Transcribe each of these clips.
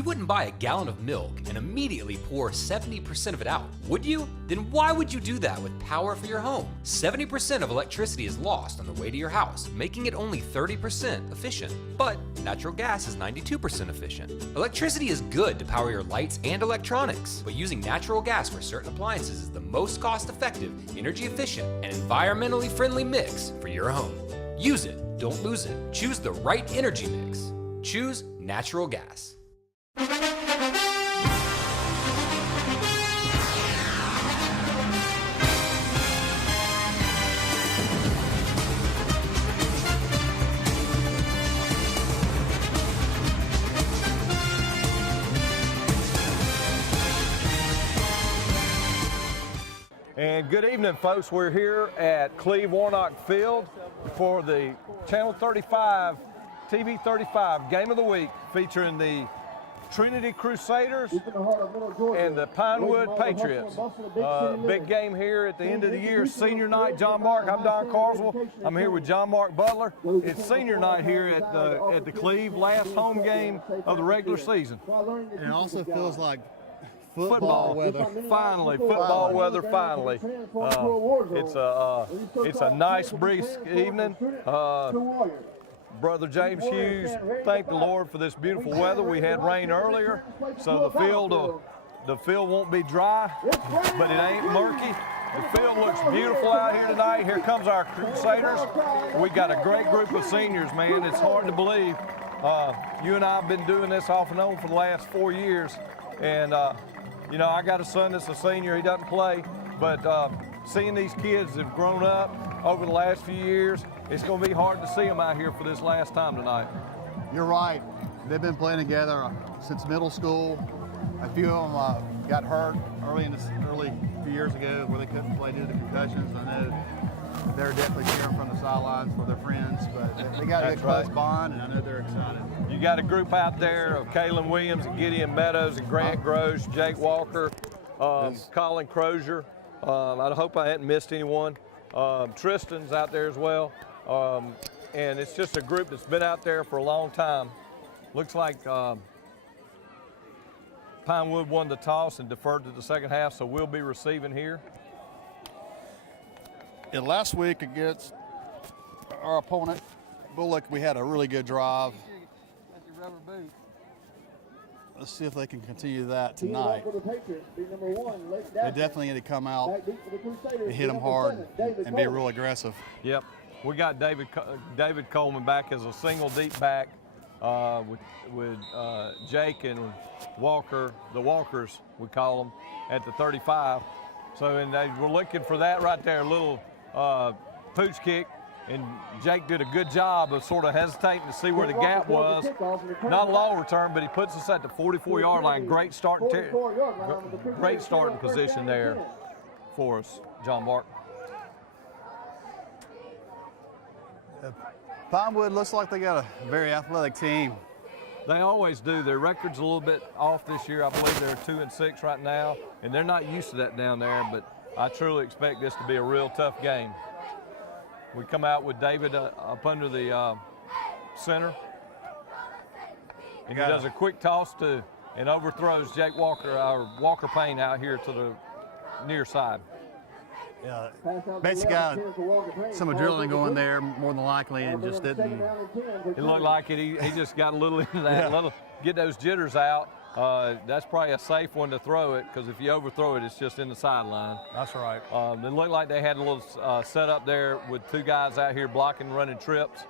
You wouldn't buy a gallon of milk and immediately pour 70% of it out, would you? Then why would you do that with power for your home? 70% of electricity is lost on the way to your house, making it only 30% efficient. But natural gas is 92% efficient. Electricity is good to power your lights and electronics, but using natural gas for certain appliances is the most cost-effective, energy-efficient, and environmentally friendly mix for your home. Use it, don't lose it. Choose the right energy mix. Choose natural gas. And good evening, folks. We're here at Cleve Warnock Field for the Channel 35, TV 35 Game of the Week, featuring the Trinity Crusaders and the Pinewood Patriots. Big game here at the end of the year, senior night. John Mark, I'm Don Carswell. I'm here with John Mark Butler. It's senior night here at the Cleve, last home game of the regular season. And it also feels like football weather. Finally, football weather, finally. It's a nice brisk evening. Brother James Hughes, thank the Lord for this beautiful weather. We had rain earlier, so the field won't be dry, but it ain't murky. The field looks beautiful out here tonight. Here comes our Crusaders. We got a great group of seniors, man. It's hard to believe. You and I have been doing this off and on for the last 4 years, and you know, I got a son that's a senior. He doesn't play, but seeing these kids that have grown up over the last few years, it's going to be hard to see them out here for this last time tonight. You're right. They've been playing together since middle school. A few of them got hurt early few years ago where they couldn't play due to concussions. I know they're definitely cheering from the sidelines for their friends, but they got a good close bond, and I know they're excited. You got a group out there of Kalen Williams and Gideon Meadows and Grant Grosh, Jake Walker, Colin Crozier. I hope I hadn't missed anyone. Tristan's out there as well. And it's just a group that's been out there for a long time. Looks like Pinewood won the toss and deferred to the second half, so we'll be receiving here. And last week against our opponent, Bullock, we had a really good drive. Let's see if they can continue that tonight. They definitely need to come out and hit them hard and be real aggressive. Yep. We got David Coleman back as a single deep back with Jake and Walker, the Walkers we call them, at the 35. So and we're looking for that right there, a little pooch kick. And Jake did a good job of sort of hesitating to see where the gap was. Not a long return, but he puts us at the 44-yard line. Great starting position there for us, John Mark. Pinewood looks like they got a very athletic team. They always do. Their record's a little bit off this year. I believe they're 2-6 right now, and they're not used to that down there, but I truly expect this to be a real tough game. We come out with David up under the center. And he does a quick toss to and overthrows Jake Walker, or Walker Payne, out here to the near side. Yeah, basically got some adrenaline going there more than likely, and just didn't. It looked like it. He just got a little into that, get those jitters out. That's probably a safe one to throw it, because if you overthrow it, it's just in the sideline. That's right. It looked like they had a little setup there with two guys out here blocking, running trips.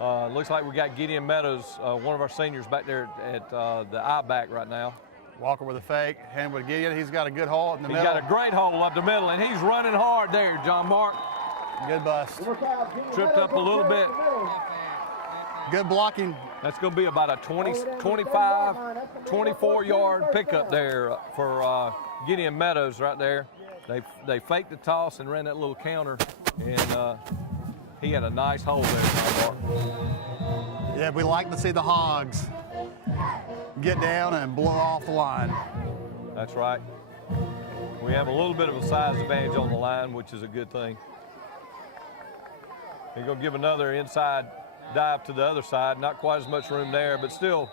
Looks like we got Gideon Meadows, one of our seniors, back there at the I back right now. Walker with a fake, hand with Gideon. He's got a good hole in the middle. He's got a great hole up the middle, and he's running hard there, John Mark. Good bust. Tripped up a little bit. Good blocking. That's going to be about a 25, 24-yard pickup there for Gideon Meadows right there. They faked the toss and ran that little counter, and he had a nice hole there, John Mark. Yeah, we like to see the Hogs get down and blow off the line. That's right. We have a little bit of a size advantage on the line, which is a good thing. They're going to give another inside dive to the other side. Not quite as much room there, but still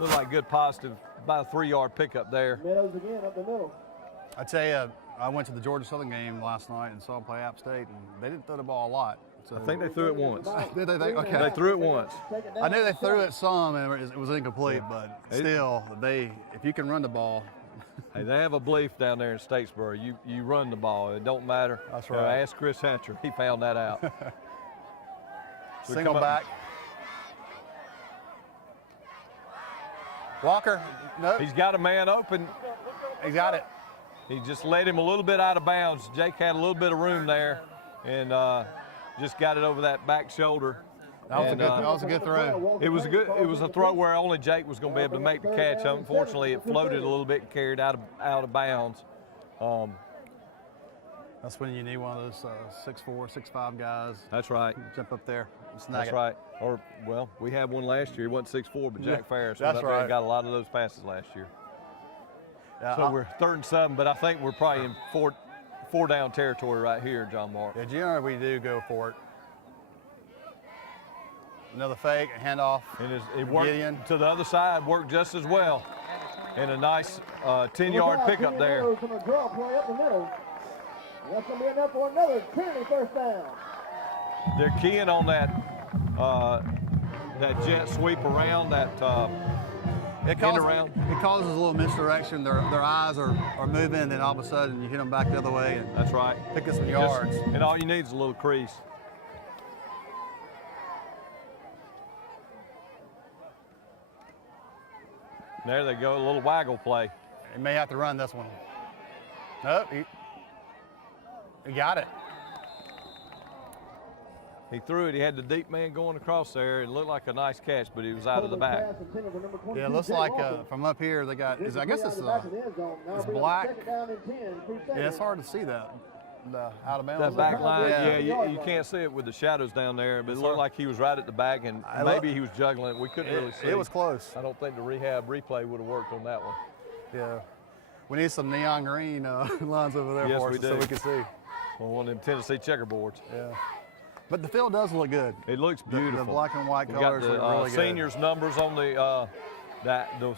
Looked like good positive, about a 3-yard pickup there. Meadows again up the middle. I tell you, I went to the Georgia Southern game last night and saw them play App State, and they didn't throw the ball a lot. So I think they threw it once. Did they? Okay. They threw it once. I knew they threw it some, and it was incomplete, but still, if you can run the ball. Hey, they have a belief down there in Statesboro. You run the ball. It don't matter. That's right. Ask Chris Hatcher. He found that out. So Single back. Walker. Nope. He's got a man open. He's got it. He just led him a little bit out of bounds. Jake had a little bit of room there, and just got it over that back shoulder. That was a good throw. It was a throw where only Jake was going to be able to make the catch. Unfortunately, it floated a little bit and carried out of bounds. That's when you need one of those 6'4", 6'5" guys. That's right. Jump up there and snag That's it. right. Or, well, we had one last year. He wasn't 6'4", but Jack Ferris went That's up there and right. got a lot of those passes last year. Yeah, So we're 3rd and 7, but I think we're probably in four down territory right here, John Mark. Yeah, generally we do go for it. Another fake, a handoff. And it worked Gideon. to the other side, worked just as well. And a nice 10-yard pickup there. From a draw play up the middle. That's going to be enough for another Trinity first down. They're keying on that jet sweep around, that It causes a little misdirection. Their eyes are moving, and then all of a sudden you hit them back the other way and That's right. pick up some yards. And all you need is a little crease. There they go, a little waggle play. He may have to run this one. Nope, he got it. He threw it. He had the deep man going across there. It looked like a nice catch, but he was out of the back. Yeah, it looks like from up here they got. I guess it's black. Yeah, it's hard to see that. Out of bounds. That back line, yeah, you can't see it with the shadows down there, but it looked like he was right at the back, and maybe he was juggling it. We couldn't really see. It was close. I don't think the rehab replay would have worked on that one. Yeah. We need some neon green lines over there for us so we can see. Well, one of them Tennessee checkerboards. Yeah. But the field does look good. It looks beautiful. The black and white We colors got the look really good. seniors numbers on the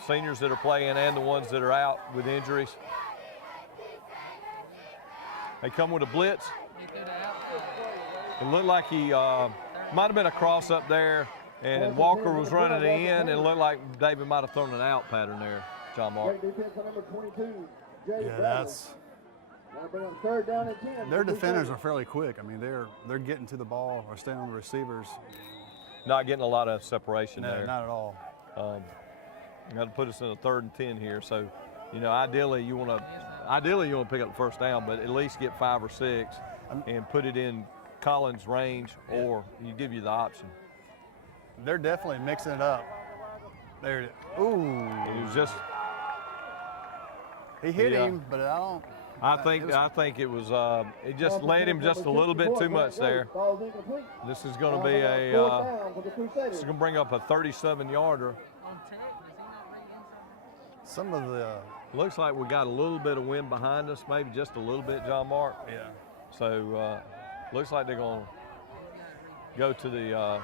seniors that are playing and the ones that are out with injuries. They come with a blitz. It looked like he might have been a cross up there, and Walker was running it in, and it looked like David might have thrown an out pattern there, John Mark. Yeah, that's. Their defenders are fairly quick. I mean, they're getting to the ball or staying on the receivers. Not getting a lot of separation No, there. not at all. You got to put us in a 3rd and 10 here. So, ideally you want to pick up the first down, but at least get 5 or 6 and put it in Collins' range, or you give you the option. They're definitely mixing it up. There it is. Ooh. It was just. He hit him, but I don't. I think it was. It just led him just a little bit too much there. This is going to be this is going to bring up a 37-yarder. Some of the. Looks like we got a little bit of wind behind us, maybe just a little bit, John Mark. Yeah. So looks like they're going to go to the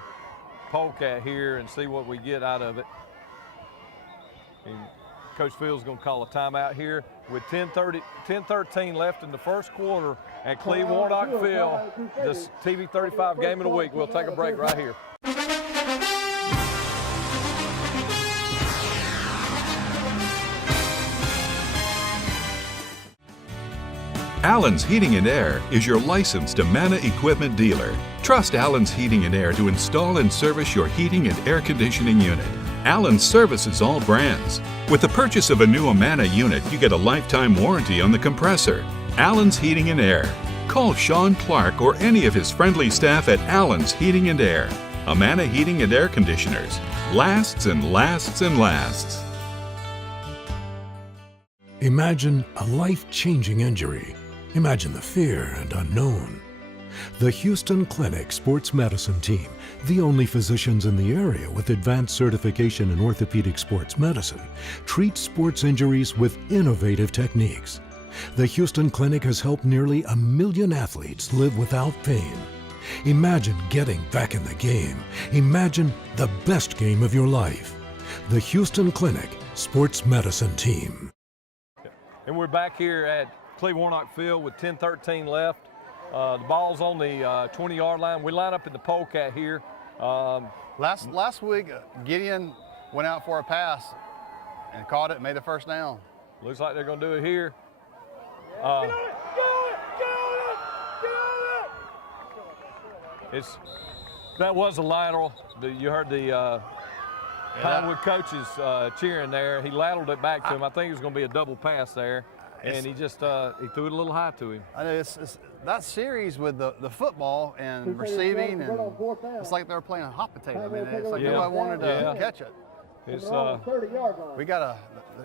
polecat here and see what we get out of it. And Coach Field's going to call a timeout here with 10:13 left in the first quarter at Cleve Warnock Field. This TV 35 game of the week. We'll take a break right here. Allen's Heating and Air is your licensed Amana equipment dealer. Trust Allen's Heating and Air to install and service your heating and air conditioning unit. Allen's services all brands. With the purchase of a new Amana unit, you get a lifetime warranty on the compressor. Allen's Heating and Air. Call Sean Clark or any of his friendly staff at Allen's Heating and Air. Amana Heating and Air Conditioners. Lasts and lasts and lasts. Imagine a life-changing injury. Imagine the fear and unknown. The Houston Clinic Sports Medicine Team, the only physicians in the area with advanced certification in orthopedic sports medicine, treats sports injuries with innovative techniques. The Houston Clinic has helped nearly 1 million athletes live without pain. Imagine getting back in the game. Imagine the best game of your life. the Houston Clinic Sports Medicine Team. And we're back here at Cleveland Warnock Field with 10:13 left. The ball's on the 20-yard line. We line up in the polecat here. Last week, Gideon went out for a pass and caught it and made the first down. Looks like they're going to do it here. That was a lateral. You heard the Pinewood coaches cheering there. He lateraled it back to him. I think it was going to be a double pass there. And he just he threw it a little high to him. I know it's that series with the football and receiving, and it's like they're playing a hot potato. I mean, it's like nobody wanted to catch it. It's the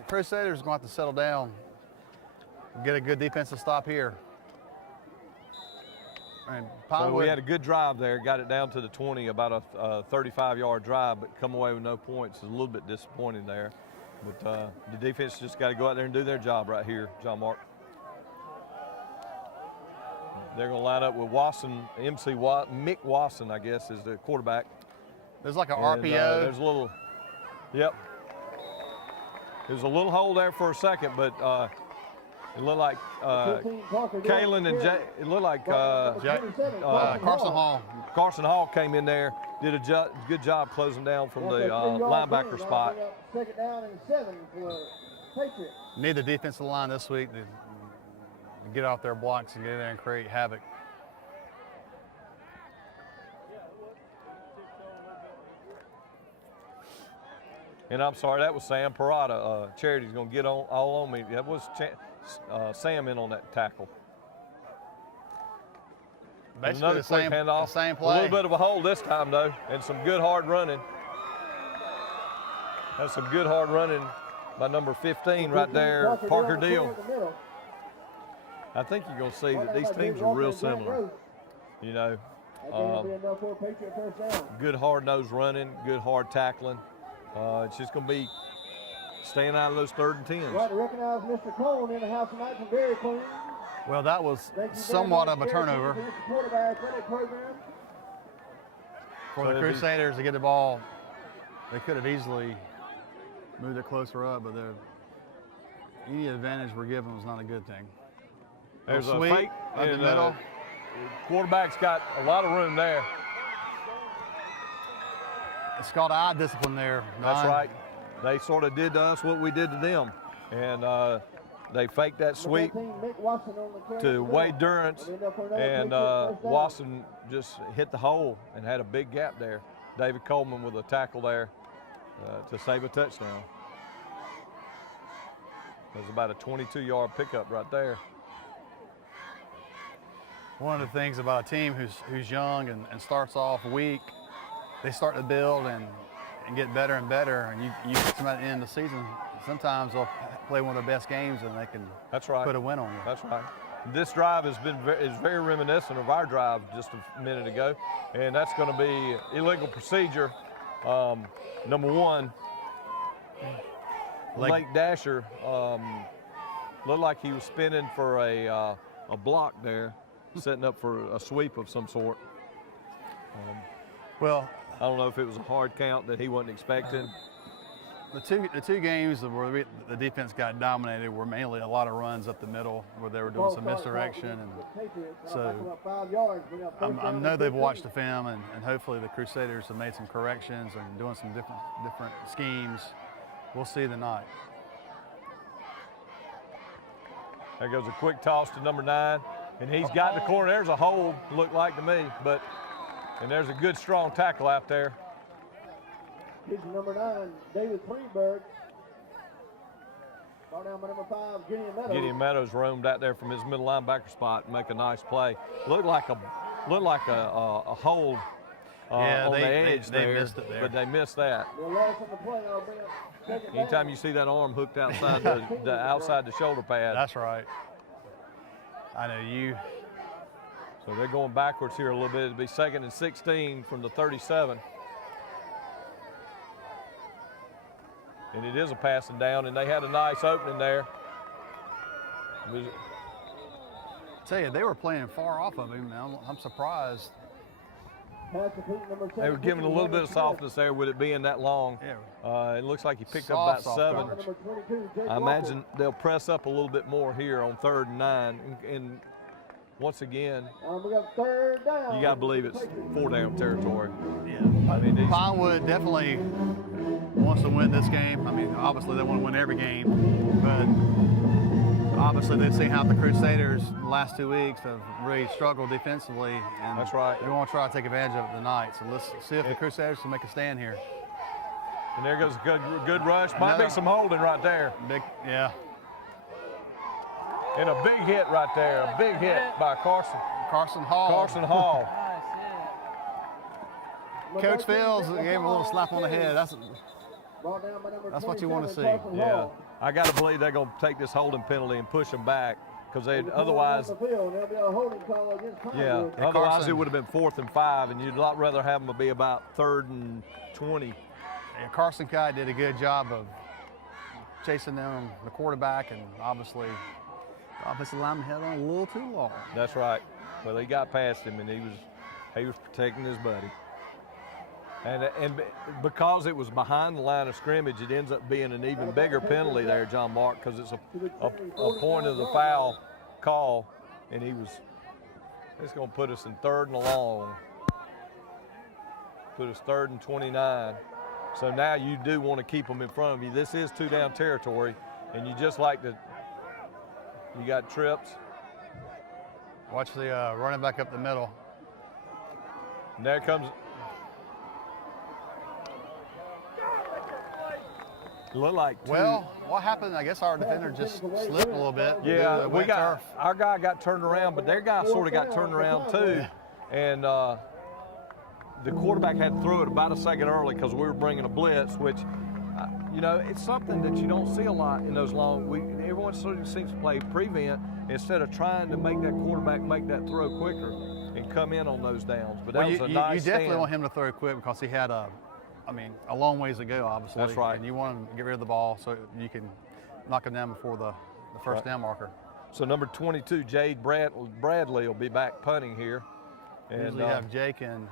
Crusaders are going to have to settle down, get a good defensive stop here. And so we had a good drive there, got it down to the 20, about a 35-yard drive, but come away with no points. It's a little bit disappointing there. But the defense just got to go out there and do their job right here, John Mark. They're going to line up with Wasson, Mick Wasson, I guess, is the quarterback. There's like an RPO. There's a little, yep. There's a little hole there for a second, but it looked like Kalen and it looked like Carson Hall. Carson Hall came in there, did a good job closing down from the linebacker spot. Second down and 7 for Patriots. Need the defensive line this week to get off their blocks and get in there and create havoc. And I'm sorry, that was Sam Parada. Charity's going to get all on me. That was Sam in on that tackle. Basically another quick handoff. The same play. A little bit of a hole this time, though, and some good hard running. That's some good hard running by number 15 right there, Parker Deal. I think you're going to see that these teams are real similar. You know, good hard-nosed running, good hard tackling. It's just going to be staying out of those 3rd and 10s. Right to recognize Mr. Cone in the house tonight from Dairy Queen. Well, that was somewhat of a turnover for the Crusaders to get the ball. They could have easily moved it closer up, but any advantage we're given was not a good thing. There's a sweep fake in the middle. Quarterback's got a lot of room there. It's called eye discipline there. That's right. They sort of did to us what we did to them. And they faked that sweep to Wade Durrance, and Wasson just hit the hole and had a big gap there. David Coleman with a tackle there to save a touchdown. It was about a 22-yard pickup right there. One of the things about a team who's young and starts off weak, they start to build and get better and better, and you get them at the end of the season. Sometimes they'll play one of their best games and they can put a win on you. That's right. This drive is very reminiscent of our drive just a minute ago, and that's going to be illegal procedure. Number 1, Lake Dasher looked like he was spinning for a block there, setting up for a sweep of some sort. Well, I don't know if it was a hard count that he wasn't expecting. The two games where the defense got dominated were mainly a lot of runs up the middle where they were doing some misdirection. And so I know they've watched the film, and hopefully the Crusaders have made some corrections and doing some different schemes. We'll see tonight. There goes a quick toss to number 9, and he's got the corner. There's a hold, looked like to me, and there's a good strong tackle out there. He's number 9, David Greenberg. Ball down by number 5, Gideon Meadows. Gideon Meadows roamed out there from his middle linebacker spot and make a nice play. Looked like a hold on the edge they there, missed it there, but they missed that. Play, anytime you see that arm hooked outside the outside the shoulder pad. That's right. I know you. So they're going backwards here a little bit. It'll be 2nd and 16 from the 37. And it is a passing down, and they had a nice opening there. I tell you, they were playing far off of him. I'm surprised They were giving a little bit of softness there with it being that long. It looks like he picked up about 7. I imagine they'll press up a little bit more here on 3rd and 9. And once again, We got 3rd down. you got to believe it's 4-down territory. Yeah. I mean, Pinewood definitely wants to win this game. I mean, obviously they want to win every game, but obviously they've seen how the Crusaders the last 2 weeks have really struggled defensively, and That's right. they want to try to take advantage of it tonight. So let's see if the Crusaders can make a stand here. And there goes a good rush. Might be some holding right there. Big, yeah. And a big hit right there. A big hit by Carson Hall. Carson Hall. Coach Fields gave him a little slap on the head. That's what you want to see. Yeah. I got to believe they're going to take this holding penalty and push them back, because otherwise, yeah, Hey, otherwise Carson. it would have been 4th and 5, and you'd a lot rather have them be about 3rd and 20. And Carson Kai did a good job of chasing down the quarterback, and obviously the offensive lineman held on a little too long. That's right. Well, he got past him, and he was protecting his buddy. And because it was behind the line of scrimmage, it ends up being an even bigger penalty there, John Mark, because it's a point of the foul call, and it's going to put us in 3rd and long. Put us 3rd and 29. So now you do want to keep them in front of you. This is 2-down territory, and you just like to, you got trips. Watch the running back up the middle. And there comes, look like two. Well, what happened? I guess our defender just slipped a little bit. Yeah, We got our guy got turned around, but their guy sort of got turned around too. And the quarterback had to throw it about a second early because we were bringing a blitz, which, you know, it's something that you don't see a lot in those long. Everyone sort of seems to play prevent instead of trying to make that quarterback make that throw quicker and come in on those downs. But that was a nice You definitely stand. want him to throw quick because he had a long ways to go, obviously. That's right. And you want him to get rid of the ball so you can knock him down before the first down marker. So number 22, Jade Bradley will be back punting here. And Usually you have Jake and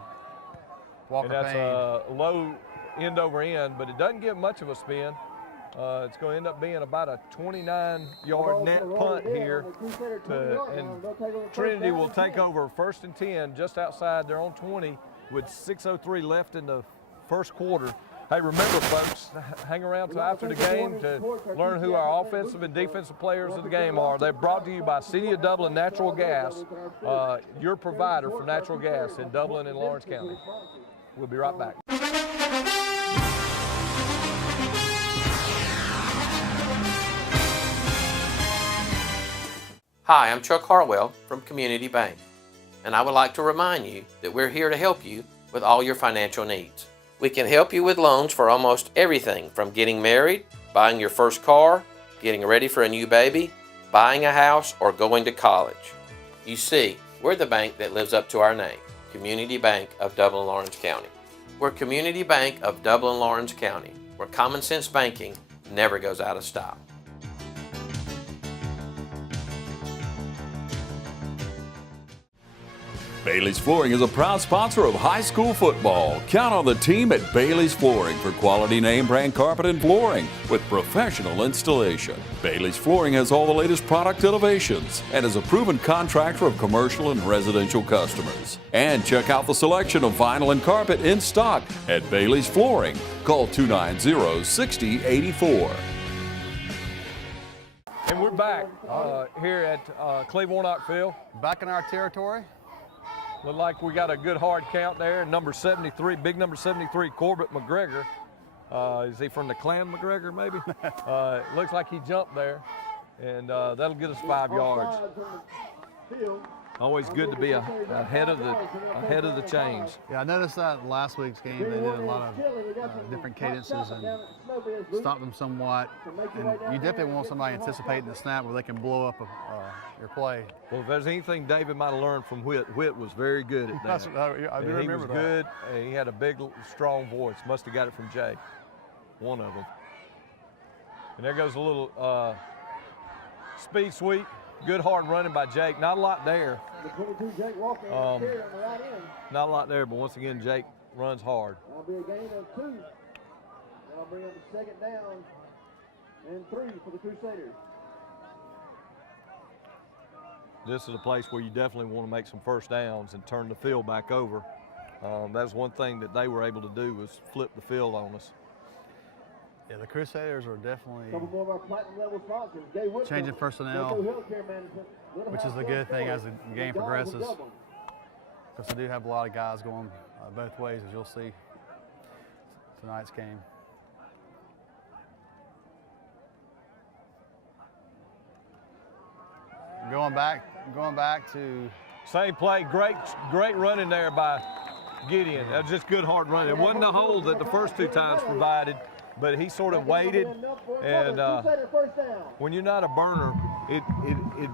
Walker that's Payne. a low end over end, but it doesn't give much of a spin. It's going to end up being about a 29-yard net punt here. And Trinity will take over 1st and 10 just outside their own 20 with 6:03 left in the first quarter. Hey, remember, folks, hang around till after the game to learn who our offensive and defensive players of the game are. They're brought to you by City of Dublin Natural Gas, your provider for natural gas in Dublin and Lawrence County. We'll be right back. Hi, I'm Chuck Harwell from Community Bank, and I would like to remind you that we're here to help you with all your financial needs. We can help you with loans for almost everything from getting married, buying your first car, getting ready for a new baby, buying a house, or going to college. You see, we're the bank that lives up to our name, Community Bank of Dublin Lawrence County. We're Community Bank of Dublin Lawrence County, where common sense banking never goes out of style. Bailey's Flooring is a proud sponsor of high school football. Count on the team at Bailey's Flooring for quality name brand carpet and flooring with professional installation. Bailey's Flooring has all the latest product innovations and is a proven contractor of commercial and residential customers. And check out the selection of vinyl and carpet in stock at Bailey's Flooring. Call 290-6084. And we're back here at Cleve Warnock Field. Back in our territory. Look like we got a good hard count there. Number 73, big number 73, Corbett McGregor. Is he from the clan McGregor, maybe? Looks like he jumped there, and that'll get us 5 yards. Always good to be ahead of the chains. Yeah, I noticed that last week's game they did a lot of different cadences and stopped them somewhat. And you definitely want somebody anticipating the snap where they can blow up your play. Well, if there's anything David might have learned from Whit was very good at that. I do remember He was good. He had a big, strong voice. Must have got it from Jay, one of them. And there goes a little speed sweep. Good hard running by Jake. Not a lot there. Number 22, Jake Walker, on the right end. Not a lot there, but once again, Jake runs hard. That'll be a gain of 2. That'll bring up the 2nd down and 3 for the Crusaders. This is a place where you definitely want to make some first downs and turn the field back over. That's one thing that they were able to do was flip the field on us. Yeah, the Crusaders are definitely Couple more of our platinum level sponsors. Gay Whitcomb, changing personnel, Healthcare Management, which is a good thing as the game progresses. Because they do have a lot of guys going both ways, as you'll see tonight's game. Going back to Same play, great running there by Gideon. That was just good hard running. It wasn't the hole that the first 2 times provided, but he sort of waited, and when you're not a burner, it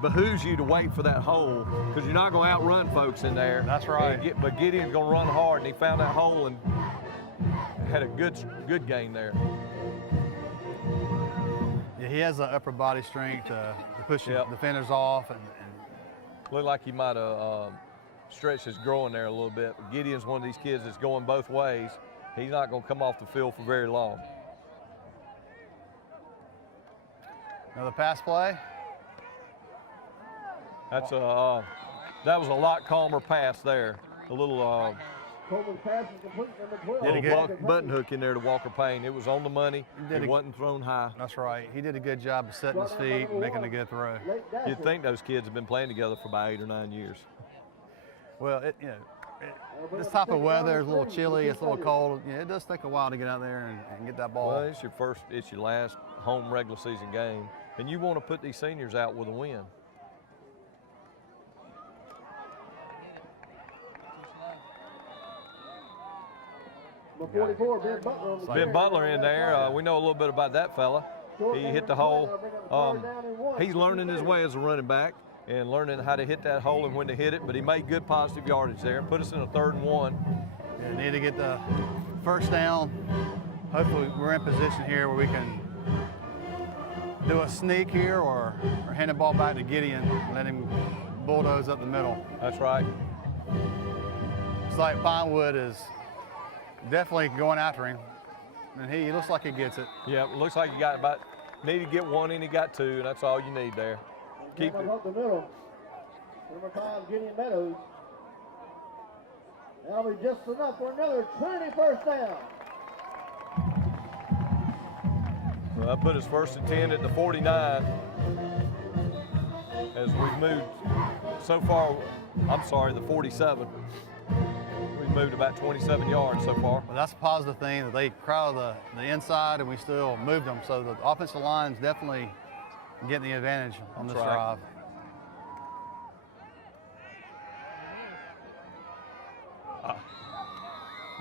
behooves you to wait for that hole because you're not going to outrun folks in there. That's right. But Gideon's going to run hard, and he found that hole and had a good gain there. Yeah, he has the upper body strength to push the defenders off, and looked like he might have stretched his groin there a little bit. But Gideon's one of these kids that's going both ways. He's not going to come off the field for very long. another pass play. That's that was a lot calmer pass there. A little button hook in there to Walker Payne. It was on the money. It wasn't thrown high. That's right. He did a good job of setting his feet and making a good throw. You'd think those kids have been playing together for about 8 or 9 years. Well, this type of weather is a little chilly. It's a little cold. It does take a while to get out there and get that ball. Well, it's your last home regular season game, and you want to put these seniors out with a win. Ben Butler in there. We know a little bit about that fella. He hit the hole. He's learning his way as a running back and learning how to hit that hole and when to hit it, but he made good positive yardage there. Put us in a 3rd and 1. Yeah, need to get the first down. Hopefully we're in position here where we can do a sneak here or hand the ball back to Gideon and let him bulldoze up the middle. That's right. It's like Pinewood is definitely going after him, and he looks like he gets it. Yeah, it looks like you got need to get 1 and he got 2, and that's all you need there. Keep it. Up the middle. Number 5, Gideon Meadows. That'll be just enough for another Trinity first down. Well, that put us 1st and 10 at the 49. As we've moved so far, I'm sorry, the 47. We've moved about 27 yards so far. Well, that's a positive thing that they crowded the inside and we still moved them. So the offensive line's definitely getting the advantage on this drive.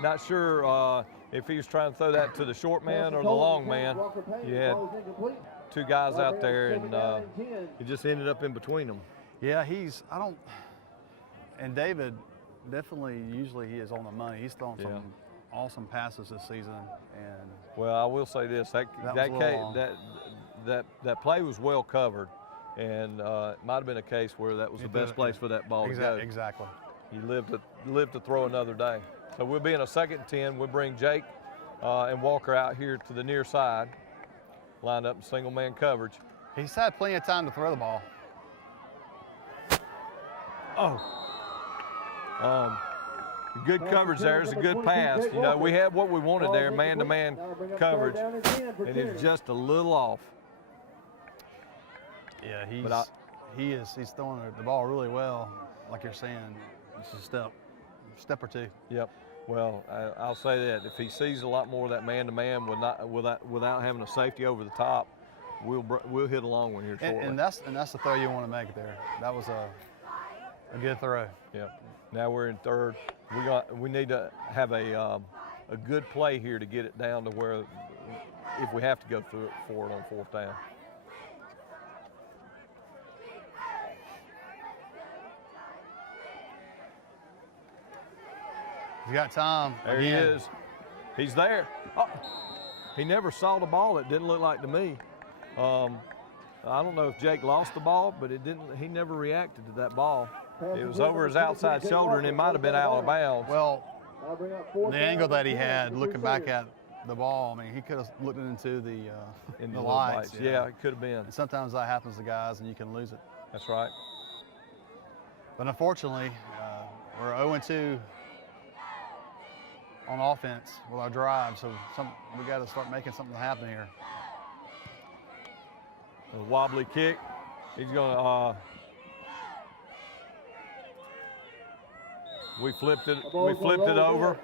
Not sure if he was trying to throw that to the short man or the long man. You had 2 guys out there, and it just ended up in between them. Yeah, and David definitely, usually he is on the money. He's thrown some awesome passes this season. And well, I will say this, that play was well covered, and it might have been a case where that was the best place for that ball to go. Exactly. You live to throw another day. So we'll be in a 2nd and 10. We'll bring Jake and Walker out here to the near side, lined up in single man coverage. He's had plenty of time to throw the ball. Good coverage there. It's a good pass. You know, we had what we wanted there, man-to-man coverage, and it's just a little off. Yeah, he's throwing the ball really well, like you're saying. It's a step or 2. Yep. Well, I'll say that if he sees a lot more of that man-to-man without having a safety over the top, we'll hit a long one here shortly. And that's the throw you want to make there. That was a good throw. Yeah. Now we're in 3rd. We need to have a good play here to get it down to where if we have to go through it for it on 4th down. He's got time. There he is. He's there. Oh, he never saw the ball. It didn't look like to me. I don't know if Jake lost the ball, but he never reacted to that ball. It was over his outside shoulder, and it might have been out of bounds. Well, the angle that he had looking back at the ball, I mean, he could have looked into the lights. Yeah, it could have been. And sometimes that happens to guys, and you can lose it. That's right. But unfortunately, we're 0-2 on offense with our drive, so we got to start making something happen here. A wobbly kick. He's going to. We flipped it over.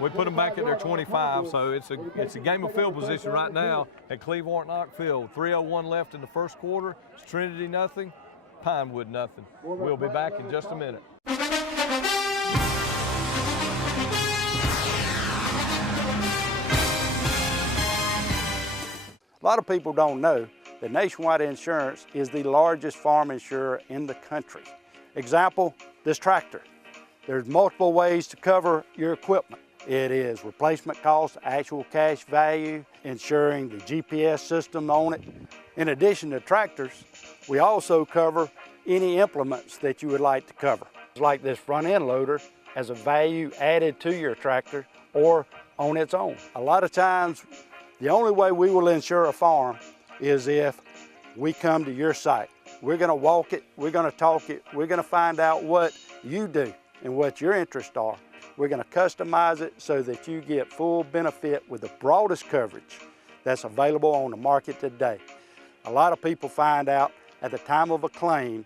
We put them back at their 25, so it's a game of field position right now at Cleveland Knox Field. 3:01 left in the first quarter. It's Trinity nothing, Pinewood nothing. We'll be back in just a minute. A lot of people don't know that Nationwide Insurance is the largest farm insurer in the country. Example, this tractor. There's multiple ways to cover your equipment. It is replacement cost, actual cash value, insuring the GPS system on it. In addition to tractors, we also cover any implements that you would like to cover. Like this front end loader has a value added to your tractor or on its own. A lot of times, the only way we will insure a farm is if we come to your site. We're gonna walk it, we're gonna talk it, we're gonna find out what you do and what your interests are. We're gonna customize it so that you get full benefit with the broadest coverage that's available on the market today. A lot of people find out at the time of a claim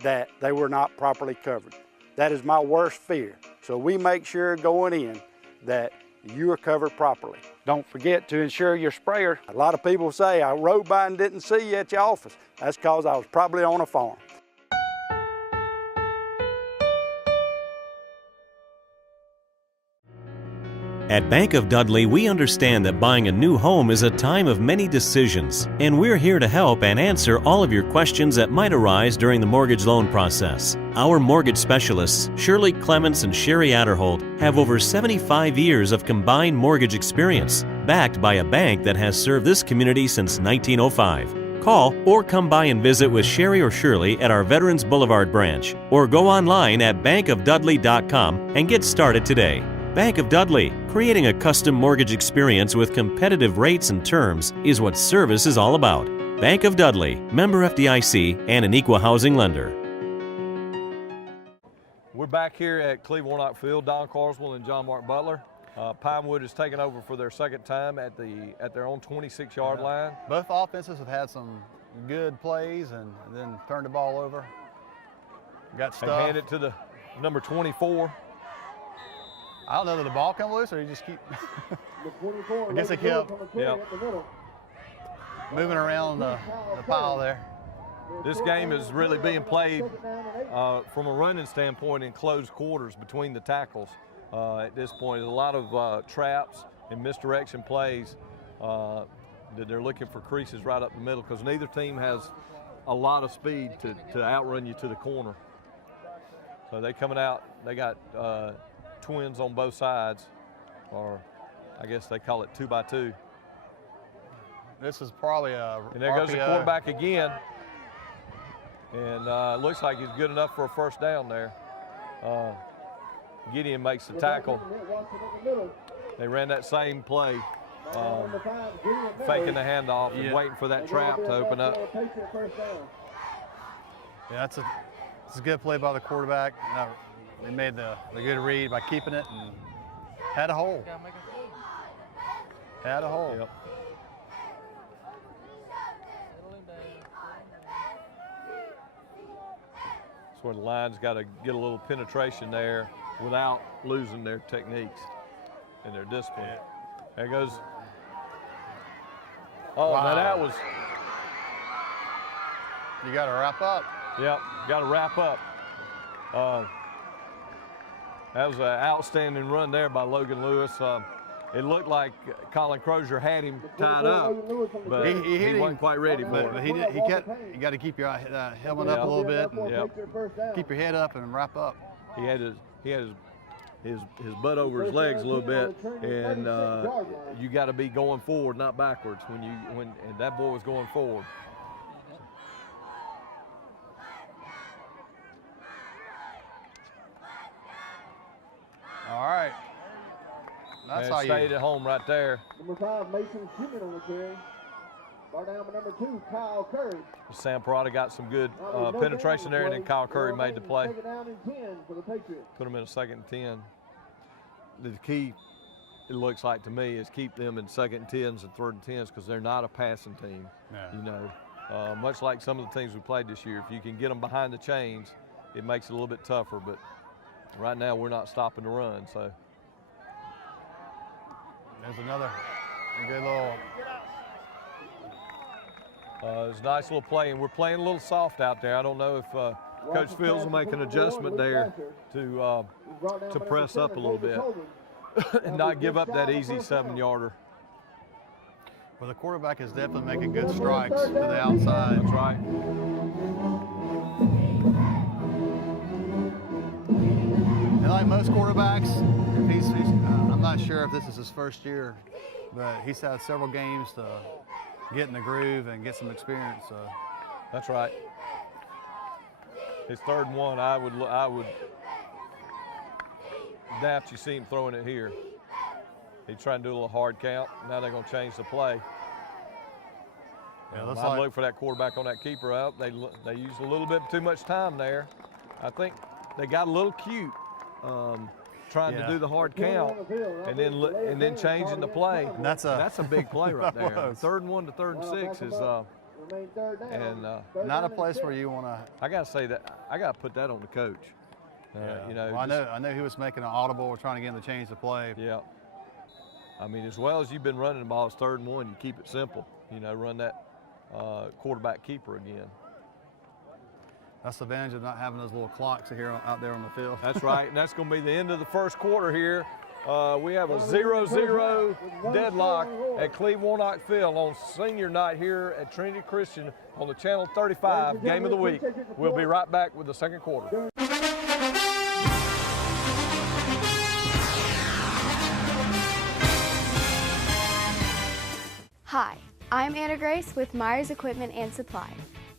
that they were not properly covered. That is my worst fear. So we make sure going in that you are covered properly. Don't forget to insure your sprayer. A lot of people say, I rode by and didn't see you at your office. That's because I was probably on a farm. At Bank of Dudley, we understand that buying a new home is a time of many decisions, and we're here to help and answer all of your questions that might arise during the mortgage loan process. Our mortgage specialists, Shirley Clements and Sherry Adderholt, have over 75 years of combined mortgage experience, backed by a bank that has served this community since 1905. Call or come by and visit with Sherry or Shirley at our Veterans Boulevard branch, or go online at bankofdudley.com and get started today. Bank of Dudley, creating a custom mortgage experience with competitive rates and terms is what service is all about. Bank of Dudley, member FDIC, and an equal housing lender. We're back here at Cleveland Knox Field. Don Carswell and John Mark Butler. Pinewood has taken over for their second time at their own 26-yard line. Both offenses have had some good plays and then turned the ball over. Got stuff. And hand it to the number 24. I don't know, did the ball come loose or you just keep? I guess they kept moving around the pile there. This game is really being played from a running standpoint in close quarters between the tackles. At this point, there's a lot of traps and misdirection plays that they're looking for creases right up the middle because neither team has a lot of speed to outrun you to the corner. So they coming out, they got twins on both sides, or I guess they call it 2x2. This is probably a And there goes the quarterback again. And it looks like he's good enough for a first down there. Gideon makes the tackle. They ran that same play, faking the handoff and waiting for that trap to open up. Yeah, it's a good play by the quarterback. They made the good read by keeping it and had a hole. Had a hole. Yep. That's where the line's got to get a little penetration there without losing their techniques and their discipline. Yeah. There goes. Oh, wow. Now that was. You got to wrap up. Yep, got to wrap up. That was an outstanding run there by Logan Lewis. It looked like Colin Crozier had him tied up, but he wasn't quite ready for it. But you got to keep your helmet up a little bit and keep your head up and wrap up. He had his butt over his legs a little bit, and you got to be going forward, not backwards. And that boy was going forward. right. That's and how stayed you. at home right there. Number 5, Mason Schumann on the carry. Bar down with number 2, Kyle Curry. Sam Parada got some good No penetration there, and then Kyle Curry Will made the play. Second down and 10 for the Patriots. Put them in a 2nd and 10. The key, it looks like to me, is keep them in 2nd and 10s and 3rd and 10s because they're not a passing team. Yeah. You know, much like some of the teams we played this year. If you can get them behind the chains, it makes it a little bit tougher. But right now, we're not stopping the run. So There's another good little. it's a nice little play, and we're playing a little soft out there. I don't know if Coach Fields will make an adjustment there to press up a little bit and not give up that easy 7-yarder. Well, the quarterback is definitely making good strikes to the outside. That's right. And like most quarterbacks, if he's I'm not sure if this is his first year, but he's had several games to get in the groove and get some experience. So. That's right. His 3rd and 1, I would doubt you see him throwing it here. He's trying to do a little hard count. Now they're going to change the play. Yeah, I look for that quarterback on that keeper out. They used a little bit too much time there. I think they got a little cute trying to do the hard count and then changing the play. That's a big play right there. 3rd and 1 to 3rd and 6 is not a place where you want to. I got to say that I got to put that on the coach. You know, well, I know he was making an audible, trying to get him to change the play. Yeah. I mean, as well as you've been running the ball, it's 3rd and 1. You keep it simple. You know, run that quarterback keeper again. That's the advantage of not having those little clocks here out there on the field. That's right, and that's going to be the end of the 1st quarter here. We have a 0-0 deadlock at Cleve Warnock Field on senior night here at Trinity Christian on the Channel 35 Game of the Week. We'll be right back with the 2nd quarter. Hi, I'm Anna Grace with Myers Equipment and Supply,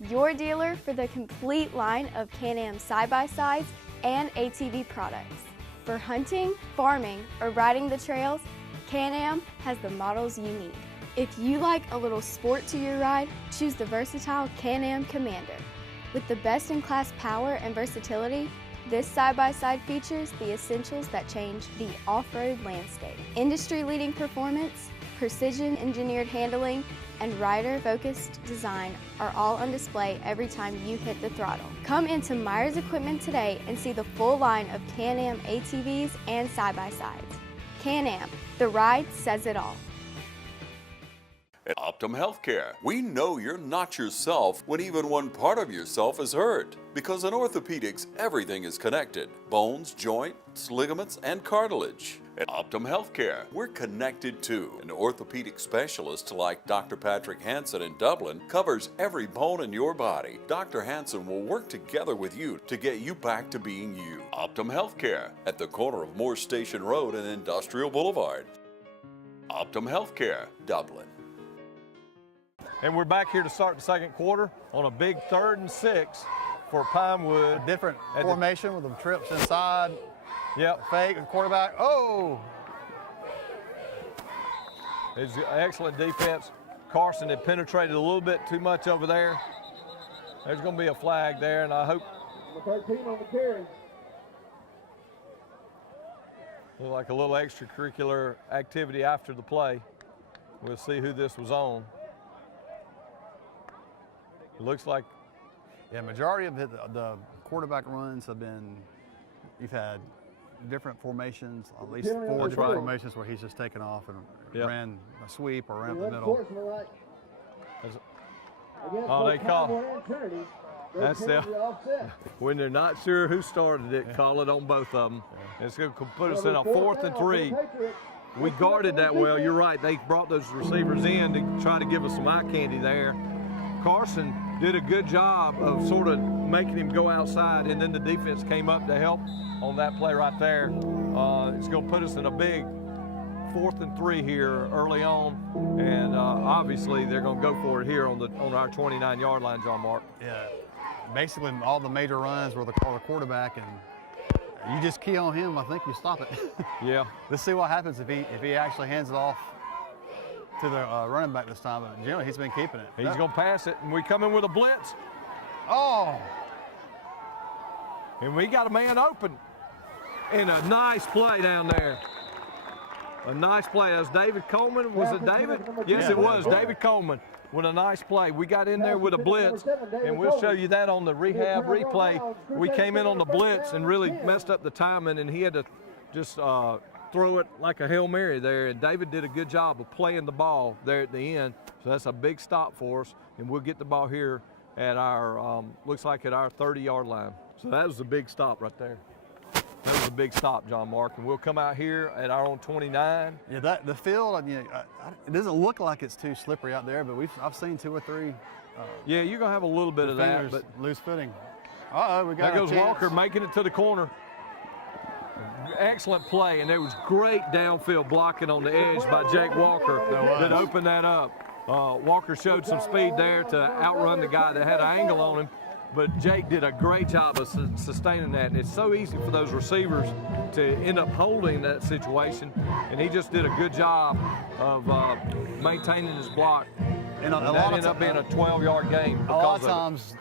your dealer for the complete line of Can-Am side-by-sides and ATV products. For hunting, farming, or riding the trails, Can-Am has the models you need. If you like a little sport to your ride, choose the versatile Can-Am Commander. With the best-in-class power and versatility, this side-by-side features the essentials that change the off-road landscape. Industry-leading performance, precision-engineered handling, and rider-focused design are all on display every time you hit the throttle. Come into Myers Equipment today and see the full line of Can-Am ATVs and side-by-sides. Can-Am, the ride says it all. At Optum Healthcare, we know you're not yourself when even one part of yourself is hurt. Because in orthopedics, everything is connected. Bones, joints, ligaments, and cartilage. At Optum Healthcare, we're connected too. An orthopedic specialist like Dr. Patrick Hansen in Dublin covers every bone in your body. Dr. Hansen will work together with you to get you back to being you. Optum Healthcare at the corner of Moore Station Road and Industrial Boulevard. Optum Healthcare, Dublin. And we're back here to start the 2nd quarter on a big 3rd and 6 for Pinewood. A different formation with the trips inside. Yep. Fake, quarterback. Oh! It's excellent defense. Carson had penetrated a little bit too much over there. There's going to be a flag there, and I hope. Number 13 on the carry. Look like a little extracurricular activity after the play. We'll see who this was on. It looks like. Yeah, majority of the quarterback runs have been, you've had different formations, at least 4 different formations where he's just taken off and ran a sweep or ran up the middle. Oh, they call. That's when they're not sure who started it, call it on both of them. It's going to put us in a 4th and 3. We guarded that well. You're right. They brought those receivers in to try to give us some eye candy there. Carson did a good job of sort of making him go outside, and then the defense came up to help on that play right there. It's going to put us in a big 4th and 3 here early on, and obviously they're going to go for it here on our 29-yard line, John Mark. Yeah, basically all the major runs were the quarterback, and You just key on him, I think you stop it. Yeah. Let's see what happens if he actually hands it off to the running back this time. But generally, he's been keeping it. He's going to pass it, and we come in with a blitz. Oh! And we got a man open. And a nice play down there. A nice play. That was David Coleman. Was it David? Yes, it was. David Coleman with a nice play. We got in there with a blitz, and we'll show you that on the rehab replay. We came in on the blitz and really messed up the timing, and he had to just throw it like a Hail Mary there, and David did a good job of playing the ball there at the end. So that's a big stop for us, and we'll get the ball here at our, looks like at our 30-yard line. So that was a big stop right there. That was a big stop, John Mark, and we'll come out here at our own 29. Yeah, the field, it doesn't look like it's too slippery out there, but I've seen 2 or 3. Yeah, you're gonna have a little bit of that, but loose footing. Uh-oh, we got there goes a chance. Walker making it to the corner. Excellent play, and there was great downfield blocking on the edge by Jake Walker that opened that up. Walker showed some speed there to outrun the guy that had an angle on him, but Jake did a great job of sustaining that. And it's so easy for those receivers to end up holding that situation, and he just did a good job of maintaining his block. And that ended up being a 12-yard gain. A lot of times,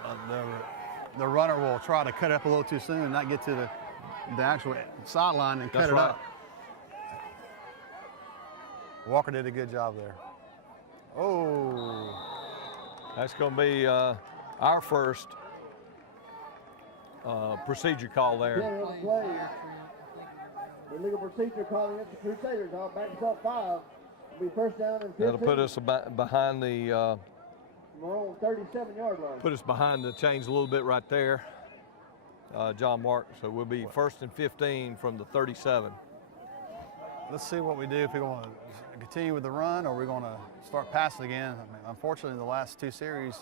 the runner will try to cut up a little too soon and not get to the actual sideline and cut it up. Walker did a good job there. Oh. That's going to be our first procedure call there. The legal procedure calling against the Crusaders. I'll back us up 5. It'll be first down and 15. That'll put us behind the. We're on 37-yard line. Put us behind the chains a little bit right there, John Mark. So we'll be first and 15 from the 37. Let's see what we do, if we're going to continue with the run or we're going to start passing again. I mean, unfortunately, in the last 2 series,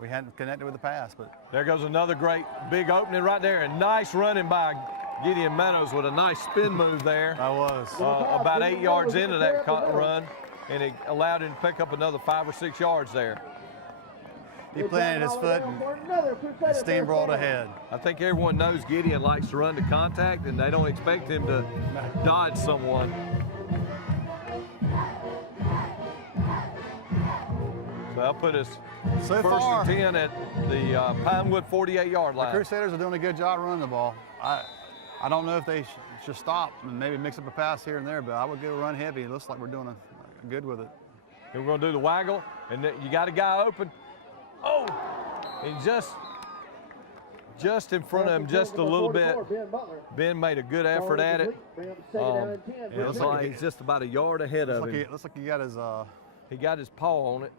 we hadn't connected with the pass. But there goes another great big opening right there, and nice running by Gideon Meadows with a nice spin move there. That was. About 8 yards into that run, and it allowed him to pick up another 5 or 6 yards there. He planted his foot and steamrolled ahead. I think everyone knows Gideon likes to run to contact, and they don't expect him to dodge someone. So that'll put us first and 10 at the Pinewood 48-yard line. The Crusaders are doing a good job running the ball. I don't know if they should stop and maybe mix up a pass here and there, but I would go run heavy. It looks like we're doing good with it. And we're going to do the waggle, and you got a guy open. Oh, and just in front of him, just a little bit. Ben made a good effort at it. It looks like he's just about a yard ahead of him. Looks like he got his. He got his paw on it,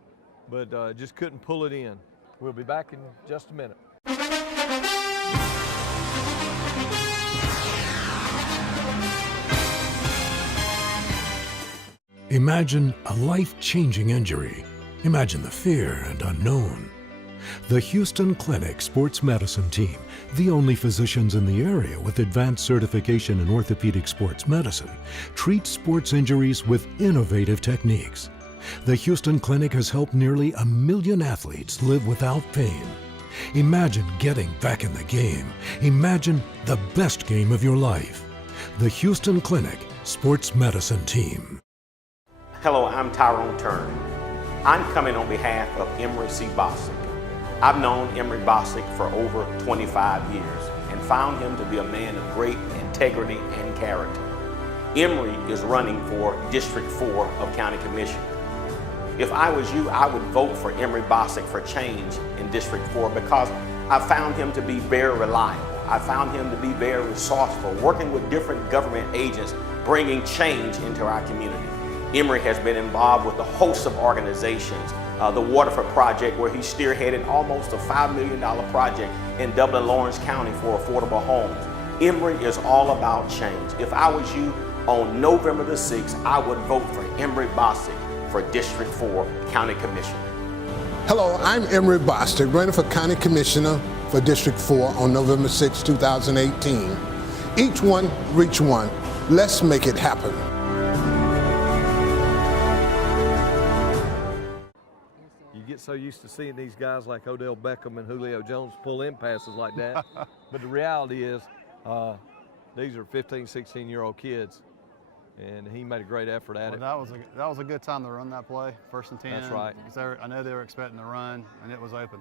but just couldn't pull it in. We'll be back in just a minute. Imagine a life-changing injury. Imagine the fear and unknown. The Houston Clinic Sports Medicine Team, the only physicians in the area with advanced certification in orthopedic sports medicine, treats sports injuries with innovative techniques. The Houston Clinic has helped nearly 1 million athletes live without pain. Imagine getting back in the game. Imagine the best game of your life. The Houston Clinic Sports Medicine Team. Hello, I'm Tyrone Turner. I'm coming on behalf of Emery C. Bosick. I've known Emery Bosick for over 25 years and found him to be a man of great integrity and character. Emery is running for District 4 of County Commission. If I was you, I would vote for Emery Bosick for change in District 4 because I found him to be very reliable. I found him to be very resourceful, working with different government agents, bringing change into our community. Emery has been involved with a host of organizations, the Waterford Project, where he spearheaded almost a $5 million project in Dublin Lawrence County for affordable homes. Emery is all about change. If I was you, on November the 6th, I would vote for Emery Bosick for District 4 County Commissioner. Hello, I'm Emery Bosick, running for County Commissioner for District 4 on November 6, 2018. Each one, reach one. Let's make it happen. Get so used to seeing these guys like Odell Beckham and Julio Jones pull in passes like that. But the reality is These are 15, 16-year-old kids, and he made a great effort at it. That was a good time to run that play, 1st and 10. That's right. Because I know they were expecting to run, and it was open.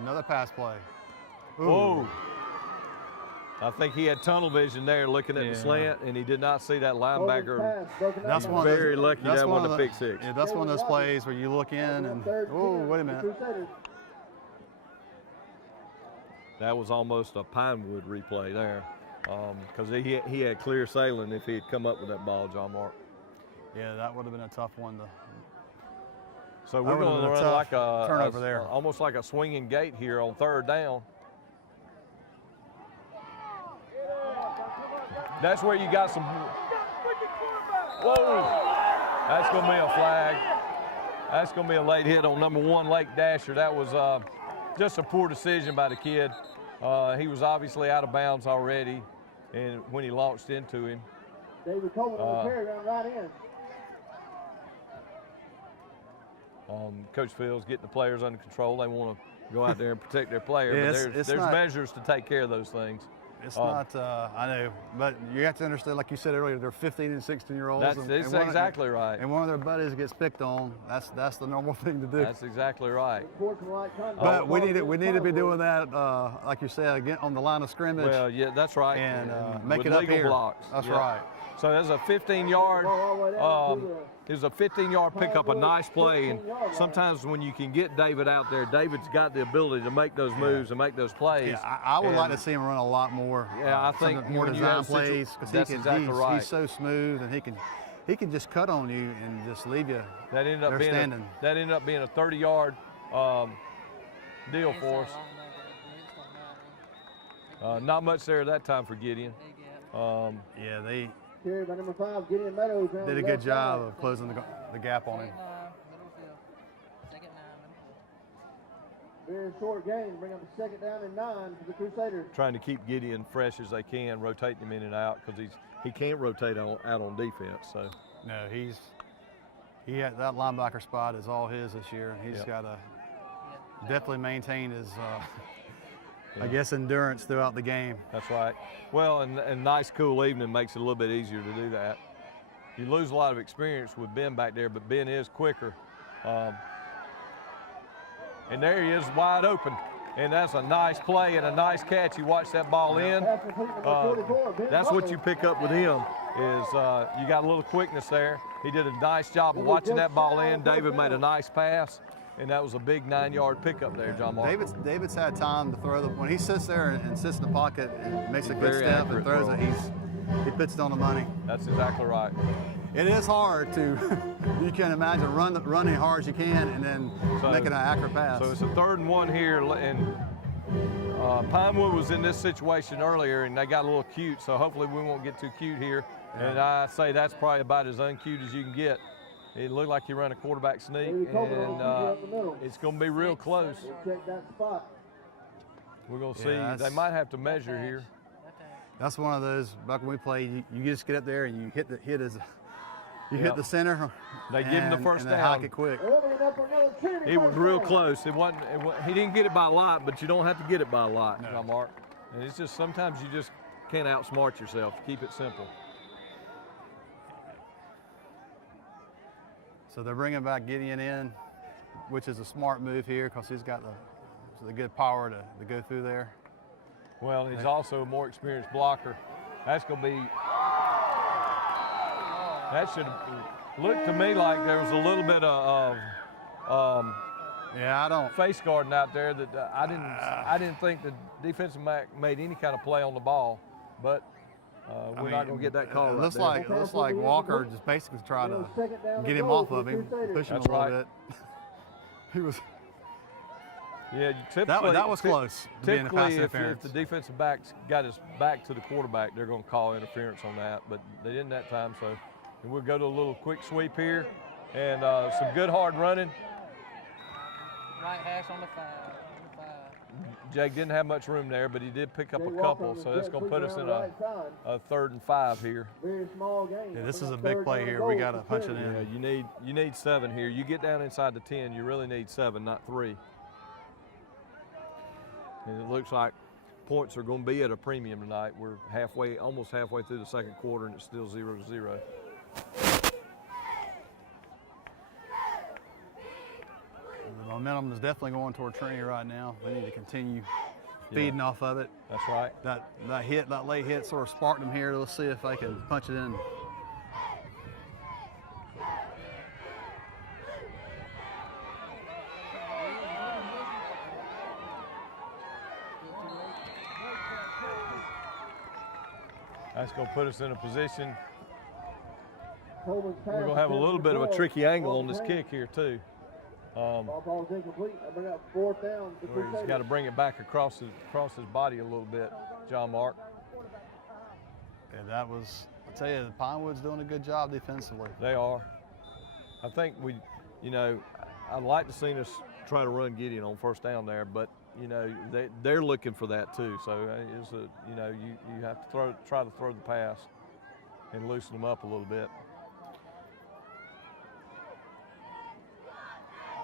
Another pass play. Ooh. Whoa. I think he had tunnel vision there looking at the slant, and he did not see that linebacker. That's He's very lucky that wasn't a pick six. Yeah, that's one of those plays where you look in and, oh, wait a minute. That was almost a Pinewood replay there, because he had clear sailing if he had come up with that ball, John Mark. Yeah, that would have been a tough one to. So we're going to run like a turnover there, almost like a swinging gate here on 3rd down. That's where you got some. Whoa! That's going to be a flag. That's going to be a late hit on number 1, Lake Dasher. That was just a poor decision by the kid. He was obviously out of bounds already, and when he launched into him. David Coleman on the carry around right in. Coach Fields getting the players under control. They want to go out there and protect their player, but there's measures to take care of those things. It's not, I know, but you have to understand, like you said earlier, they're 15 and 16-year-olds. That's exactly right. And one of their buddies gets picked on. That's the normal thing to do. That's exactly right. But we need to be doing that, like you said, again on the line of scrimmage. Well, yeah, that's right. And make with it up legal here. blocks. That's right. So there's a 15-yard. There's a 15-yard pickup, a nice play, and sometimes when you can get David out there, David's got the ability to make those moves and make those plays. Yeah, I would like to see him run a lot more. Yeah, I think more design plays because he's so smooth and he can just cut on you and just leave you. That ended up being a 30-yard deal for us. Not much there that time for Gideon. Yeah, they Carried by number 5, Gideon Meadows. Did a good job of closing the gap on him. Very short game, bring up a 2nd down and 9 for the Crusaders. Trying to keep Gideon fresh as they can, rotating him in and out because he can't rotate out on defense. So no, he had that linebacker spot is all his this year, and he's got to definitely maintain his. I guess endurance throughout the game. That's right. Well, and nice cool evening makes it a little bit easier to do that. You lose a lot of experience with Ben back there, but Ben is quicker. And there he is wide open. And that's a nice play and a nice catch. You watch that ball in. That's what you pick up with him is you got a little quickness there. He did a nice job of watching that ball in. David made a nice pass. And that was a big 9-yard pickup there, John Mark. David's had time to throw when he sits there and sits in the pocket and makes a good step and throws it, he puts it on the money. That's exactly right. It is hard to, you can imagine running hard as you can and then making an accurate pass. So it's a 3rd and 1 here, and Pinewood was in this situation earlier and they got a little cute, so hopefully we won't get too cute here. Yeah. And I say that's probably about as uncute as you can get. It looked like he ran a quarterback sneak, and it's going to be real close. We're going to see. They might have to measure here. That's one of those, back when we played, you just get up there and you hit the center. They give him the first down. Hike it quick. It was real close. He didn't get it by a lot, but you don't have to get it by a lot, John Mark. And it's just sometimes you just can't outsmart yourself. Keep it simple. So they're bringing back Gideon in, which is a smart move here because he's got the good power to go through there. Well, he's also a more experienced blocker. That's going to be, that should look to me like there was a little bit of face guarding out there that I didn't think the defensive back made any kind of play on the ball, but we're not going to get that call. It looks like Walker just basically tried to get him off of him, push him a little bit. He was. Yeah, typically that was close. Typically, if the defensive back's got his back to the quarterback, they're going to call interference on that, but they didn't that time. So we'll go to a little quick sweep here, and some good hard running. Right hash on the 5. Jake didn't have much room there, but he did pick up a couple, so that's going to put us in a 3rd and 5 here. Very small game. Yeah, this is a big play here. We got to punch it in. Yeah, you need 7 here. You get down inside the 10, you really need 7, not 3. And it looks like points are going to be at a premium tonight. We're almost halfway through the second quarter, and it's still 0-0. The momentum is definitely going toward Trinity right now. They need to continue feeding off of it. That's right. That late hit sort of sparked them here. Let's see if they can punch it in. That's going to put us in a position. We're going to have a little bit of a tricky angle on this kick here too. Ball's incomplete. I bring up 4th down. He's got to bring it back across his body a little bit, John Mark. And that was, I tell you, Pinewood's doing a good job defensively. They are. I think I'd like to see us try to run Gideon on 1st down there, but they're looking for that too. So you have to try to throw the pass and loosen them up a little bit.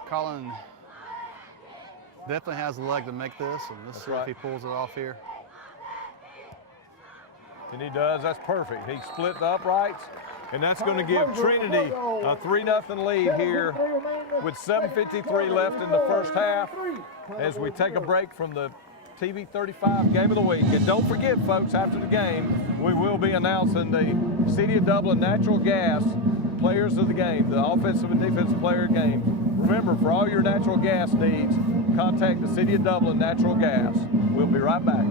Colin definitely has the leg to make this, and let's see if he pulls it off here. And he does. That's perfect. He split the uprights, and that's going to give Trinity a 3-0 lead here with 7:53 left in the first half as we take a break from the TV 35 Game of the Week. And don't forget, folks, after the game, we will be announcing the City of Dublin Natural Gas Players of the Game, the offensive and defensive player game. Remember, for all your natural gas needs, contact the City of Dublin Natural Gas. We'll be right back.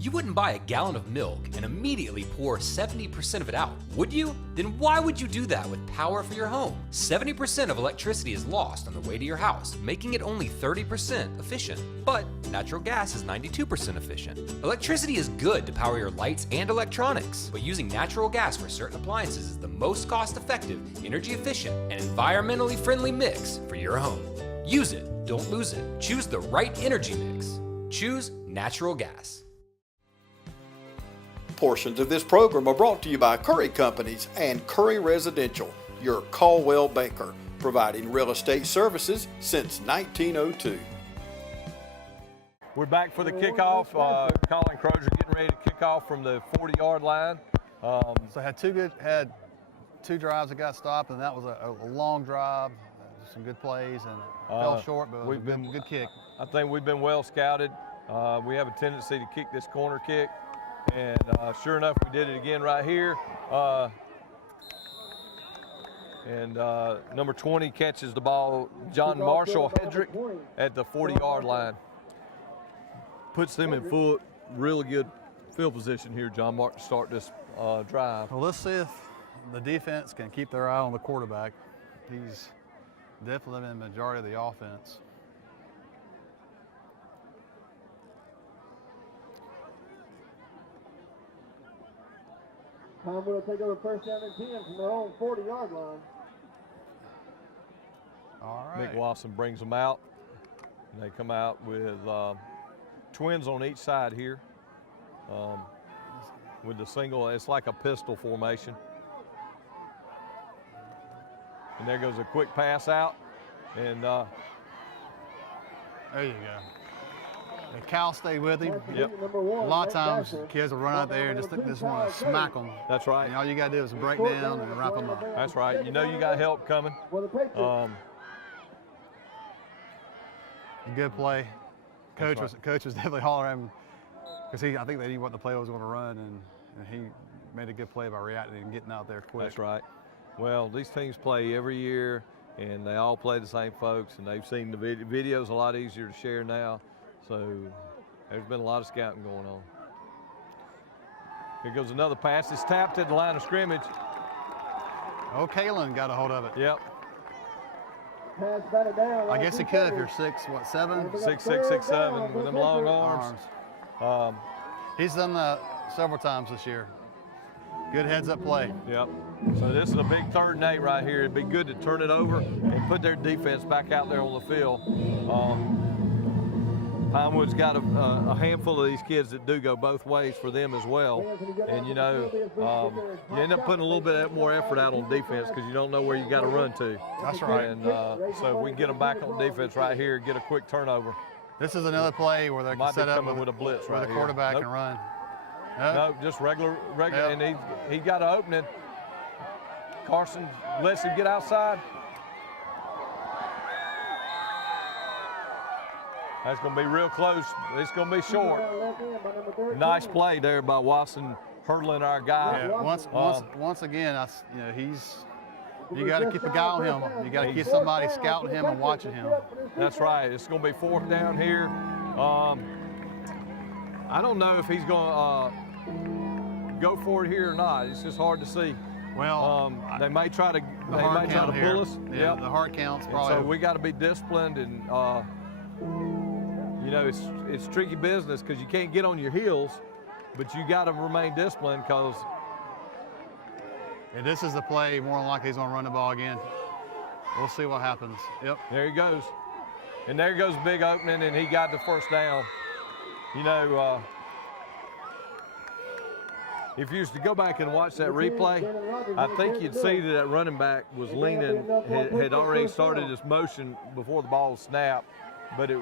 You wouldn't buy a gallon of milk and immediately pour 70% of it out, would you? Then why would you do that with power for your home? 70% of electricity is lost on the way to your house, making it only 30% efficient. But natural gas is 92% efficient. Electricity is good to power your lights and electronics, but using natural gas for certain appliances is the most cost-effective, energy-efficient, and environmentally friendly mix for your home. Use it, don't lose it. Choose the right energy mix. Choose natural gas. Portions of this program are brought to you by Curry Companies and Curry Residential, your Caldwell banker, providing real estate services since 1902. We're back for the kickoff. Colin Crozier getting ready to kick off from the 40-yard line. So had two drives that got stopped, and that was a long drive. Some good plays, and fell short, but it was a good kick. I think we've been well scouted. We have a tendency to kick this corner kick. And sure enough, we did it again right here. Number 20 catches the ball, John Marshall Hedrick, at the 40-yard line. Puts them in really good field position here, John Mark, to start this drive. Well, let's see if the defense can keep their eye on the quarterback. He's definitely been the majority of the offense. Pinewood will take over 1st down and 10 from their own 40-yard line. All right. Mick Wasson brings them out. And they come out with twins on each side here. With the single, it's like a pistol formation. And there goes a quick pass out. And there you go. And Cal stayed with him. Yep. A lot of times, kids will run out there and just want to smack them. That's right. And all you got to do is break down and wrap them up. That's right. You know you got help coming. Good play. Coach was definitely hollering at him because I think they knew what the play was going to run, and he made a good play by reacting and getting out there quick. That's right. Well, these teams play every year, and they all play the same folks, and they've seen the videos a lot easier to share now. So there's been a lot of scouting going on. Here goes another pass. It's tapped at the line of scrimmage. Oh, Kalen got a hold of it. Yep. I guess he could if you're 6'7"? 6'6", 6'7", with them long arms. He's done that several times this year. Good heads-up play. Yep. So this is a big 3rd and 8 right here. It'd be good to turn it over and put their defense back out there on the field. Pinewood's got a handful of these kids that do go both ways for them as well. And, you know, you end up putting a little bit more effort out on defense because you don't know where you got to run to. That's right. And so if we can get them back on defense right here, get a quick turnover. This is another play where they can set up with a blitz where right the here. quarterback can run. No, just regular, Yep. and he got an opening. Carson lets him get outside. That's going to be real close. It's going to be short. Nice play there by Watson, hurdling our guy. Yeah, once again, you know, you got to keep a guy on him. You got to get somebody scouting him and watching him. That's right. It's going to be fourth down here. I don't know if he's going to go for it here or not. It's just hard to see. Well, they may try to pull us. Yeah, the hard count's probably. So we got to be disciplined, and you know, it's tricky business because you can't get on your heels, but you got to remain disciplined because. And this is the play. More than likely, he's going to run the ball again. We'll see what happens. Yep. There he goes, and there goes big opening, and he got the first down. You know, if you used to go back and watch that replay, I think you'd see that running back was leaning, had already started his motion before the ball snapped, but it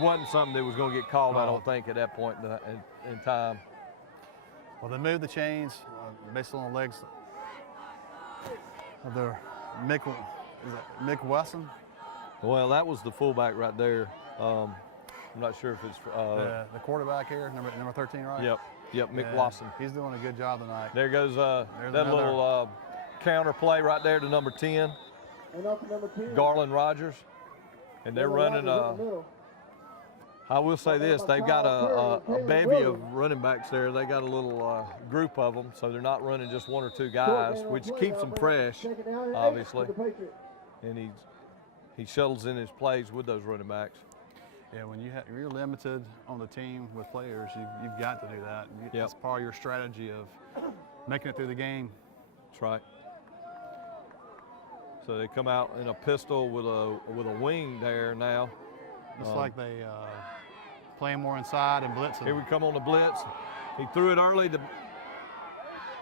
wasn't something that was going to get called, I don't think, at that point in time. Well, they moved the chains based on the legs of their Mick Wesson? Well, that was the fullback right there. I'm not sure if it's the quarterback here, number 13, right? Yep, Mick Wasson. He's doing a good job tonight. There goes that little counter play right there to number 10, Garland Rogers. And they're running I will say this, they've got a bevy of running backs there. They got a little group of them, so they're not running just one or two guys, which keeps them fresh, obviously. And he shuttles in his plays with those running backs. Yeah, when you're limited on the team with players, you've got to do that. That's part of your strategy of making it through the game. That's right. So they come out in a pistol with a wing there now. Looks like they playing more inside and blitzing. Here we come on the blitz. He threw it early.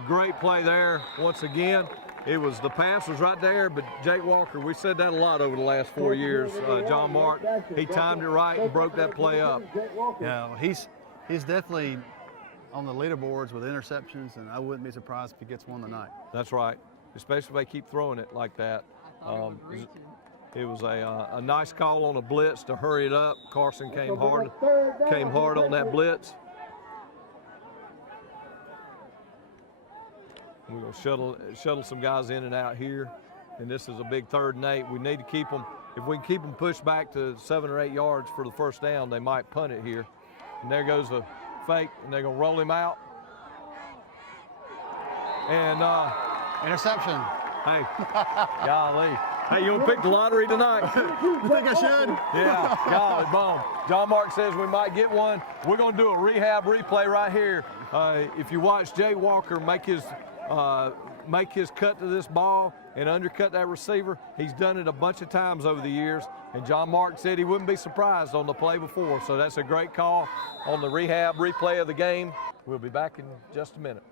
Great play there once again. It was the pass was right there, but Jake Walker, we said that a lot over the last 4 years. John Mark, he timed it right and broke that play up. Yeah, he's definitely on the leaderboards with interceptions, and I wouldn't be surprised if he gets one tonight. That's right, especially if they keep throwing it like that. It was a nice call on a blitz to hurry it up. Carson came hard on that blitz. We're going to shuttle some guys in and out here, and this is a big 3rd and 8. We need to keep them. If we can keep them pushed back to 7 or 8 yards for the first down, they might punt it here. And there goes a fake, and they're going to roll him out. And interception. Hey, golly. Hey, you want to pick the lottery tonight? You think I should? Yeah, golly, boom. John Mark says we might get one. We're going to do a rehab replay right here. If you watch Jay Walker make his cut to this ball and undercut that receiver, he's done it a bunch of times over the years. And John Mark said he wouldn't be surprised on the play before. So that's a great call on the rehab replay of the game. We'll be back in just a minute.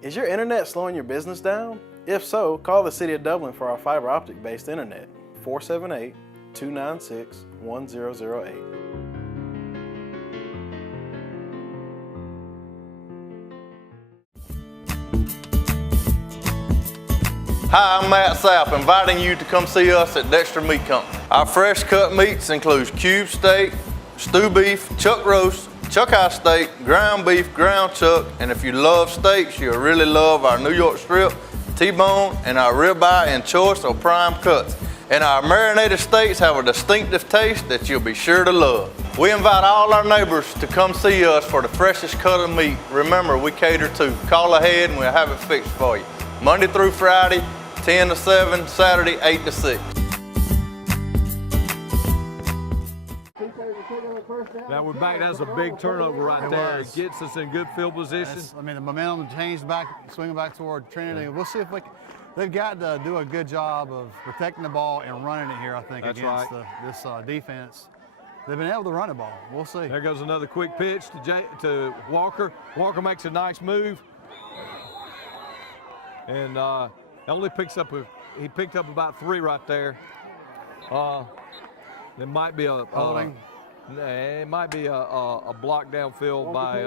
Is your internet slowing your business down? If so, call the City of Dublin for our fiber optic based internet, 478-296-1008. Hi, I'm Matt Sapp, inviting you to come see us at Dexter Meat Company. Our fresh cut meats includes cube steak, stew beef, chuck roast, chuck eye steak, ground beef, ground chuck, and if you love steaks, you'll really love our New York strip, T-bone, and our ribeye and choice or prime cuts. And our marinated steaks have a distinctive taste that you'll be sure to love. We invite all our neighbors to come see us for the freshest cut of meat. Remember, we cater to. Call ahead and we'll have it fixed for you. Monday through Friday, 10 to 7, Saturday, 8 to 6. Now we're back. That's a big turnover right there. was. It gets us in good field position. I mean, the momentum changed back, swinging back toward Trinity. We'll see if they've got to do a good job of protecting the ball and running it here, I think, That's against right. this defense. They've been able to run the ball. We'll see. There goes another quick pitch to Walker. Walker makes a nice move. And only he picked up about 3 right there. There might be a holding. It might be a block downfield by.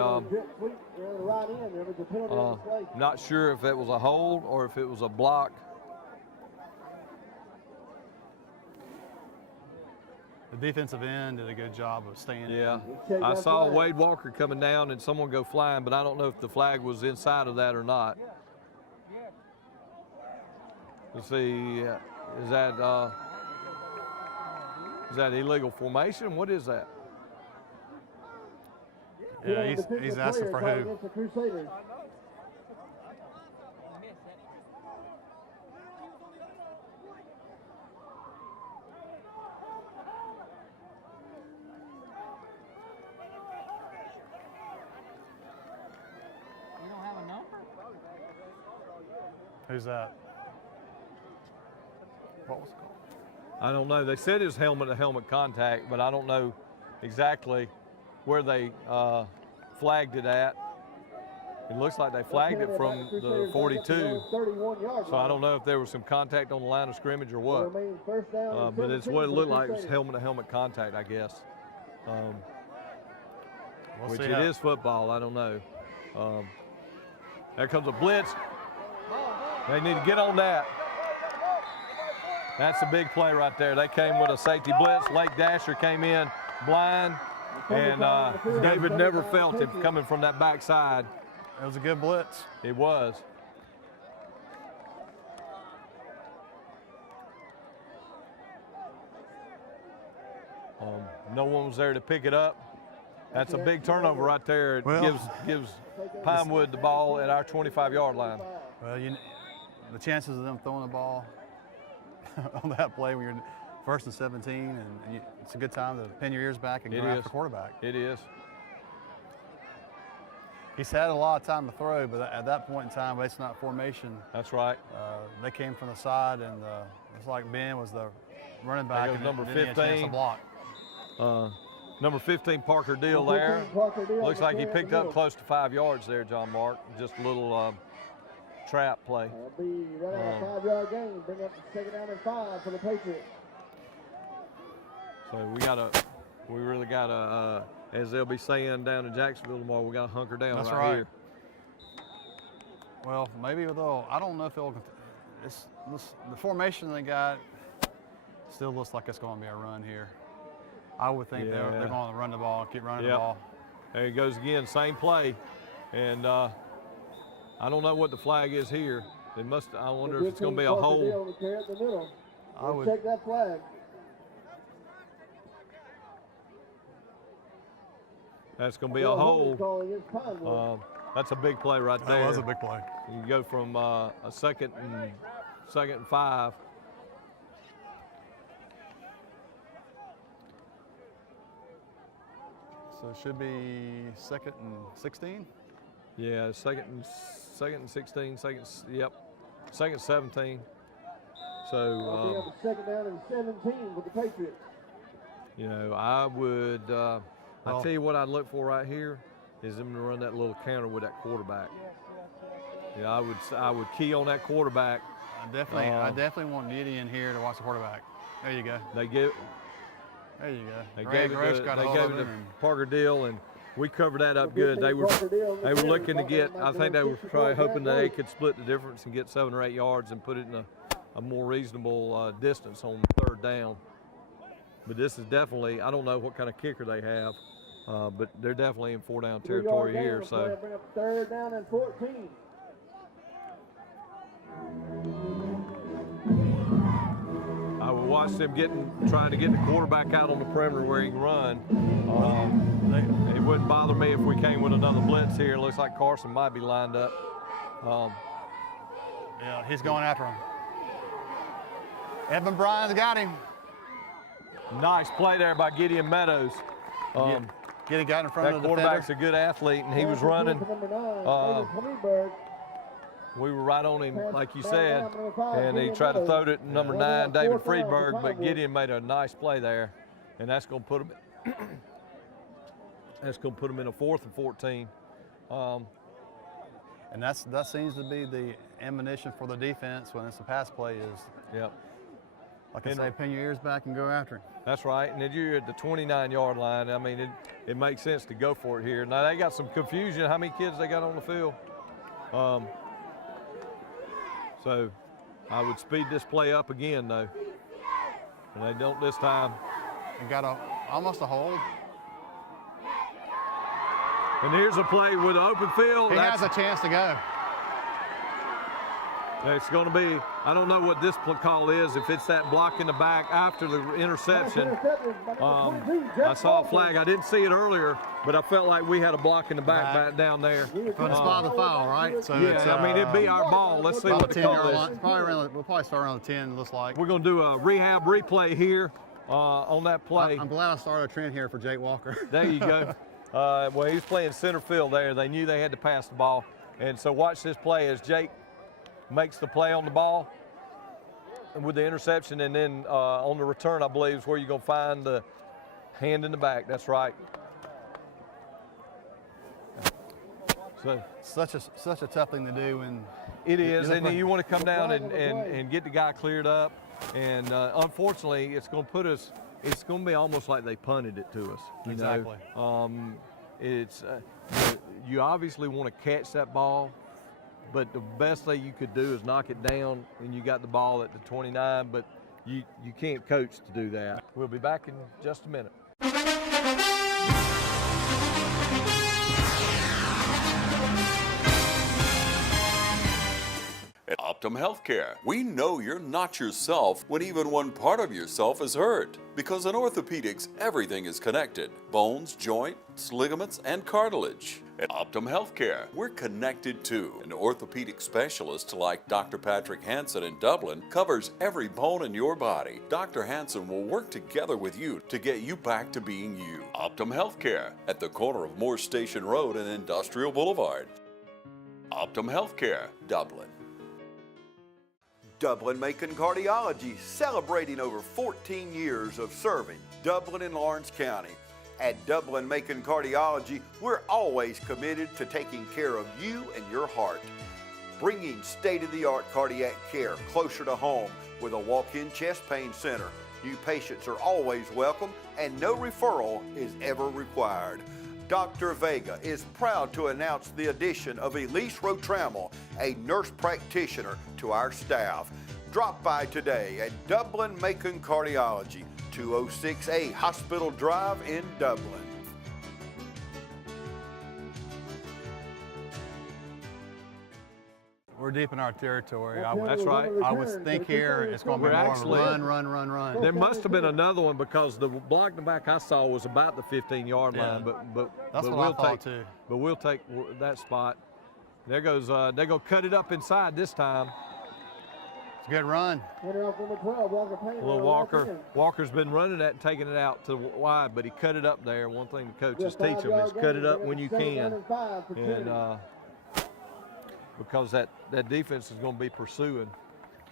Not sure if it was a hold or if it was a block. The defensive end did a good job of staying. Yeah, I saw Wade Walker coming down and someone go flying, but I don't know if the flag was inside of that or not. Let's see, is that illegal formation? What is that? Yeah, he's asking for who? Who's that? What was it called? I don't know. They said it was helmet-to-helmet contact, but I don't know exactly where they flagged it at. It looks like they flagged it from the 42. So I don't know if there was some contact on the line of scrimmage or what. But it's what it looked like. It was helmet-to-helmet contact, I guess. Which it is football. I don't know. There comes a blitz. They need to get on that. That's a big play right there. They came with a safety blitz. Lake Dasher came in blind, and David never felt him coming from that backside. It was a good blitz. It was. No one was there to pick it up. That's a big turnover right there. It gives Pinewood the ball at our 25-yard line. Well, the chances of them throwing the ball on that play when you're 1st and 17, and it's a good time to pin your ears back and go after the quarterback. It is. He's had a lot of time to throw, but at that point in time, it's not formation. That's right. They came from the side, and it's like Ben was the running back. And number 15. He had a chance to block. Number 15, Parker Deal there. Looks like he picked up close to 5 yards there, John Mark. Just a little trap play. Be running a 5-yard gain, bring up the 2nd down and 5 for the Patriots. So we really gotta, as they'll be saying down in Jacksonville tomorrow, we gotta hunker down. That's right here. Well, maybe I don't know if they'll. The formation they got still looks like it's going to be a run here. I would think they're going to run the ball, keep running the ball. There he goes again, same play, and I don't know what the flag is here. I wonder if it's going to be a hold. I would check that flag. That's going to be a hold. That's a big play right there. That was a big play. You go from a second and 5. So it should be 2nd and 16. Yeah, second and 16. Second and 17. So. 2nd down and 17 with the Patriots. You know, I would. I tell you what I'd look for right here is them to run that little counter with that quarterback. Yeah, I would key on that quarterback. I definitely want Gideon here to watch the quarterback. There you go. There you go. They gave it to Parker Deal, and we covered that up good. They were looking to get. I think they were probably hoping that they could split the difference and get 7 or 8 yards and put it in a more reasonable distance on 3rd down. But this is definitely. I don't know what kind of kicker they have. But they're definitely in 4-down territory here. So bring up 3rd down and 14. I would watch them trying to get the quarterback out on the perimeter where he can run. It wouldn't bother me if we came with another blitz here. It looks like Carson might be lined up. Yeah, he's going after him. Evan Bryan's got him. Nice play there by Gideon Meadows. Getting got in front That of the quarterback's defender. a good athlete, and he was running. We were right on him, like you said, and he tried to throw it at number 9, David Friedberg, but Gideon made a nice play there, and that's going to put him. That's going to put him in a 4th and 14. And that seems to be the ammunition for the defense when it's a pass play is. Yep. Like I say, pin your ears back and go after him. That's right, and then you're at the 29-yard line. I mean, it makes sense to go for it here. Now, they got some confusion. How many kids they got on the field? So I would speed this play up again, though. And they don't this time. They got almost a hold. And here's a play with an open field. He has a chance to go. It's going to be, I don't know what this call is, if it's that block in the back after the interception. I saw a flag. I didn't see it earlier, but I felt like we had a block in the back down there. From the spot of the foul, right? So yeah, I mean, it'd be our ball. Let's see what the call is. We'll probably start around the 10, it looks like. We're going to do a rehab replay here on that play. I'm glad I started a trend here for Jake Walker. There you go. Well, he was playing center field there. They knew they had to pass the ball. And so watch this play as Jake makes the play on the ball with the interception, and then on the return, I believe, is where you're going to find the hand in the back. That's right. So such a tough thing to do when it is, and you want to come down and get the guy cleared up. And unfortunately, it's going to put us. It's going to be almost like they punted it to us. Exactly. It's you obviously want to catch that ball, but the best thing you could do is knock it down, and you got the ball at the 29. But you can't coach to do that. We'll be back in just a minute. At Optum Healthcare, we know you're not yourself when even one part of yourself is hurt. Because in orthopedics, everything is connected. Bones, joints, ligaments, and cartilage. At Optum Healthcare, we're connected too. An orthopedic specialist like Dr. Patrick Hansen in Dublin covers every bone in your body. Dr. Hansen will work together with you to get you back to being you. Optum Healthcare at the corner of Moore Station Road and Industrial Boulevard. Optum Healthcare, Dublin. Dublin-Macon Cardiology, celebrating over 14 years of serving Dublin and Lawrence County. At Dublin-Macon Cardiology, we're always committed to taking care of you and your heart. Bringing state-of-the-art cardiac care closer to home with a walk-in chest pain center. New patients are always welcome and no referral is ever required. Dr. Vega is proud to announce the addition of Elise Rotrammel, a nurse practitioner, to our staff. Drop by today at Dublin-Macon Cardiology, 206A Hospital Drive in Dublin. We're deep in our territory. That's right. I would think here it's going to be more run. There must have been another one because the block in the back I saw was about the 15-yard line, but that's what we'll I thought too. But we'll take that spot. There goes. They're going to cut it up inside this time. It's a good run. Little Walker. Walker's been running that and taking it out to wide, but he cut it up there. One thing the coaches teach him is cut it up when you can. And because that defense is going to be pursuing,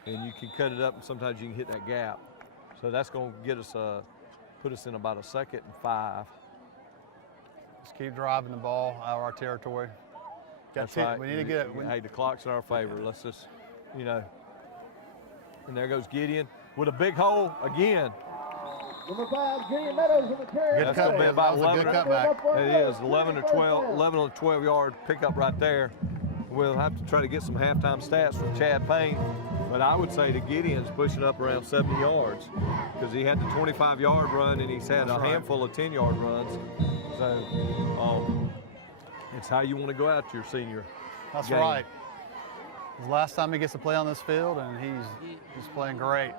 and you can cut it up, and sometimes you can hit that gap. So that's going to get us, put us in about a 2nd and 5. Just keep driving the ball out of our territory. That's right. We need to get it. Hey, the clock's in our favor. Let's just, And there goes Gideon with a big hole again. Number 5, Gideon Meadows in the carry. That's going to be about 11. It is 11 or 12-yard pickup right there. We'll have to try to get some halftime stats from Chad Payne, but I would say that Gideon's pushing up around 70 yards because he had the 25-yard run and he's had a handful of 10-yard runs. So it's how you want to go out to your senior. That's game. right. It's the last time he gets to play on this field, and he's playing great.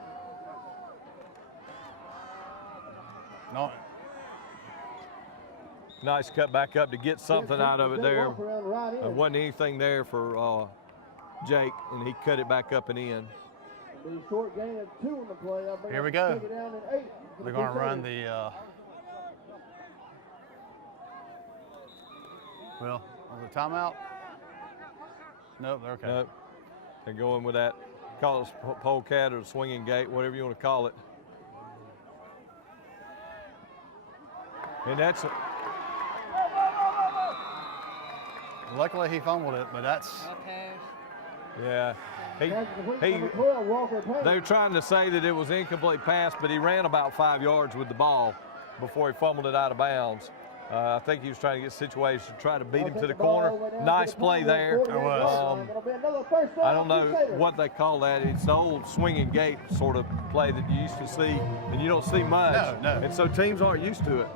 No. Nice cut back up to get something out of it there. There wasn't anything there for Jake, and he cut it back up and in. Here we go. They're going to run the Well, was it timeout? Nope, they're okay. Nope. They're going with that, call it a polecat or a swinging gate, whatever you want to call it. And that's luckily he fumbled it, but that's yeah. They're trying to say that it was incomplete pass, but he ran about 5 yards with the ball before he fumbled it out of bounds. I think he was trying to get situated to try to beat him to the corner. Nice play there. It was. I don't know what they call that. It's the old swinging gate sort of play that you used to see, and you don't see much. No. And so teams aren't used to it.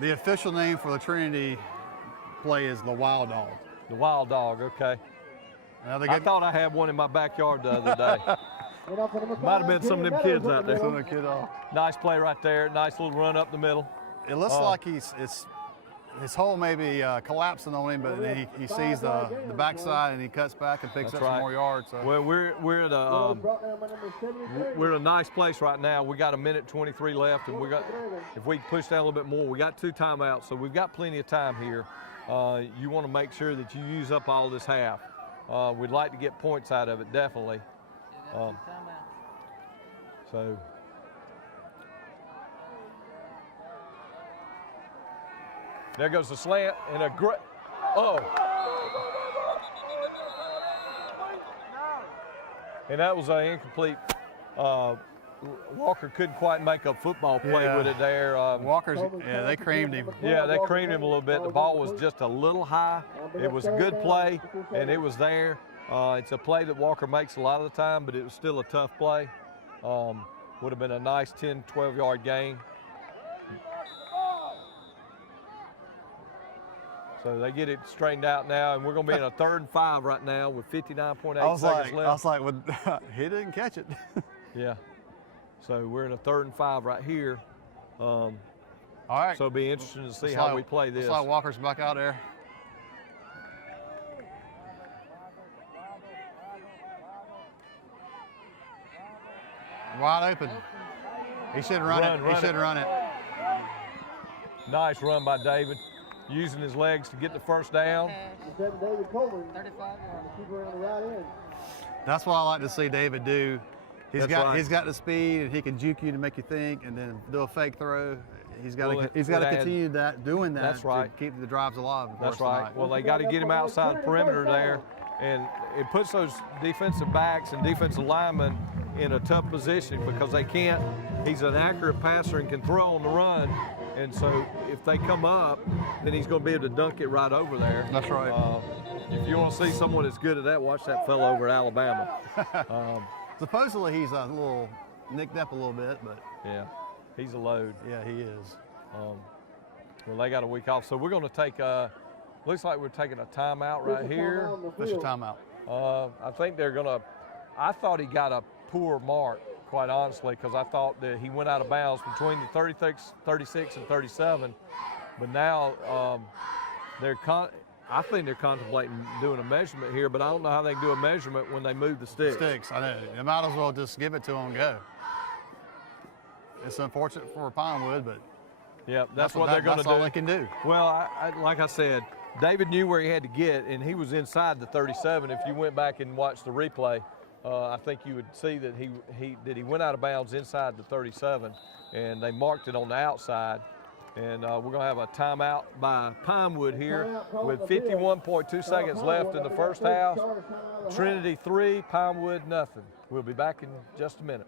The official name for the Trinity play is the Wild Dog. The Wild Dog, okay. I thought I had one in my backyard the other day. Might have been some of them kids out there. Some of the kids off. Nice play right there. Nice little run up the middle. It looks like his hole may be collapsing on him, but then he sees the backside and he cuts back and picks up some more yards. So. Well, we're at a nice place right now. We got 1:23 left, and if we push down a little bit more, we got 2 timeouts, so we've got plenty of time here. You want to make sure that you use up all this half. We'd like to get points out of it, definitely. So. There goes the slant and a great, and that was an incomplete. Walker couldn't quite make a football play with it there. They creamed him. Yeah, they creamed him a little bit. The ball was just a little high. It was a good play, and it was there. It's a play that Walker makes a lot of the time, but it was still a tough play. Would have been a nice 10, 12-yard gain. So they get it straightened out now, and we're going to be in a 3rd and 5 right now with 59.8 seconds left. I was like, he didn't catch it. Yeah. So we're in a 3rd and 5 right here. All right. So it'll be interesting to see how we play this. Looks like Walker's back out there. Wide open. He should run it. He should run it. Nice run by David, using his legs to get the first down. That's what I like to see David do. He's got the speed, and he can juke you to make you think, and then do a fake throw. He's got to continue doing that. That's right. To keep the drives alive. That's right. Well, they got to get him outside the perimeter there, and it puts those defensive backs and defensive linemen in a tough position because they can't. He's an accurate passer and can throw on the run, and so if they come up, then he's going to be able to dunk it right over there. That's right. If you want to see someone that's good at that, watch that fellow over at Alabama. Supposedly he's a little nicked up a little bit, but yeah, he's a load. Yeah, he is. Well, they got a week off, so we're going to take. Looks like we're taking a timeout right here. What's your timeout? I think they're going to. I thought he got a poor mark, quite honestly, because I thought that he went out of bounds between the 36 and 37. But now I think they're contemplating doing a measurement here, but I don't know how they can do a measurement when they move the sticks. I know. They might as well just give it to them and go. It's unfortunate for Pinewood, but yeah, that's what they're going to do. That's all they can do. Well, like I said, David knew where he had to get, and he was inside the 37. If you went back and watched the replay, I think you would see that he went out of bounds inside the 37, and they marked it on the outside. And we're going to have a timeout by Pinewood here with 51.2 seconds left in the first half. Trinity 3, Pinewood nothing. We'll be back in just a minute.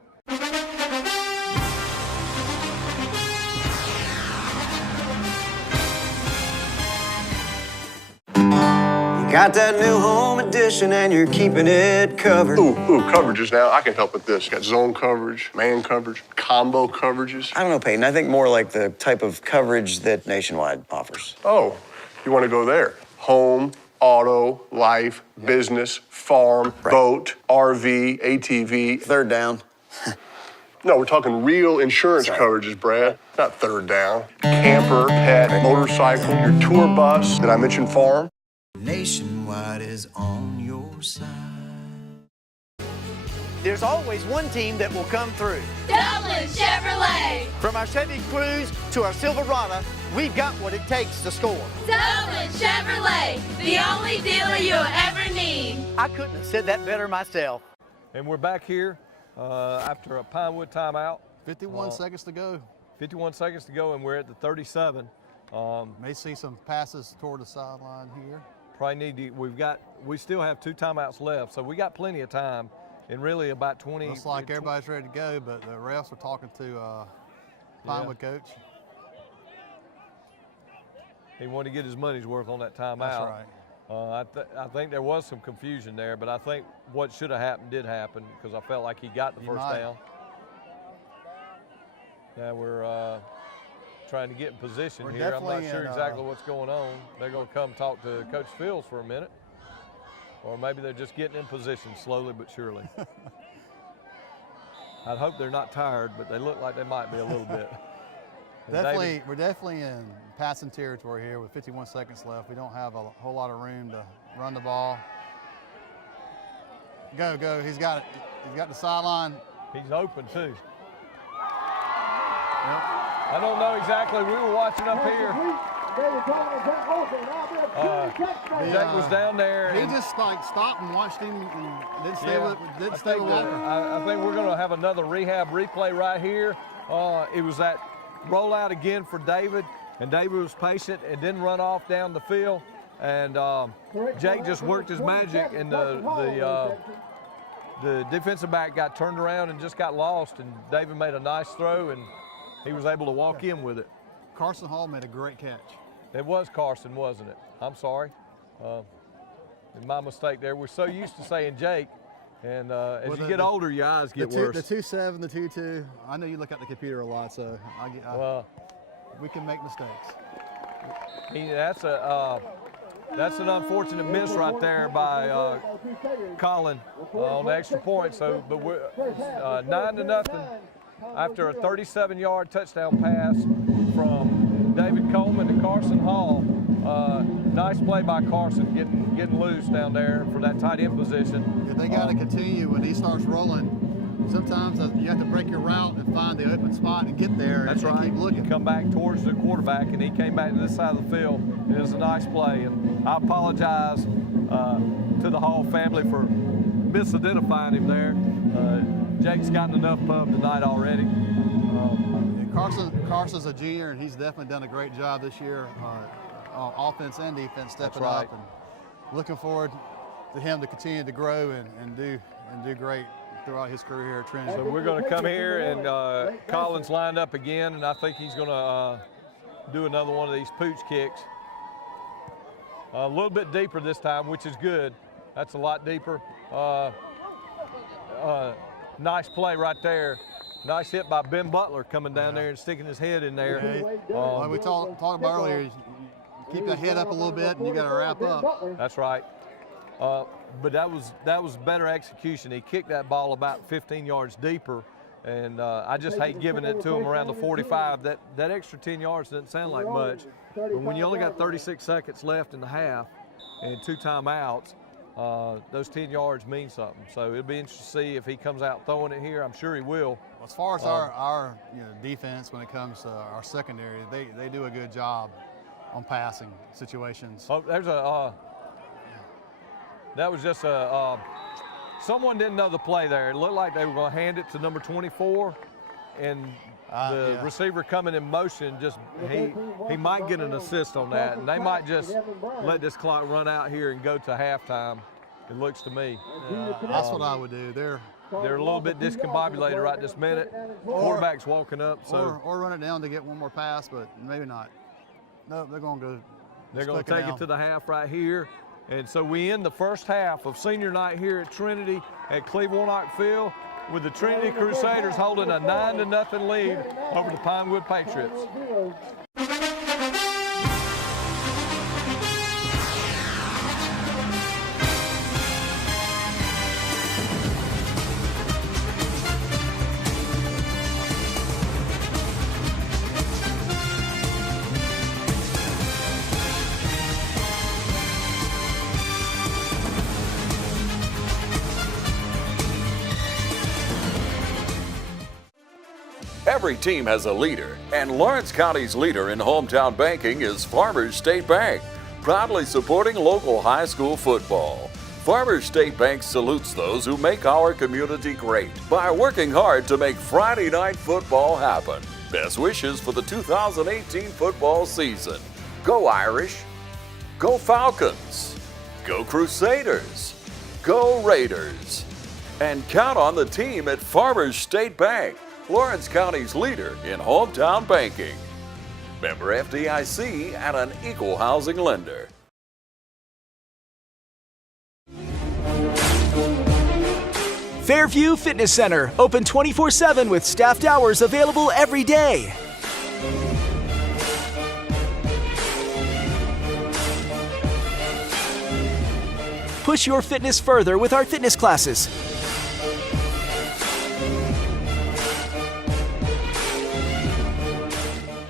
Got that new home edition and you're keeping it covered. Ooh, coverages now. I can help with this. Got zone coverage, man coverage, combo coverages. I don't know, Peyton. I think more like the type of coverage that Nationwide offers. Oh, you want to go there? Home, auto, life, business, farm, boat, RV, ATV. Third down. No, we're talking real insurance coverages, Brad. Not third down. Camper, pet, motorcycle, your tour bus. Did I mention farm? Nationwide is on your side. there's always one team that will come through. Dublin Chevrolet! From our Chevy Cruze to our Silverado, we've got what it takes to score. Dublin Chevrolet, the only dealer you'll ever need. I couldn't have said that better myself. And we're back here after a Pinewood timeout. 51 seconds to go. 51 seconds to go, and we're at the 37. May see some passes toward the sideline here. Probably need to, we still have 2 timeouts left, so we got plenty of time, and really about 20. Looks like everybody's ready to go, but the refs are talking to Pinewood coach. He wanted to get his money's worth on that timeout. That's right. I think there was some confusion there, but I think what should have happened did happen, because I felt like he got the first down. Now we're trying to get in position here. I'm not sure exactly what's going on. They're going to come talk to Coach Fields for a minute. Or maybe they're just getting in position slowly but surely. I'd hope they're not tired, but they look like they might be a little bit. We're definitely in passing territory here with 51 seconds left. We don't have a whole lot of room to run the ball. Go. He's got it. He's got the sideline. He's open too. I don't know exactly. We were watching up here. Jake was down there. He just like stopped and watched him and didn't stay with Walker. I think we're going to have another rehab replay right here. It was that rollout again for David, and David was patient and didn't run off down the field. And Jake just worked his magic, and the defensive back got turned around and just got lost, and David made a nice throw, and he was able to walk in with it. Carson Hall made a great catch. It was Carson, wasn't it? I'm sorry. My mistake there. We're so used to saying Jake, and as you get older, your eyes get worse. The 2.7, the 2.2. I know you look at the computer a lot, so we can make mistakes. That's an unfortunate miss right there by Colin on the extra point. So, but we're 9-0 after a 37-yard touchdown pass from David Coleman to Carson Hall. Nice play by Carson, getting loose down there for that tight end position. Yeah, they got to continue when he starts rolling. Sometimes you have to break your route and find the open spot and get there. That's right. Keep looking. Come back towards the quarterback, and he came back to this side of the field. It was a nice play, and I apologize to the Hall family for misidentifying him there. Jake's gotten enough pub tonight already. Carson's a junior, and he's definitely done a great job this year, on offense and defense, stepping up. And looking forward to him to continue to grow and do great throughout his career here at Trinity. So we're going to come here, and Colin's lined up again, and I think he's going to do another one of these pooch kicks. A little bit deeper this time, which is good. That's a lot deeper. Nice play right there. Nice hit by Ben Butler coming down there and sticking his head in there. Like we talked about earlier, keep that head up a little bit, and you got to wrap up. That's right. But that was better execution. He kicked that ball about 15 yards deeper, and I just hate giving it to him around the 45. That extra 10 yards doesn't sound like much, but when you only got 36 seconds left in the half and 2 timeouts, those 10 yards mean something. So it'll be interesting to see if he comes out throwing it here. I'm sure he will. As far as our defense, when it comes to our secondary, they do a good job on passing situations. Oh, there's that was just someone didn't know the play there. It looked like they were going to hand it to number 24, and the receiver coming in motion, he might get an assist on that, and they might just let this clock run out here and go to halftime. It looks to me. That's what I would do. They're a little bit discombobulated right this minute. Quarterback's walking up, or run it down to get one more pass, but maybe not. No, they're going to go. They're going to take it to the half right here. And so we end the first half of senior night here at Trinity at Cleve-Warnock Field with the Trinity Crusaders holding a 9-0 lead over the Pinewood Patriots. Every team has a leader, and Lawrence County's leader in hometown banking is Farmers State Bank, proudly supporting local high school football. Farmers State Bank salutes those who make our community great by working hard to make Friday night football happen. Best wishes for the 2018 football season. Go Irish, go Falcons, go Crusaders, go Raiders. And count on the team at Farmers State Bank, Lawrence County's leader in hometown banking. Member FDIC and an equal housing lender. Fairview Fitness Center, open 24/7 with staffed hours available every day. Push your fitness further with our fitness classes.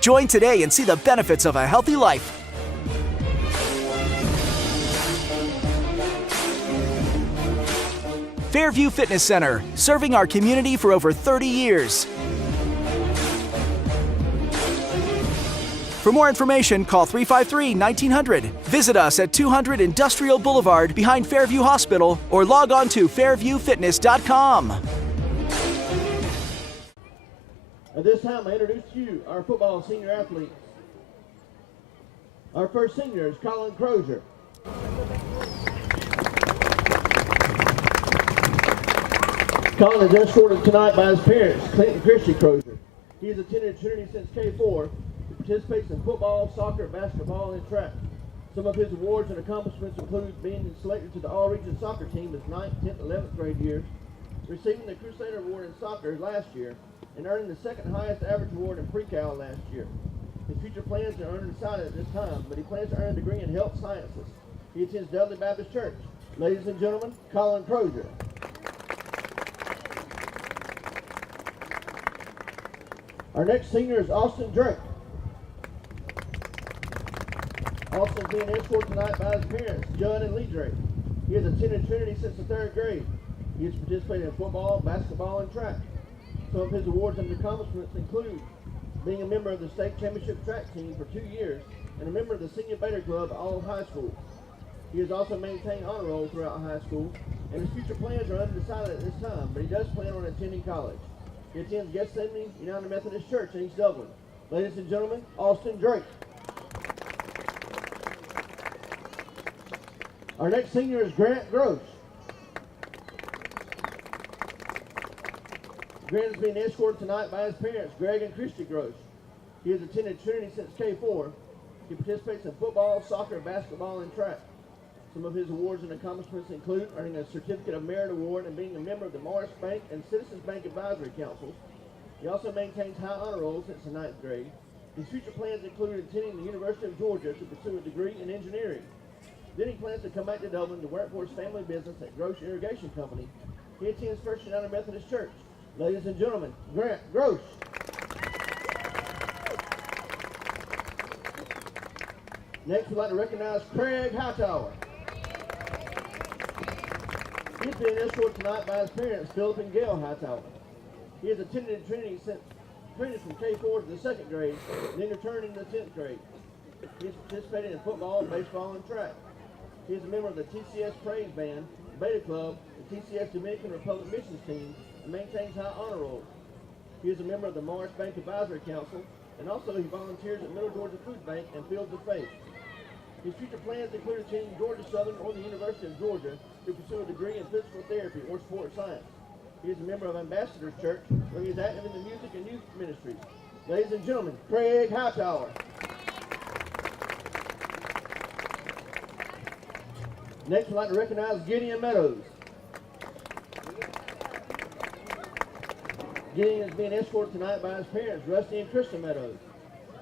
Join today and see the benefits of a healthy life. Fairview Fitness Center, serving our community for over 30 years. For more information, call 353-1900. Visit us at 200 Industrial Boulevard behind Fairview Hospital or log on to fairviewfitness.com. At this time, I introduce to you our football senior athletes. Our first senior is Colin Crozier. Colin is escorted tonight by his parents, Clint and Christy Crozier. He has attended Trinity since K4. He participates in football, soccer, basketball, and track. Some of his awards and accomplishments include being selected to the All-Region soccer team his 9th, 10th, 11th grade years, receiving the Crusader Award in soccer last year, and earning the second highest average award in pre-cal last year. His future plans are undecided at this time, but he plans to earn a degree in health sciences. He attends Dudley Baptist Church. Ladies and gentlemen, Colin Crozier. Our next senior is Austin Drake. Austin is being escorted tonight by his parents, Judd and Lee Drake. He has attended Trinity since the 3rd grade. He has participated in football, basketball, and track. Some of his awards and accomplishments include being a member of the state championship track team for 2 years and a member of the senior Bader Club all of high school. He has also maintained honor roll throughout high school, and his future plans are undecided at this time, but he does plan on attending college. He attends Gethsemane United Methodist Church in East Dublin. Ladies and gentlemen, Austin Drake. Our next senior is Grant Gross. Grant is being escorted tonight by his parents, Greg and Christy Gross. He has attended Trinity since K4. He participates in football, soccer, basketball, and track. Some of his awards and accomplishments include earning a Certificate of Merit Award and being a member of the Morris Bank and Citizens Bank Advisory Councils. He also maintains high honor roll since the 9th grade. His future plans include attending the University of Georgia to pursue a degree in engineering. Then he plans to come back to Dublin to work for his family business at Gross Irrigation Company. He attends First United Methodist Church. Ladies and gentlemen, Grant Gross. Next, we'd like to recognize Craig Hightower. He's being escorted tonight by his parents, Philip and Gail Hightower. He has attended Trinity since from K4 to the 2nd grade, then returned into the 10th grade. He has participated in football, baseball, and track. He is a member of the TCS Praise Band, Beta Club, the TCS Dominican Republic Missions Team, and maintains high honor roll. He is a member of the Morris Bank Advisory Council, and also he volunteers at Middle Georgia Food Bank and Fields of Faith. His future plans include attending Georgia Southern or the University of Georgia to pursue a degree in physical therapy or sports science. He is a member of Ambassadors Church, where he is active in the music and youth ministries. Ladies and gentlemen, Craig Hightower. Next, we'd like to recognize Gideon Meadows. Gideon is being escorted tonight by his parents, Rusty and Krista Meadows.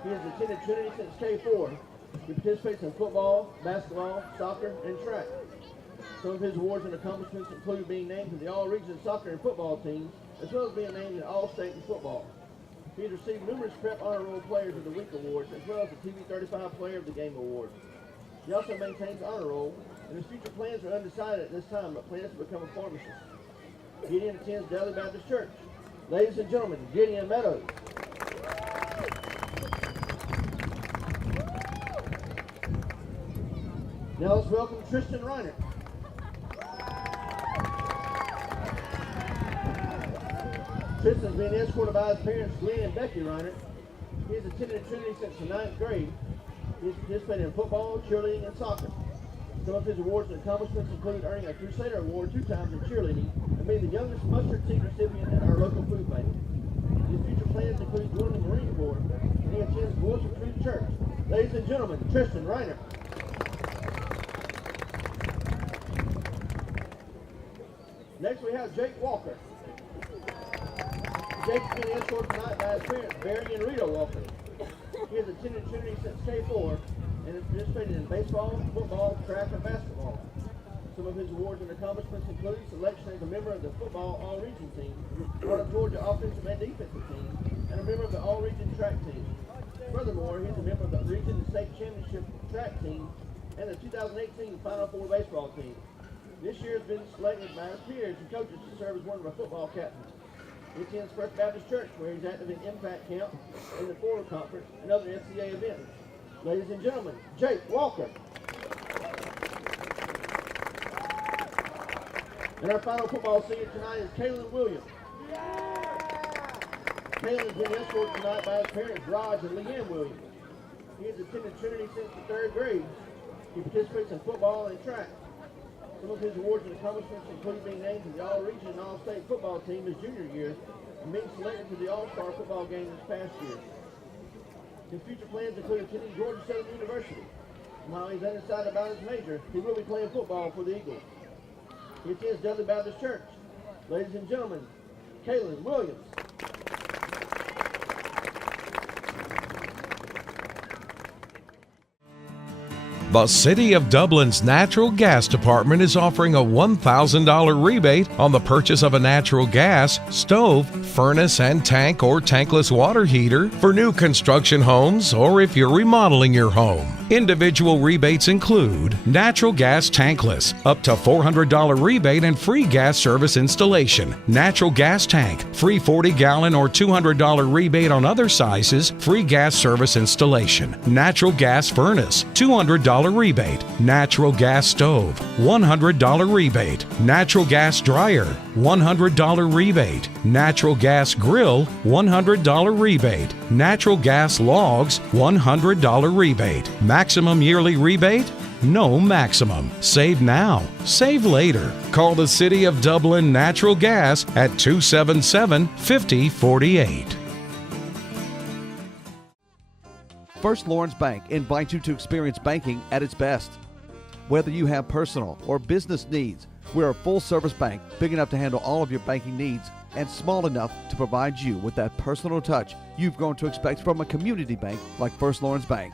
He has attended Trinity since K4. He participates in football, basketball, soccer, and track. Some of his awards and accomplishments include being named to the All-Region soccer and football teams, as well as being named in All-State in football. He has received numerous Prep Honor Roll Players of the Week awards, as well as the TV35 Player of the Game award. He also maintains honor roll, and his future plans are undecided at this time, but plans to become a pharmacist. Gideon attends Dudley Baptist Church. Ladies and gentlemen, Gideon Meadows. Now let's welcome Tristan Reiner. Tristan's been escorted by his parents, Glenn and Becky Reiner. He has attended Trinity since the 9th grade. He has participated in football, cheerleading, and soccer. Some of his awards and accomplishments include earning a Crusader Award 2 times in cheerleading and being the youngest mustard seed recipient at our local food bank. His future plans include joining the Marine Corps, and he attends Voice of Truth Church. Ladies and gentlemen, Tristan Reiner. Next we have Jake Walker. Jake's been escorted tonight by his parents, Barry and Rita Walker. He has attended Trinity since K4 and has participated in baseball, football, track, and basketball. Some of his awards and accomplishments include selection as a member of the football all-region team, part of Georgia offensive and defensive team, and a member of the all-region track team. Furthermore, he's a member of the region and state championship track team and the 2018 Final Four baseball team. This year has been selected by his peers and coaches to serve as one of our football captains. He attends First Baptist Church, where he's active in Impact Camp, in the Forward Conference, and other FCA events. Ladies and gentlemen, Jake Walker. And our final football senior tonight is Kaylin Williams. Kaylin's been escorted tonight by his parents, Raj and Leanne Williams. He has attended Trinity since the 3rd grade. He participates in football and track. Some of his awards and accomplishments include being named to the All-Region and All-State football team his junior year and being selected to the All-Star football game this past year. His future plans include attending Georgia Southern University. And while he's undecided about his major, he will be playing football for the Eagles. He attends Dudley Baptist Church. Ladies and gentlemen, Kaylin Williams. The City of Dublin's Natural Gas Department is offering a $1,000 rebate on the purchase of a natural gas, stove, furnace and tank or tankless water heater for new construction homes or if you're remodeling your home. Individual rebates include natural gas tankless, up to $400 rebate and free gas service installation. Natural gas tank, free 40-gallon or $200 rebate on other sizes, free gas service installation. Natural gas furnace, $200 rebate. Natural gas stove, $100 rebate. Natural gas dryer, $100 rebate. Natural gas grill, $100 rebate. Natural gas logs, $100 rebate. Maximum yearly rebate? No maximum. Save now. Save later. Call the City of Dublin Natural Gas at 277-5048. First Lawrence Bank invites you to experience banking at its best. Whether you have personal or business needs, we're a full-service bank big enough to handle all of your banking needs and small enough to provide you with that personal touch you've grown to expect from a community bank like First Lawrence Bank.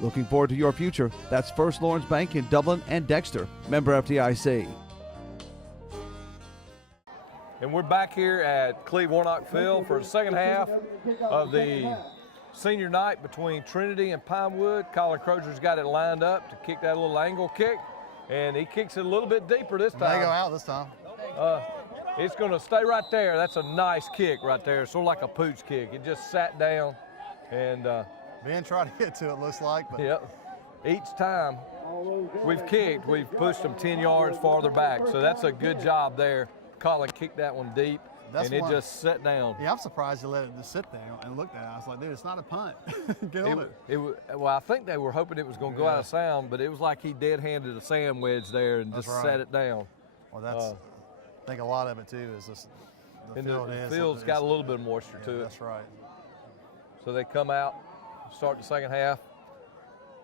Looking forward to your future. That's First Lawrence Bank in Dublin and Dexter, member FDIC. And we're back here at Cleve Warnock Field for the second half of the senior night between Trinity and Pinewood. Colin Crozier's got it lined up to kick that little angle kick, and he kicks it a little bit deeper this time. May go out this time. It's going to stay right there. That's a nice kick right there, sort of like a pooch kick. It just sat down, and Ben tried to get to it, looks like. But yep. Each time we've kicked, we've pushed them 10 yards farther back, so that's a good job there. Colin kicked that one deep, and it just sat down. Yeah, I'm surprised you let it just sit there and looked at it. I was like, dude, it's not a punt. Get on it. Well, I think they were hoping it was going to go out of sound, but it was like he dead-handed a sand wedge there and just sat it down. Well, that's, I think a lot of it, too, is just the field. The field's got a little bit of moisture to it. That's right. So they come out, start the second half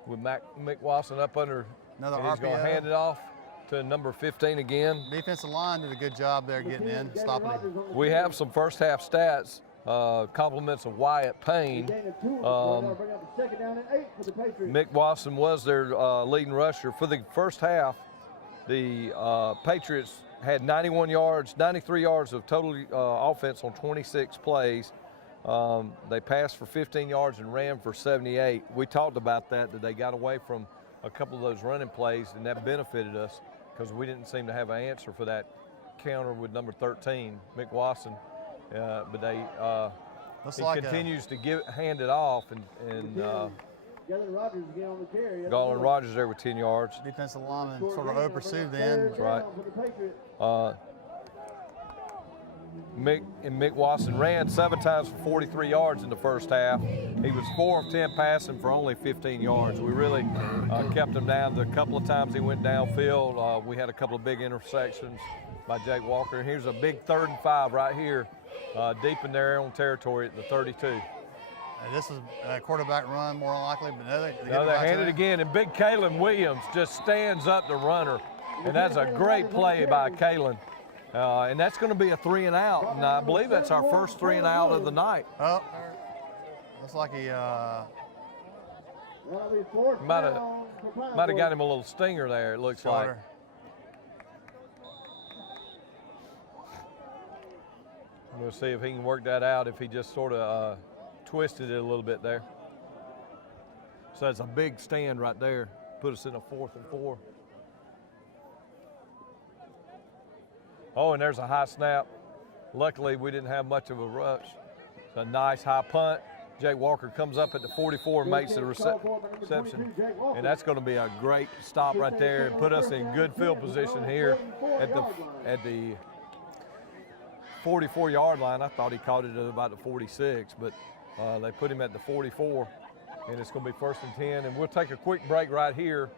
with Mick Wasson up under. Another and he's going to hand it off to number 15 again. Defensive line did a good job there getting in, stopping him. We have some first half stats, compliments of Wyatt Payne. Mick Wasson was their leading rusher. For the first half, the Patriots had 93 yards of total offense on 26 plays. They passed for 15 yards and ran for 78. We talked about that they got away from a couple of those running plays, and that benefited us because we didn't seem to have an answer for that counter with number 13, Mick Wasson. But he continues to hand it off, and Galen Rogers again on the carry. Garland Rogers there with 10 yards. Defensive lineman sort of over-pursued then. That's right. Mick Watson ran 7 times for 43 yards in the first half. He was 4 of 10 passing for only 15 yards. We really kept him down. The couple of times he went downfield, we had a couple of big intersections by Jake Walker. And here's a big 3rd and 5 right here, deep in their own territory at the 32. This is a quarterback run, more likely, but no, they hand it again, and big Kalen Williams just stands up the runner, and that's a great play by Kalen. And that's going to be a 3 and out, and I believe that's our first 3 and out of the night. Oh, looks like he might have got him a little stinger there, it looks like. We'll see if he can work that out, if he just sort of twisted it a little bit there. So it's a big stand right there. Put us in a 4th and 4. Oh, and there's a high snap. Luckily, we didn't have much of a rush. It's a nice high punt. Jake Walker comes up at the 44 and makes the reception. And that's going to be a great stop right there and put us in good field position here at the 44-yard line. I thought he caught it at about the 46, but they put him at the 44, and it's going to be 1st and 10. And we'll take a quick break right here.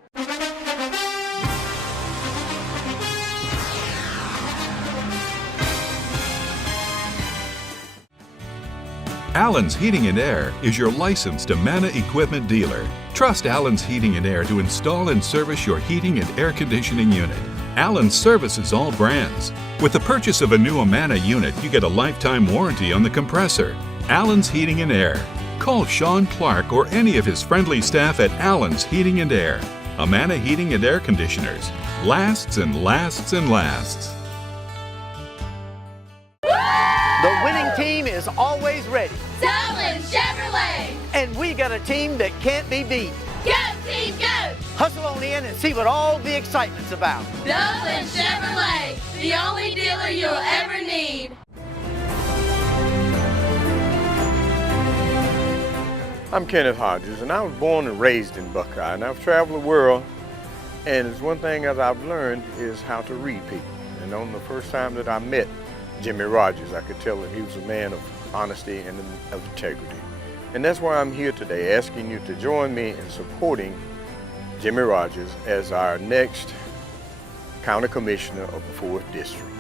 Allen's Heating and Air is your licensed Amana equipment dealer. Trust Allen's Heating and Air to install and service your heating and air conditioning unit. Allen services all brands. With the purchase of a new Amana unit, you get a lifetime warranty on the compressor. Allen's Heating and Air. Call Sean Clark or any of his friendly staff at Allen's Heating and Air. Amana Heating and Air Conditioners. Lasts and lasts and lasts. The winning team is always ready. Dublin Chevrolet. And we got a team that can't be beat. Go team, go! Hustle on in and see what all the excitement's about. Dublin Chevrolet, the only dealer you'll ever need. I'm Kenneth Hodges, and I was born and raised in Buckeye, and I've traveled the world, and it's one thing that I've learned is how to read people. And on the first time that I met Jimmy Rogers, I could tell that he was a man of honesty and of integrity. And that's why I'm here today, asking you to join me in supporting Jimmy Rogers as our next County Commissioner of the 4th District.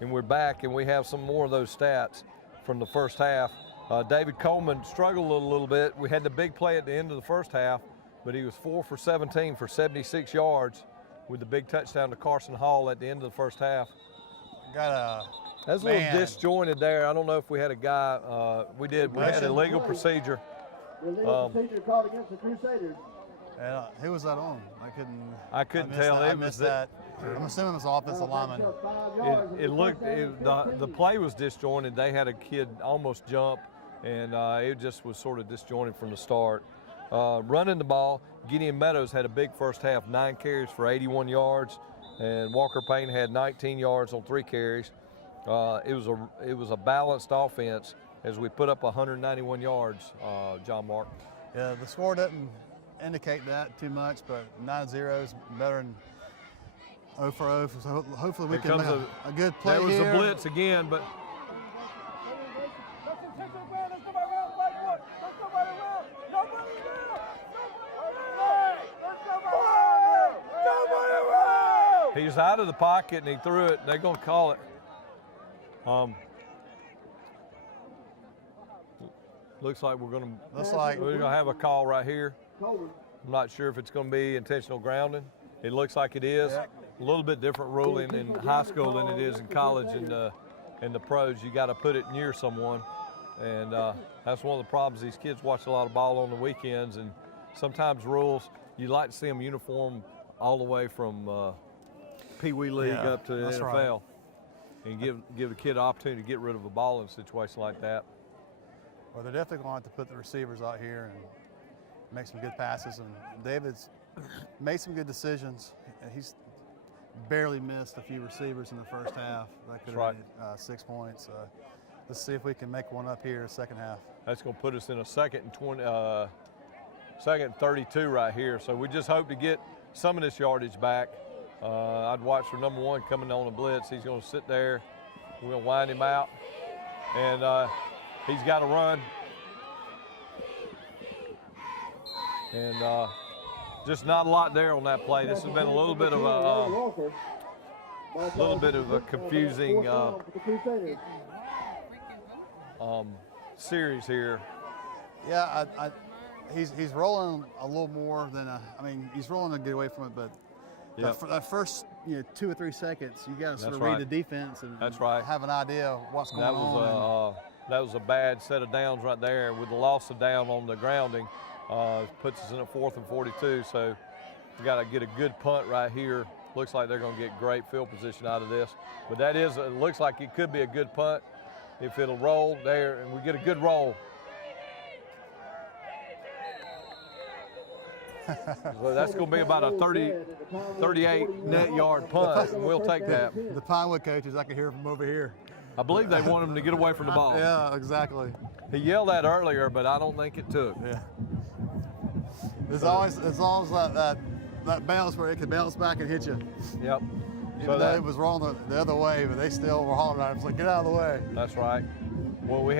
And we're back, and we have some more of those stats from the first half. David Coleman struggled a little bit. We had the big play at the end of the first half, but he was 4 for 17 for 76 yards with the big touchdown to Carson Hall at the end of the first half. That's a little disjointed there. I don't know if we had a guy. We did. We had a legal procedure. Illegal procedure called against the Crusaders. Who was that on? I couldn't tell. I missed that. I'm assuming it was offensive lineman. It looked. The play was disjointed. They had a kid almost jump, and it just was sort of disjointed from the start. Running the ball, Gideon Meadows had a big first half, 9 carries for 81 yards, and Walker Payne had 19 yards on 3 carries. It was a balanced offense as we put up 191 yards, John Mark. Yeah, the score doesn't indicate that too much, but 9-0 is better than 0 for 0. So hopefully we can make a good play here. There was a blitz again, but he's out of the pocket and he threw it. They're going to call it. Looks like we're going to have a call right here. I'm not sure if it's going to be intentional grounding. It looks like it is. A little bit different ruling in high school than it is in college and the pros. You got to put it near someone, and that's one of the problems. These kids watch a lot of ball on the weekends, and sometimes rules you like to see them uniform all the way from Pee Wee League up to the NFL, and give the kid an opportunity to get rid of a ball in a situation like that. Well, they're definitely going to have to put the receivers out here and make some good passes. And David's made some good decisions. He's barely missed a few receivers in the first half. That could have been 6 points. let's see if we can make one up here second half. That's going to put us in a second and 32 right here. So we just hope to get some of this yardage back. I'd watch for number 1 coming on the blitz. He's going to sit there. We're going to wind him out. And he's got to run. And just not a lot there on that play. This has been a little bit of a confusing series here. Yeah, he's rolling a little more than he's rolling to get away from it, but that first 2 or 3 seconds, you got to sort of read the defense and have an idea of what's going on. That was a bad set of downs right there. With the loss of down on the grounding, puts us in a 4th and 42. So we got to get a good punt right here. Looks like they're going to get great field position out of this. But it looks like it could be a good punt if it'll roll there and we get a good roll. So that's going to be about a 38 net yard punt, and we'll take that. The Pinewood coaches, I can hear from over here. I believe they want him to get away from the ball. Yeah, exactly. He yelled that earlier, but I don't think it took. Yeah. There's always that bounce where it can bounce back and hit you. Yep. Even though it was wrong the other way, but they still were hollering at him, like, get out of the way. That's right. Well, we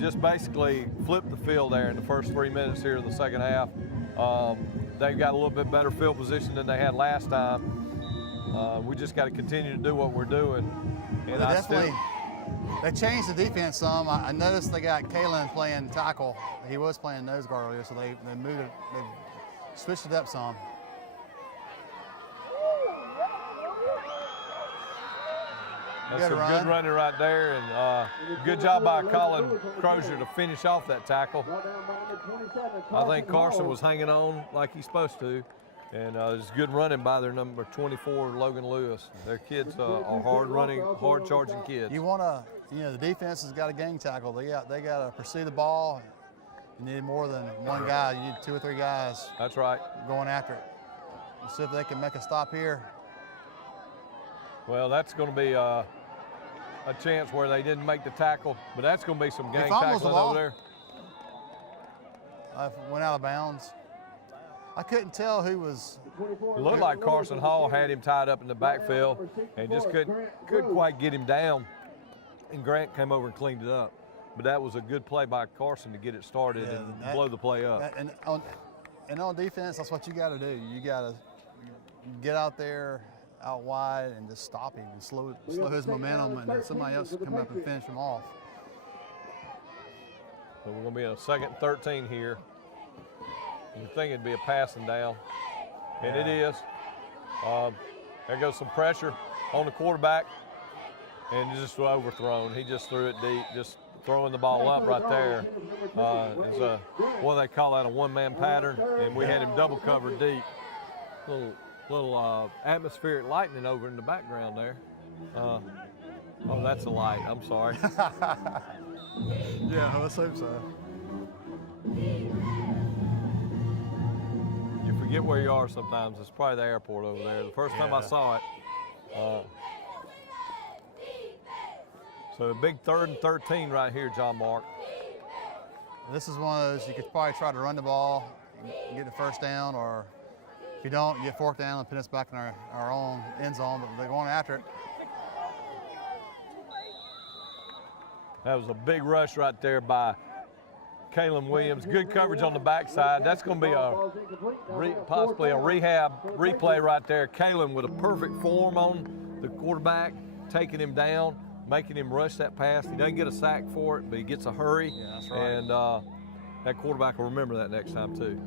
just basically flipped the field there in the first 3 minutes here of the second half. They've got a little bit better field position than they had last time. We just got to continue to do what we're doing. And they changed the defense some. I noticed they got Kalen playing tackle. He was playing nose guard earlier, so they moved it. They switched it up some. That's some good running right there, and good job by Colin Crozier to finish off that tackle. I think Carson was hanging on like he's supposed to, and it's good running by their number 24, Logan Lewis. Their kids are hard running, hard charging kids. You want to, the defense has got a gang tackle. They got to pursue the ball. You need more than one guy. You need 2 or 3 guys. That's right. Going after it. We'll see if they can make a stop here. Well, that's going to be a chance where they didn't make the tackle, but that's going to be some gang tackling over there. I went out of bounds. I couldn't tell who was. It looked like Carson Hall had him tied up in the backfield and just couldn't quite get him down. And Grant came over and cleaned it up. But that was a good play by Carson to get it started and blow the play up. And on defense, that's what you got to do. You got to get out there, out wide, and just stop him and slow his momentum, and then somebody else will come up and finish him off. So we're going to be in a 2nd and 13 here. You'd think it'd be a passing down, and it is. There goes some pressure on the quarterback, and just overthrown. He just threw it deep, just throwing the ball up right there. It's what they call that, a one-man pattern, and we had him double covered deep. Little atmospheric lightning over in the background there. Oh, that's a light. I'm sorry. Yeah, let's hope so. You forget where you are sometimes. It's probably the airport over there. The first time I saw it. So a big 3rd and 13 right here, John Mark. This is one of those you could probably try to run the ball and get the first down, or if you don't, you get 4th down and pin us back in our own end zone, but they're going after it. That was a big rush right there by Kalen Williams. Good coverage on the backside. That's going to be possibly a rehab replay right there. Kalen with a perfect form on the quarterback, taking him down, making him rush that pass. He doesn't get a sack for it, but he gets a hurry. Yeah, that's right. And that quarterback will remember that next time too.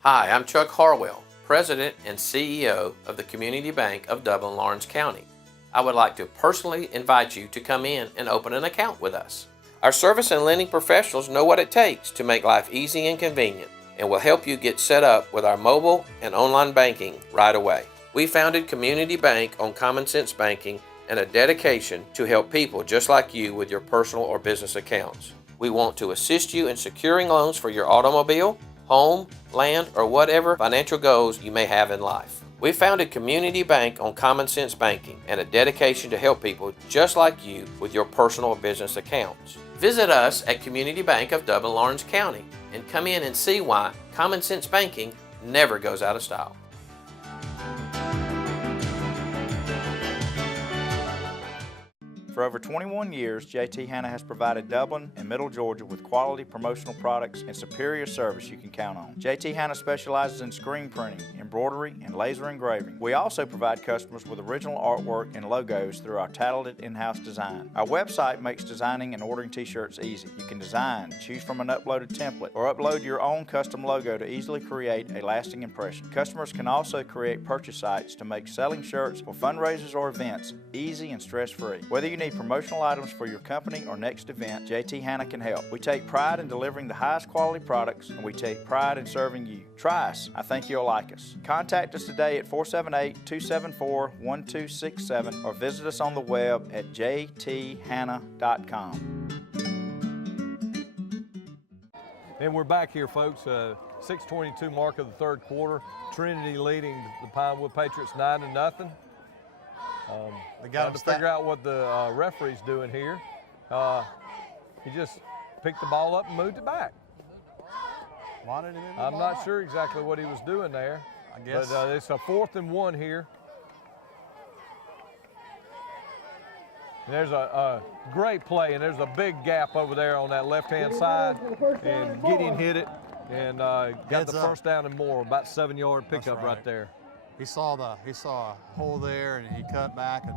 Hi, I'm Chuck Harwell, President and CEO of the Community Bank of Dublin-Lawrence County. I would like to personally invite you to come in and open an account with us. Our service and lending professionals know what it takes to make life easy and convenient, and will help you get set up with our mobile and online banking right away. We founded Community Bank on common sense banking and a dedication to help people just like you with your personal or business accounts. We want to assist you in securing loans for your automobile, home, land, or whatever financial goals you may have in life. We founded Community Bank on common sense banking and a dedication to help people just like you with your personal or business accounts. Visit us at Community Bank of Dublin-Lawrence County and come in and see why common sense banking never goes out of style. For over 21 years, JT Hanna has provided Dublin and Middle Georgia with quality promotional products and superior service you can count on. JT Hanna specializes in screen printing, embroidery, and laser engraving. We also provide customers with original artwork and logos through our talented in-house design. Our website makes designing and ordering t-shirts easy. You can design, choose from an uploaded template, or upload your own custom logo to easily create a lasting impression. Customers can also create purchase sites to make selling shirts for fundraisers or events easy and stress-free. Whether you need promotional items for your company or next event, JT Hanna can help. We take pride in delivering the highest quality products, and we take pride in serving you. Try us. I think you'll like us. Contact us today at 478-274-1267 or visit us on the web at jthanna.com. And we're back here, folks. 6:22 mark of the third quarter. Trinity leading the Pinewood Patriots 9-0. They got to figure out what the referee's doing here. He just picked the ball up and moved it back. I'm not sure exactly what he was doing there. I guess. But it's a 4th and 1 here. And there's a great play, and there's a big gap over there on that left-hand side. And Gideon hit it and got the first down and more, about 7-yard pickup right there. He saw a hole there, and he cut back. And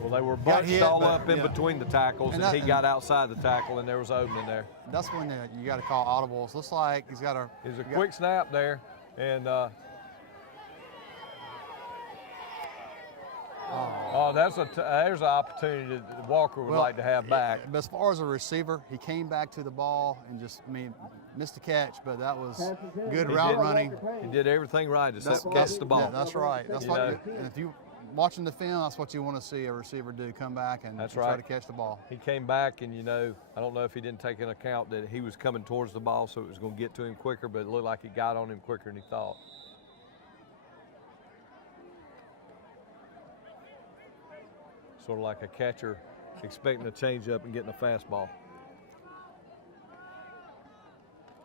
well, they were bunched all up in between the tackles, and he got outside the tackle, and there was an opening there. That's when you got to call audibles. Looks like he's got a. It's a quick snap there, and there's an opportunity that Walker would like to have back. But as far as a receiver, he came back to the ball and just, missed the catch, but that was good route running. He did everything right except catch the ball. Yeah, that's right. That's and if you watching the film, that's what you want to see a receiver do: come back and try to catch the ball. He came back, and I don't know if he didn't take into account that he was coming towards the ball, so it was going to get to him quicker, but it looked like he got on him quicker than he thought. Sort of like a catcher expecting a changeup and getting a fastball.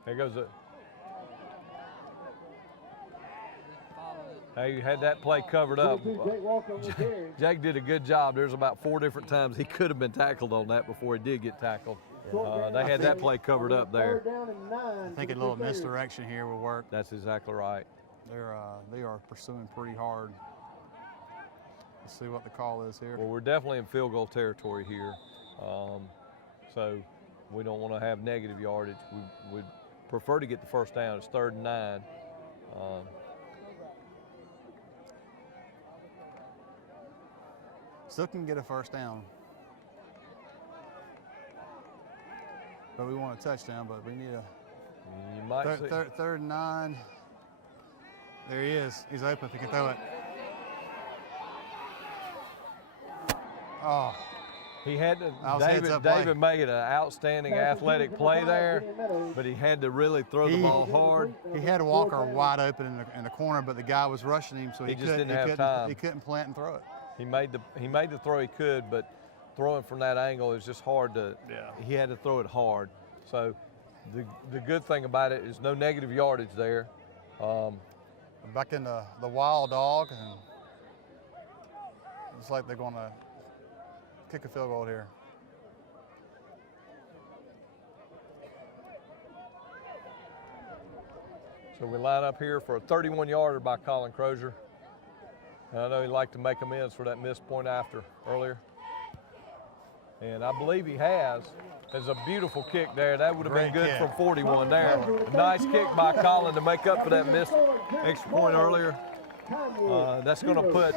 There goes it. Hey, you had that play covered up. Jake did a good job. There's about 4 different times he could have been tackled on that before he did get tackled. They had that play covered up there. I think a little misdirection here will work. That's exactly right. They are pursuing pretty hard. Let's see what the call is here. Well, we're definitely in field goal territory here. So we don't want to have negative yardage. We'd prefer to get the first down. It's 3rd and 9. Still can get a first down. But we want a touchdown, but we need a third and 9. There he is. He's open if he can throw it. Oh. He had to, David made an outstanding athletic play there, but he had to really throw the ball hard. He had Walker wide open in the corner, but the guy was rushing him, so he just didn't have time. He couldn't plant and throw it. He made the throw he could, but throwing from that angle is just hard to. Yeah. He had to throw it hard. So the good thing about it is no negative yardage there. Back in the wild dog, and it's like they're going to kick a field goal here. So we line up here for a 31-yarder by Colin Crozier. And I know he'd like to make amends for that missed point after earlier. And I believe he has. There's a beautiful kick there. That would have been good from 41 there. A nice kick by Colin to make up for that missed extra point earlier. That's going to put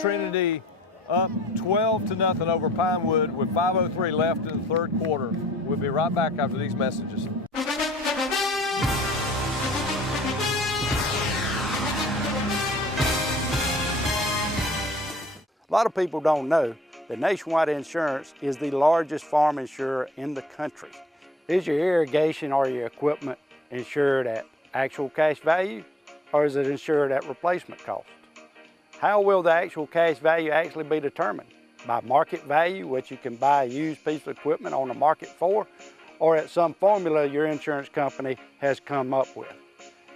Trinity up 12-0 over Pinewood with 5:03 left in the third quarter. We'll be right back after these messages. A lot of people don't know that Nationwide Insurance is the largest farm insurer in the country. Is your irrigation or your equipment insured at actual cash value, or is it insured at replacement cost? How will the actual cash value actually be determined? By market value, which you can buy a used piece of equipment on the market for, or at some formula your insurance company has come up with?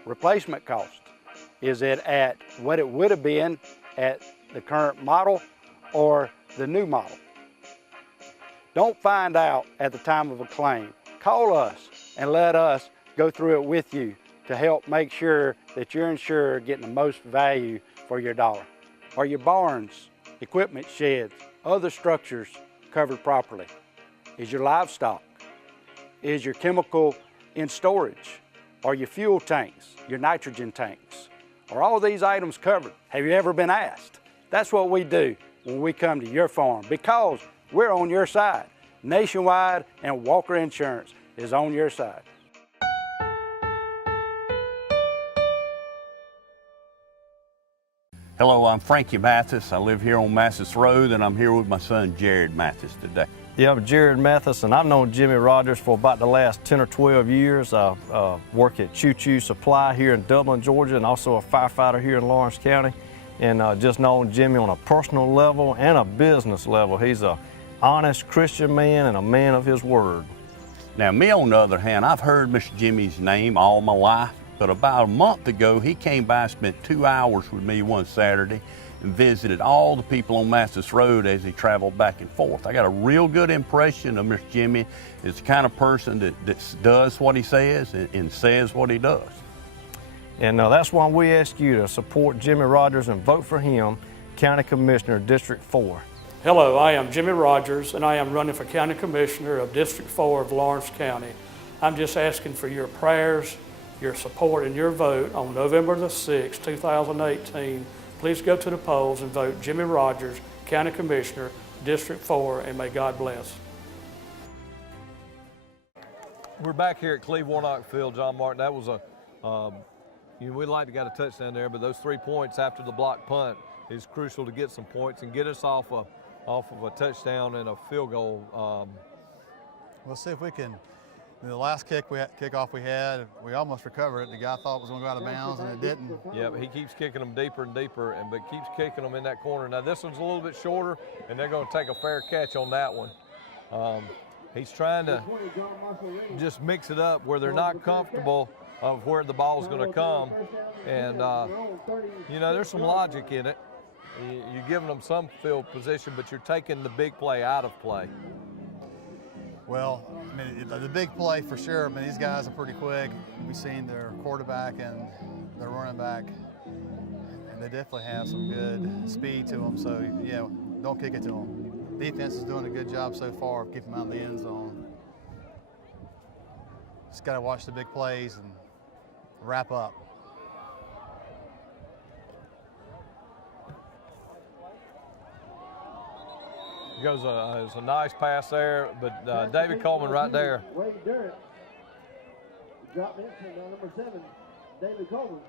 Replacement cost, is it at what it would have been at the current model or the new model? Don't find out at the time of a claim. Call us and let us go through it with you to help make sure that you're insured getting the most value for your dollar. Are your barns, equipment sheds, other structures covered properly? Is your livestock? Is your chemical in storage? Are your fuel tanks, your nitrogen tanks? Are all these items covered? Have you ever been asked? That's what we do when we come to your farm, because we're on your side. Nationwide and Walker Insurance is on your side. Hello, I'm Frankie Mathis. I live here on Mathis Road, and I'm here with my son Jared Mathis today. Yeah, I'm Jared Mathis, and I've known Jimmy Rogers for about the last 10 or 12 years. I work at Choo Choo Supply here in Dublin, Georgia, and also a firefighter here in Lawrence County. And just known Jimmy on a personal level and a business level. He's an honest Christian man and a man of his word. Now, me on the other hand, I've heard Mr. Jimmy's name all my life, but about a month ago, he came by and spent 2 hours with me one Saturday and visited all the people on Mathis Road as he traveled back and forth. I got a real good impression of Mr. Jimmy. He's the kind of person that does what he says and says what he does. And that's why we ask you to support Jimmy Rogers and vote for him, County Commissioner, District 4. Hello, I am Jimmy Rogers, and I am running for County Commissioner of District 4 of Lawrence County. I'm just asking for your prayers, your support, and your vote on November the 6th, 2018. Please go to the polls and vote Jimmy Rogers, County Commissioner, District 4, and may God bless. We're back here at Cleve Warnock Field, John Martin. That was we'd like to get a touchdown there, but those 3 points after the block punt is crucial to get some points and get us off of a touchdown and a field goal. We'll see if we can. The last kickoff we had, we almost recovered it. The guy thought it was going to go out of bounds, and it didn't. Yeah, but he keeps kicking them deeper and deeper, but keeps kicking them in that corner. Now this one's a little bit shorter, and they're going to take a fair catch on that one. He's trying to just mix it up where they're not comfortable of where the ball's going to come, and there's some logic in it. You're giving them some field position, but you're taking the big play out of play. Well, I mean, the big play for sure. I mean, these guys are pretty quick. We've seen their quarterback and their running back, and they definitely have some good speed to them. So, yeah, don't kick it to them. Defense is doing a good job so far of keeping them out of the end zone. Just got to watch the big plays and wrap up. Goes a nice pass there, but David Coleman right there. Wade Durrett dropped in to number 7, David Coleman.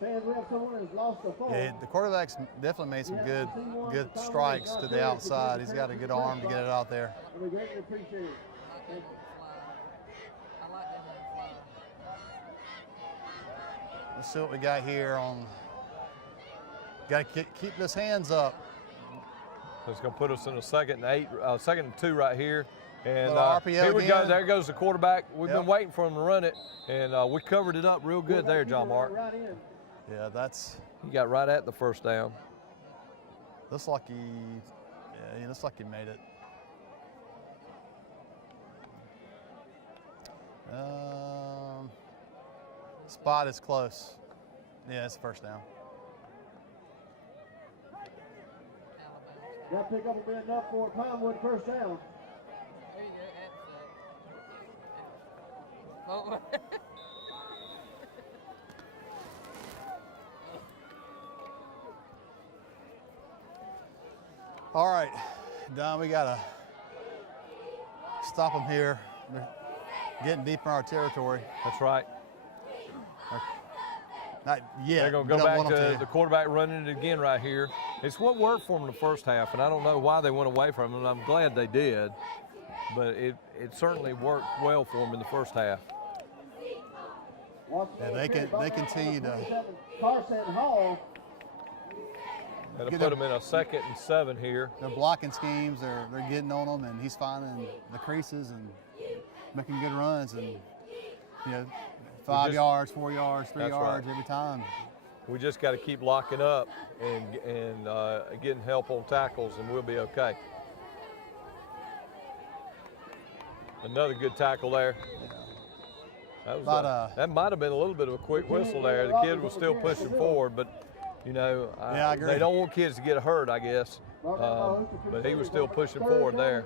Fans, we have someone who's lost the phone. Yeah, the quarterback's definitely made some good strikes to the outside. He's got a good arm to get it out there. We greatly appreciate it. Thank you. Let's see what we got here on. Got to keep those hands up. It's going to put us in a 2nd and 2 right here. And here we go. There goes the quarterback. We've been waiting for him to run it, and we covered it up real good there, John Mark. Yeah, he got right at the first down. Looks like he made it. Spot is close. Yeah, it's first down. That pickup will be enough for Pinewood first down. All right, Don, we got to stop them here. They're getting deep in our territory. That's right. Not yet. They're going to go back to the quarterback running it again right here. It's what worked for them in the first half, and I don't know why they went away from it, and I'm glad they did. but it certainly worked well for them in the first half. Yeah, they continue to Carson Hall. Got to put them in a 2nd and 7 here. Their blocking schemes, they're getting on them, and he's finding the creases and making good runs, and 5 yards, 4 yards, 3 yards every time. We just got to keep locking up and getting help on tackles, and we'll be okay. Another good tackle there. That was that might have been a little bit of a quick whistle there. The kid was still pushing forward, but I agree. They don't want kids to get hurt, I guess. But he was still pushing forward there.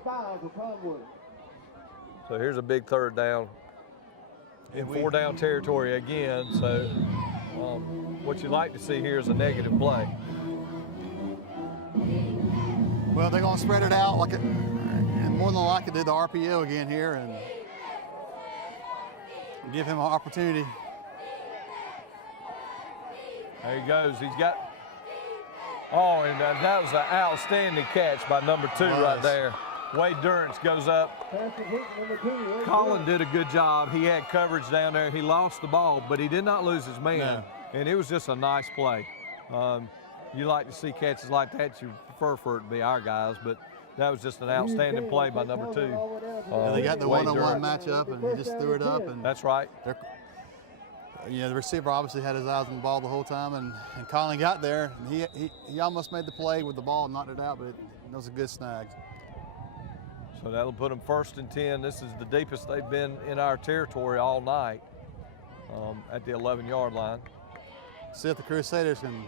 So here's a big 3rd down in 4-down territory again. So what you like to see here is a negative play. Well, they're going to spread it out and more than likely do the RPO again here and give him an opportunity. There he goes. He's got. Oh, and that was an outstanding catch by number 2 right there. Wade Durrance goes up. Colin did a good job. He had coverage down there. He lost the ball, but he did not lose his man. No. And it was just a nice play. You like to see catches like that. You prefer for it to be our guys, but that was just an outstanding play by number 2. They got the one-on-one matchup, and he just threw it up. And that's right. The receiver obviously had his eyes on the ball the whole time, and Colin got there. And he almost made the play with the ball, knocked it out, but it was a good snag. So that'll put them 1st and 10. This is the deepest they've been in our territory all night at the 11-yard line. See if the Crusaders can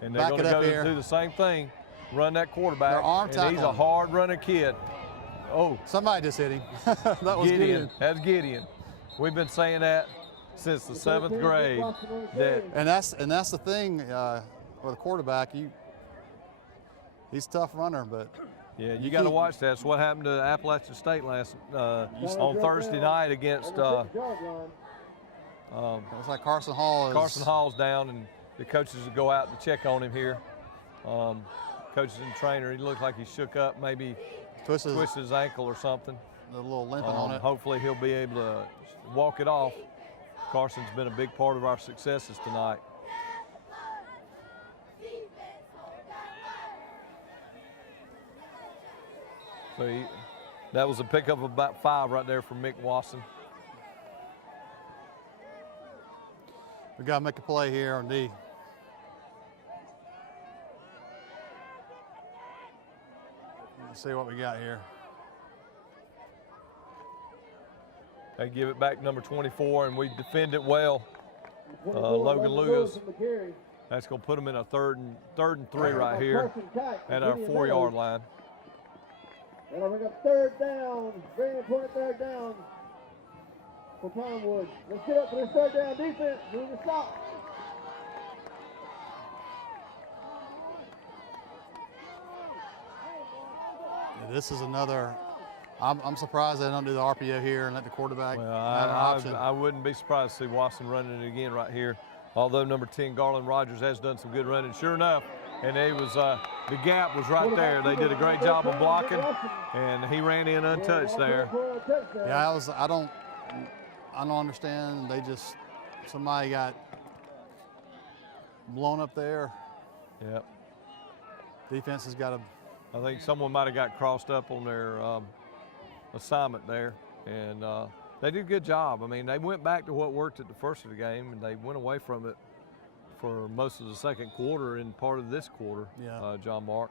and they're going to go do the same thing, run that quarterback. Their arm tackle. And he's a hard-running kid. Oh. Somebody just hit him. That was Gideon. That's Gideon. We've been saying that since the 7th grade. And that's the thing with a quarterback. He's a tough runner, but yeah, you got to watch that. That's what happened to Appalachian State on Thursday night against. It was like Carson Hall. Carson Hall's down, and the coaches will go out to check on him here. Coaches and trainer, he looked like he shook up, maybe twisted his ankle or something. A little limping on it. Hopefully he'll be able to walk it off. Carson's been a big part of our successes tonight. So that was a pickup of about 5 right there from Mick Wasson. We got to make a play here on D. Let's see what we got here. They give it back number 24, and we defend it well. Logan Lewis. That's going to put them in a third and 3 right here at our 4-yard line. That'll bring up 3rd down. Very important 3rd down for Pinewood. Let's get up for this 3rd down defense. We need to stop. Yeah, this is another. I'm surprised they don't do the RPO here and let the quarterback have an option. I wouldn't be surprised to see Watson running it again right here. Although number 10, Garland Rogers, has done some good running. Sure enough, and it was the gap was right there. They did a great job of blocking, and he ran in untouched there. Yeah, I don't understand. Somebody got blown up there. Yep. Defense has got to. I think someone might have got crossed up on their assignment there, and they did a good job. I mean, they went back to what worked at the first of the game, and they went away from it for most of the second quarter and part of this quarter, John Mark.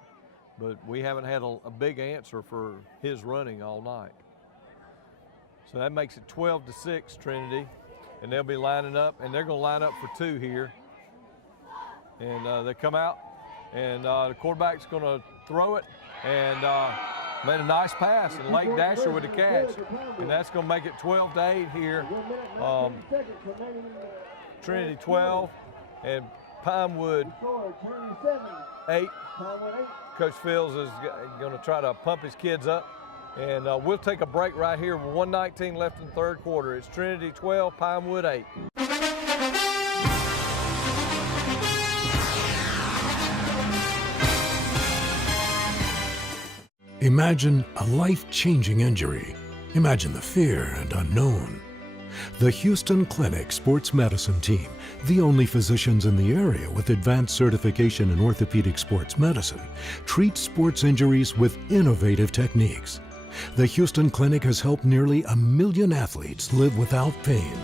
But we haven't had a big answer for his running all night. So that makes it 12-6, Trinity, and they'll be lining up, and they're going to line up for 2 here. And they come out, and the quarterback's going to throw it, and made a nice pass, and Lake Dasher with the catch, and that's going to make it 12-8 here. Trinity 12 and Pinewood 8. Coach Fields is going to try to pump his kids up, and we'll take a break right here with 1:19 left in the 3rd quarter. It's Trinity 12, Pinewood 8. Imagine a life-changing injury. Imagine the fear and unknown. The Houston Clinic Sports Medicine Team, the only physicians in the area with advanced certification in orthopedic sports medicine, treats sports injuries with innovative techniques. The Houston Clinic has helped nearly 1 million athletes live without pain.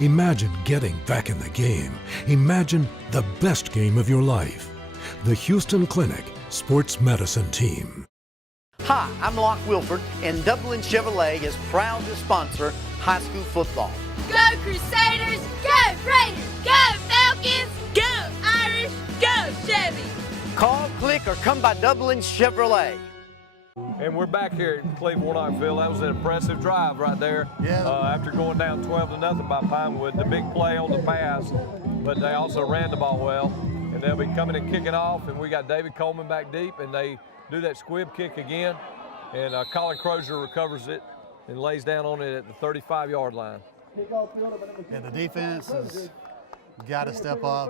Imagine getting back in the game. Imagine the best game of your life. The Houston Clinic Sports Medicine Team. Hi, I'm Locke Wilford, and Dublin Chevrolet is proud to sponsor high school football. Go Crusaders, go Raiders, go Falcons, go Irish, go Chevy. Call, click, or come by Dublin Chevrolet. And we're back here at Cleveland Warnock Field. That was an impressive drive right there. Yeah. After going down 12-0 by Pinewood, the big play on the pass, but they also ran the ball well. And they'll be coming and kicking off, and we got David Coleman back deep, and they do that squib kick again, and Colin Crozier recovers it and lays down on it at the 35-yard line. Yeah, the defense has got to step up.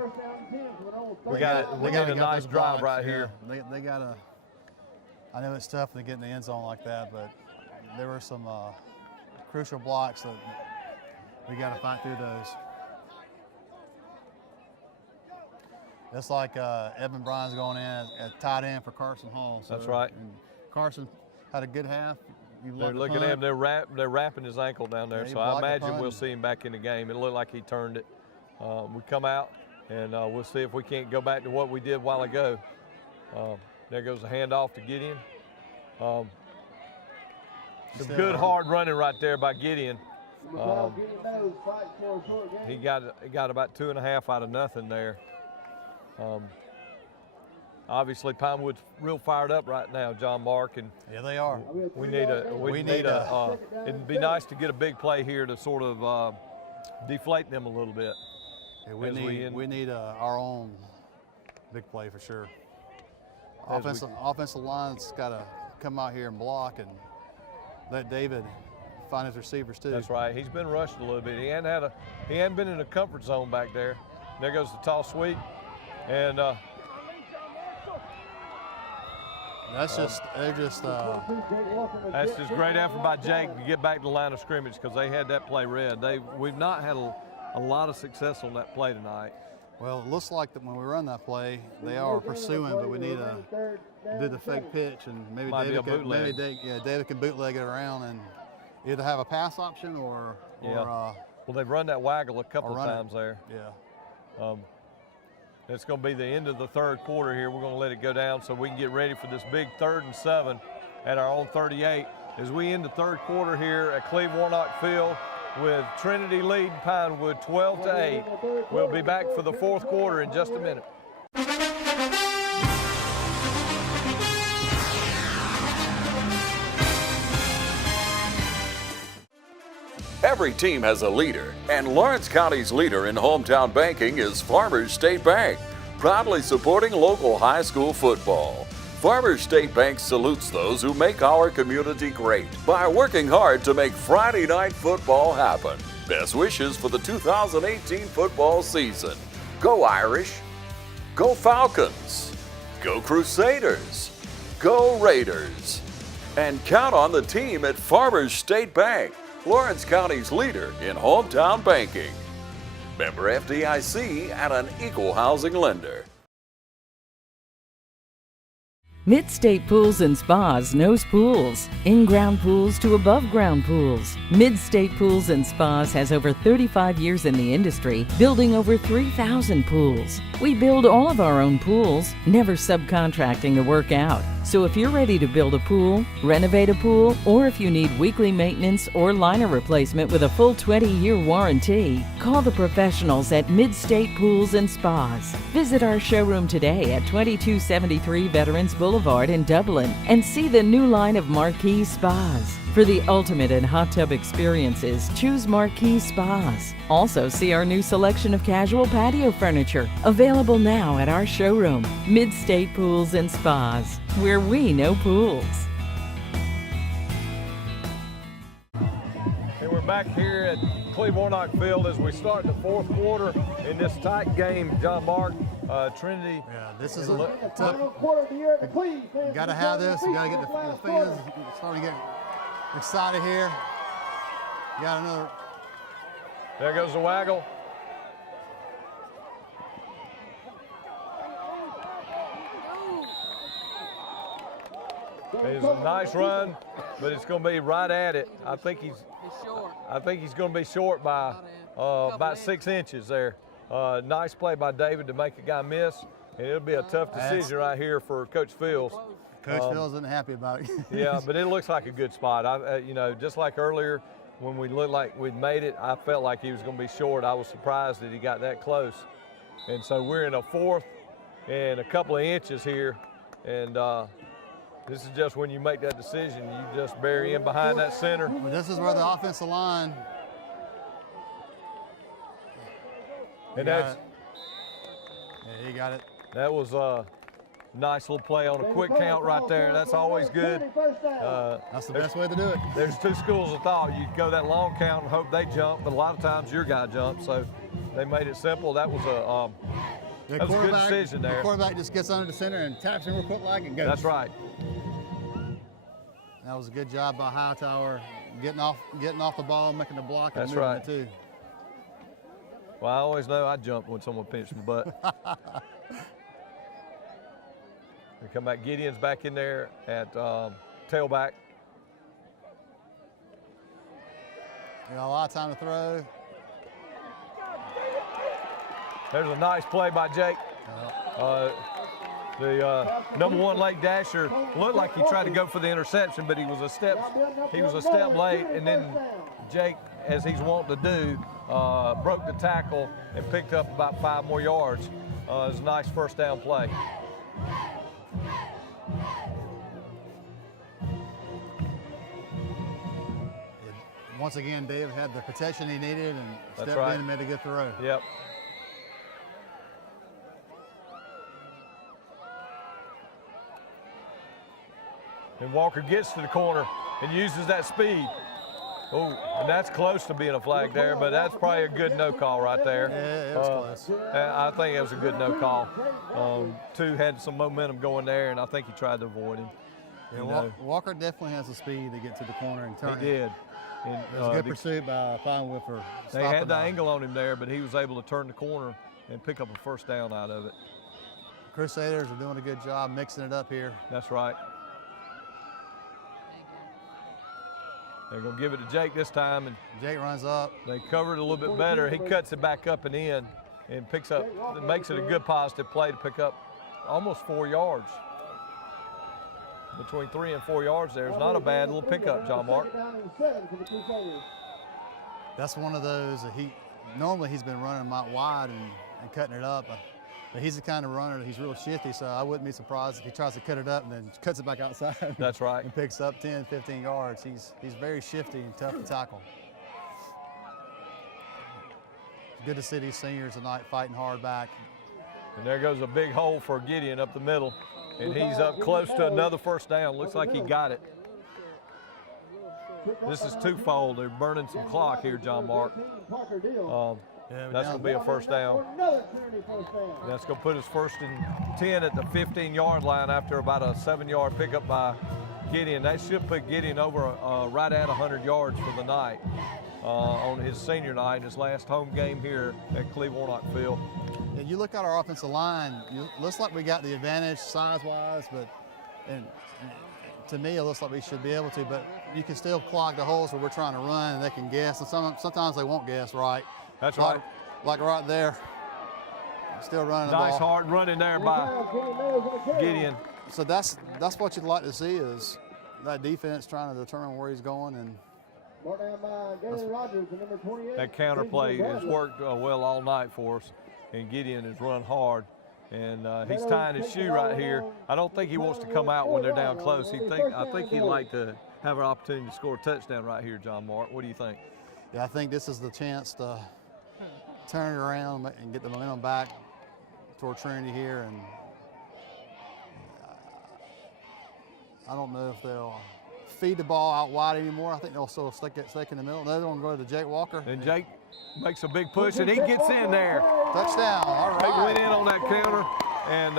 We got a nice drive right here. They got to. I know it's tough to get in the end zone like that, but there were some crucial blocks that we got to fight through those. That's like Evan Bryan's going in at tight end for Carson Hall. So, that's right. And Carson had a good half. They're looking at him. They're wrapping his ankle down there. Yeah, so I imagine we'll see him back in the game. It looked like he turned it. We come out, and we'll see if we can't go back to what we did a while ago. There goes the handoff to Gideon. Some good hard running right there by Gideon. He got about 2.5 out of nothing there. Obviously, Pinewood's real fired up right now, John Mark, and yeah, they are. We need a. It'd be nice to get a big play here to sort of deflate them a little bit. Yeah, we need our own big play for sure. Offensive line's got to come out here and block and let David find his receivers too. That's right. He's been rushed a little bit. He hadn't been in a comfort zone back there. There goes the toss sweep, and that's just great effort by Jake to get back to the line of scrimmage because they had that play read. We've not had a lot of success on that play tonight. Well, it looks like that when we run that play, they are pursuing, but we need to do the fake pitch, and maybe David can bootleg it around and either have a pass option or well, they've run that waggle a couple of times there. Yeah. It's going to be the end of the third quarter here. We're going to let it go down so we can get ready for this big 3rd and 7 at our own 38 as we end the third quarter here at Cleveland Warnock Field with Trinity leading Pinewood 12-8. We'll be back for the fourth quarter in just a minute. Every team has a leader, and Lawrence County's leader in hometown banking is Farmers State Bank, proudly supporting local high school football. Farmers State Bank salutes those who make our community great by working hard to make Friday night football happen. Best wishes for the 2018 football season. Go Irish, go Falcons, go Crusaders, go Raiders. And count on the team at Farmers State Bank, Lawrence County's leader in hometown banking. Member FDIC and an equal housing lender. Mid-State Pools and Spas knows pools. In-ground pools to above-ground pools. Mid-State Pools and Spas has over 35 years in the industry, building over 3,000 pools. We build all of our own pools, never subcontracting the work out. So if you're ready to build a pool, renovate a pool, or if you need weekly maintenance or liner replacement with a full 20-year warranty, call the professionals at Mid-State Pools and Spas. Visit our showroom today at 2273 Veterans Boulevard in Dublin and see the new line of Marquee Spas. For the ultimate in hot tub experiences, choose Marquee Spas. Also see our new selection of casual patio furniture, available now at our showroom, Mid-State Pools and Spas, where we know pools. And we're back here at Cleveland Warnock Field as we start the fourth quarter in this tight game. John Mark, Trinity. Yeah, this is a tough quarter of the year. You got to have this. You got to get the fans starting to get excited here. You got another. There goes the waggle. It's a nice run, but it's going to be right at it. I think he's going to be short by about 6 inches there. Nice play by David to make a guy miss, and it'll be a tough decision right here for Coach Fields. Coach Fields isn't happy about it. Yeah, but it looks like a good spot. You know, just like earlier when we looked like we'd made it, I felt like he was going to be short. I was surprised that he got that close. And so we're in a 4th and a couple of inches here, and this is just when you make that decision. You just bury in behind that center. But this is where the offensive line. And that's. Yeah, he got it. That was a nice little play on a quick count right there. That's always good. That's the best way to do it. There's 2 schools of thought. You go that long count and hope they jump, but a lot of times your guy jumps. So they made it simple. That was a good decision there. The quarterback just gets under the center and taps him real quick like and goes. That's right. That was a good job by Hightower, getting off the ball, making the block. That's and right. It too. Well, I always know I jump when someone pinched my butt. They come back. Gideon's back in there at tailback. You got a lot of time to throw. There's a nice play by Jake. The number 1 late dasher looked like he tried to go for the interception, but he was a step late, and then Jake, as he's wanting to do, broke the tackle and picked up about 5 more yards. It was a nice first down play. Once again, Dave had the protection he needed and stepped in and made a good throw. Yep. And Walker gets to the corner and uses that speed. Oh, and that's close to being a flag there, but that's probably a good no call right there. Yeah, it was close. I think it was a good no call. 2 had some momentum going there, and I think he tried to avoid him. Yeah, Walker definitely has the speed to get to the corner and turn. He did. And, it was a good pursuit by Pinewood for They had the angle on him there, but he was able to turn the corner and pick up a first down out of it. Crusaders are doing a good job mixing it up here. That's right. They're going to give it to Jake this time, and Jake runs up. They cover it a little bit better. He cuts it back up and in and picks up, makes it a good positive play to pick up almost 4 yards. Between 3 and 4 yards there. It's not a bad little pickup, John Mark. That's one of those that normally he's been running them out wide and cutting it up. But he's the kind of runner that he's real shifty, so I wouldn't be surprised if he tries to cut it up and then cuts it back outside. That's right. And picks up 10, 15 yards. He's very shifty and tough to tackle. It's good to see these seniors tonight fighting hard back. And there goes a big hole for Gideon up the middle. And he's up close to another first down. Looks like he got it. This is twofold. They're burning some clock here, John Mark. That's going to be a first down. That's going to put us 1st and 10 at the 15-yard line after about a 7-yard pickup by Gideon. That should put Gideon over right at 100 yards for the night on his senior night, his last home game here at Cleveland Warnock Field. And you look at our offensive line, it looks like we got the advantage size-wise, but to me it looks like we should be able to, but you can still clog the holes where we're trying to run and they can guess, and sometimes they won't guess right. That's right. Like right there. Still running the ball. Nice hard running there by Gideon. So that's what you'd like to see is that defense trying to determine where he's going. And that counter play has worked well all night for us, and Gideon has run hard. And he's tying his shoe right here. I don't think he wants to come out when they're down close. I think he'd like to have an opportunity to score a touchdown right here, John Mark. What do you think? Yeah, I think this is the chance to turn it around and get the momentum back toward Trinity here. And I don't know if they'll feed the ball out wide anymore. I think they'll still stick in the middle. Another one go to Jake Walker. And Jake makes a big push, and he gets in there. Touchdown, all right. He went in on that counter, and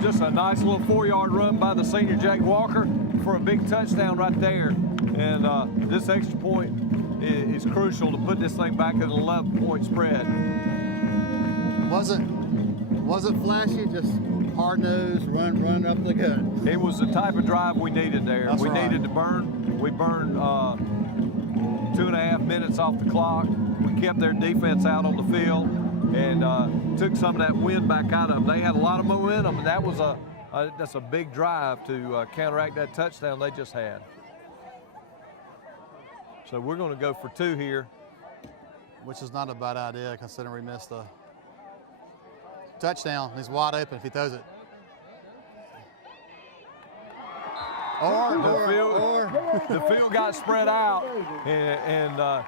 just a nice little 4-yard run by the senior Jake Walker for a big touchdown right there. And this extra point is crucial to put this thing back at an 11-point spread. Wasn't flashy, just hard-nosed, run up the gut. It was the type of drive we needed there. That's we right. needed to burn. We burned 2.5 minutes off the clock. We kept their defense out on the field and took some of that wind back out of them. They had a lot of momentum, and that was that's a big drive to counteract that touchdown they just had. So we're going to go for 2 here. Which is not a bad idea considering we missed a touchdown. He's wide open if he throws it. The field got spread out, and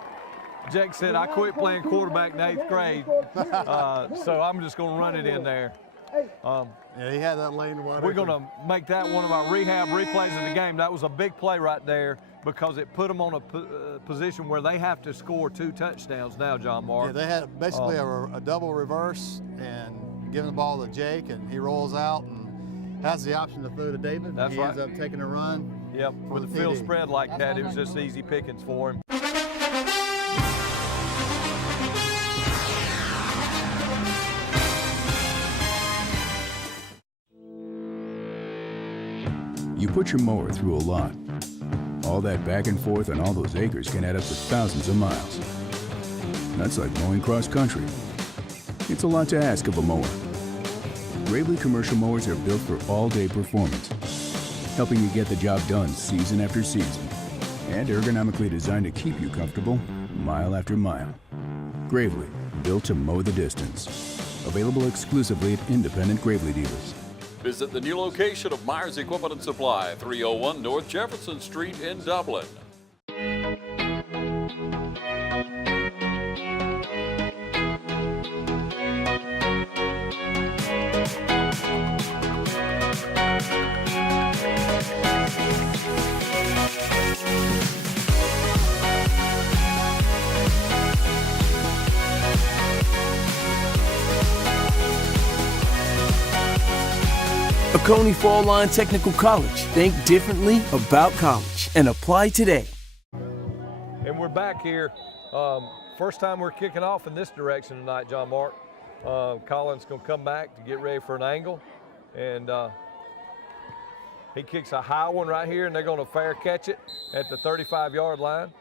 Jake said, I quit playing quarterback in 8th grade, so I'm just going to run it in there. Yeah, he had that lane wide We're open. going to make that one of our rehab replays of the game. That was a big play right there because it put them on a position where they have to score 2 touchdowns now, John Mark. Yeah, they had basically a double reverse and giving the ball to Jake, and he rolls out and has the option to throw to David. That's he right. ends up taking a run. Yep, with the field spread like that, it was just easy pickings for him. You put your mower through a lot. All that back and forth on all those acres can add up to thousands of miles. That's like mowing cross country. It's a lot to ask of a mower. Gravely commercial mowers are built for all-day performance, helping you get the job done season after season, and ergonomically designed to keep you comfortable mile after mile. Gravely, built to mow the distance. Available exclusively at independent Gravely dealers. Visit the new location of Myers Equipment and Supply, 301 North Jefferson Street in Dublin. Oconee Fall Line Technical College. Think differently about college and apply today. And we're back here. First time we're kicking off in this direction tonight, John Mark. Colin's going to come back to get ready for an angle. And he kicks a high one right here, and they're going to fair catch it at the 35-yard line.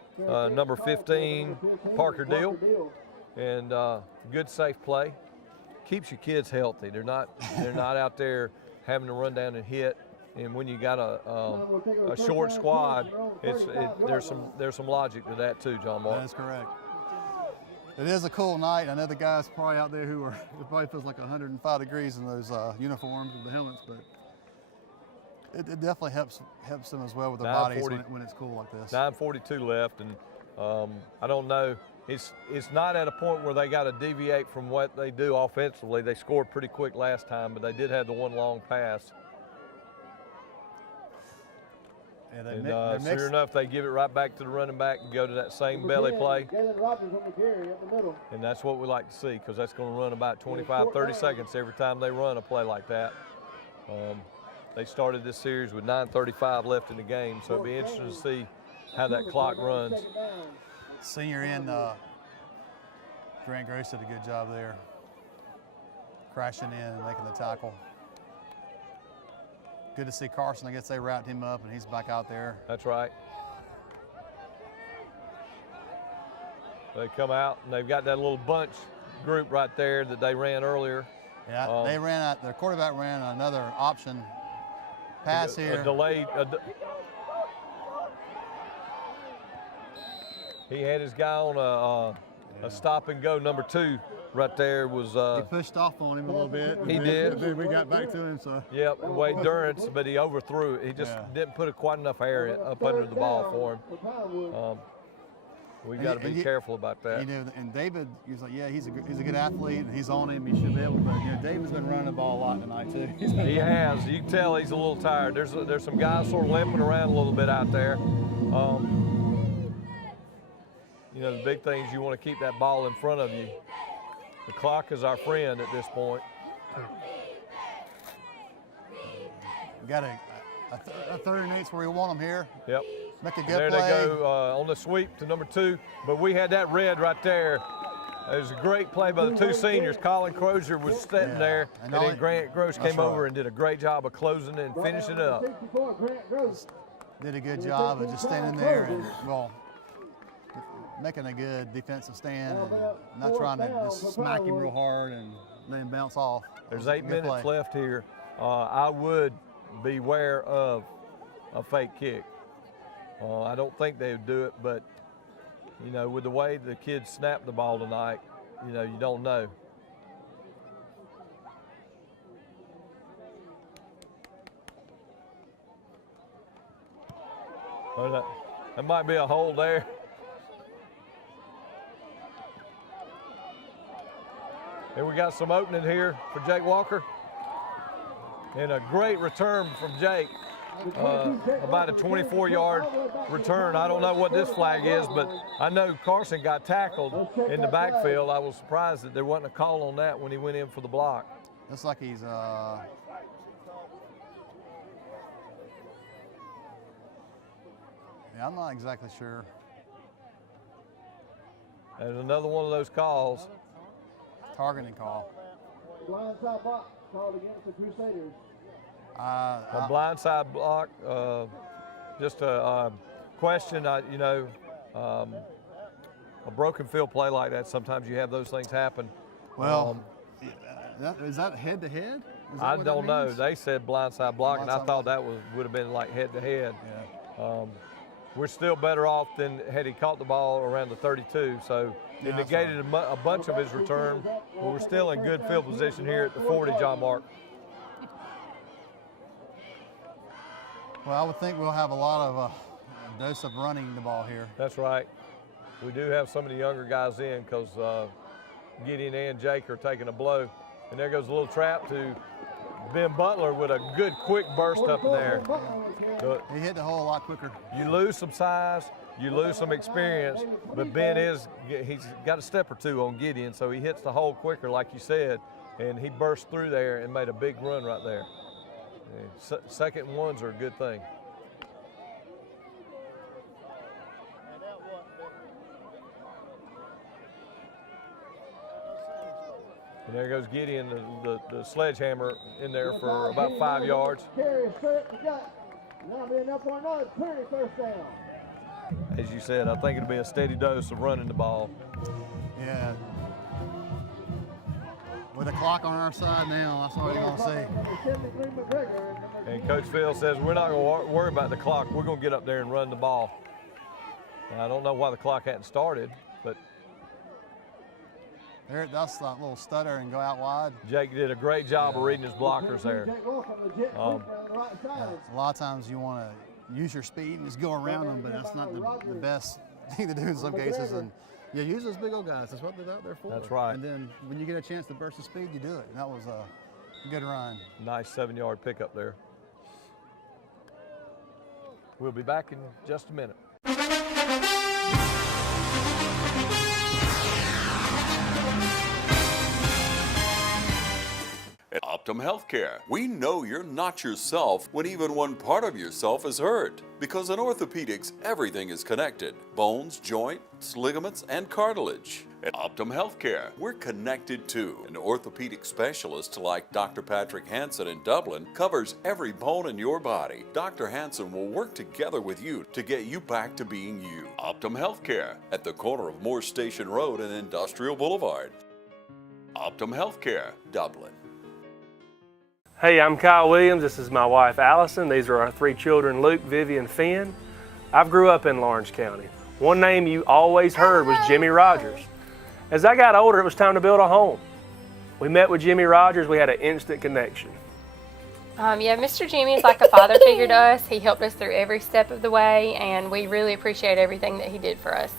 Number 15, Parker Deal. And good, safe play. Keeps your kids healthy. They're not out there having to run down and hit, and when you got a short squad, there's some logic to that too, John Mark. That is correct. It is a cool night. I know the guys probably out there it probably feels like 105 degrees in those uniforms and the helmets, but it definitely helps them as well with their bodies when it's cool like this. 9:42 left, and I don't know. It's not at a point where they got to deviate from what they do offensively. They scored pretty quick last time, but they did have the one long pass. And sure enough, they give it right back to the running back and go to that same belly play. And that's what we like to see, because that's going to run about 25, 30 seconds every time they run a play like that. They started this series with 9:35 left in the game, so it'll be interesting to see how that clock runs. Senior in Grant Grace did a good job there, crashing in and making the tackle. Good to see Carson. I guess they wrapped him up and he's back out there. That's right. They come out and they've got that little bunch group right there that they ran earlier. Yeah, they ran out. Their quarterback ran another option pass here. A delayed. He had his guy on a stop and go. Number 2 right there was. He pushed off on him a little bit. He did. Then we got back to him. So. Yep, Wade Durrance, but he overthrew it. He just didn't put quite enough air up under the ball for him. We got to be careful about that. And David, he was like, yeah, he's a good athlete, and he's on him. He should be able. But David's been running the ball a lot tonight too. He has. You can tell he's a little tired. There's some guys sort of limping around a little bit out there. The big thing is you want to keep that ball in front of you. The clock is our friend at this point. We got a 38's where we want them here. Yep. Make a good there play. They go on the sweep to number 2, but we had that red right there. It was a great play by the 2 seniors. Colin Crozier was sitting there, and then Grant Gross came over and did a great job of closing and finishing it up. Did a good job of just standing there and, making a good defensive stand and not trying to just smack him real hard and let him bounce off. There's 8 minutes left here. I would beware of a fake kick. I don't think they would do it, but, with the way the kids snapped the ball tonight, you don't know. That might be a hole there. And we got some opening here for Jake Walker. And a great return from Jake. About a 24-yard return. I don't know what this flag is, but I know Carson got tackled in the backfield. I was surprised that there wasn't a call on that when he went in for the block. Looks like he's I'm not exactly sure. There's another one of those calls. Targeting call. Blindside block called against the Crusaders. A blindside block, just a question, a broken field play like that, sometimes you have those things happen. Well, is that head-to-head? I don't know. They said blindside block, and I thought that would have been like head-to-head. Yeah. We're still better off than had he caught the ball around the 32, so it negated a bunch of his return, but we're still in good field position here at the 40, John Mark. Well, I would think we'll have a lot of a dose of running the ball here. That's right. We do have some of the younger guys in because Gideon and Jake are taking a blow. And there goes a little trap to Ben Butler with a good quick burst up in there. So he hit the hole a lot quicker. You lose some size, you lose some experience, but Ben he's got a step or two on Gideon, so he hits the hole quicker, like you said, and he burst through there and made a big run right there. And second ones are a good thing. And there goes Gideon, the sledgehammer in there for about 5 yards. As you said, I think it'll be a steady dose of running the ball. Yeah. With a clock on our side now, that's all you're going to see. And Coach Phil says we're not going to worry about the clock. We're going to get up there and run the ball. Now, I don't know why the clock hadn't started, but that's that little stutter and go out wide. Jake did a great job of reading his blockers there. A lot of times you want to use your speed and just go around them, but that's not the best thing to do in some cases. And you use those big old guys. That's what they're out there for. That's right. And then when you get a chance to burst the speed, you do it. And that was a good run. Nice 7-yard pickup there. We'll be back in just a minute. At Optum Healthcare, we know you're not yourself when even one part of yourself is hurt. Because in orthopedics, everything is connected. Bones, joints, ligaments, and cartilage. At Optum Healthcare, we're connected too. An orthopedic specialist like Dr. Patrick Hansen in Dublin covers every bone in your body. Dr. Hansen will work together with you to get you back to being you. Optum Healthcare at the corner of Moore Station Road and Industrial Boulevard. Optum Healthcare, Dublin. Hey, I'm Kyle Williams. This is my wife, Allison. These are our 3 children, Luke, Vivian, Finn. I've grew up in Lawrence County. One name you always heard was Jimmy Rogers. As I got older, it was time to build a home. We met with Jimmy Rogers. We had an instant connection. Yeah, Mr. Jimmy is like a father figure to us. He helped us through every step of the way, and we really appreciate everything that he did for us.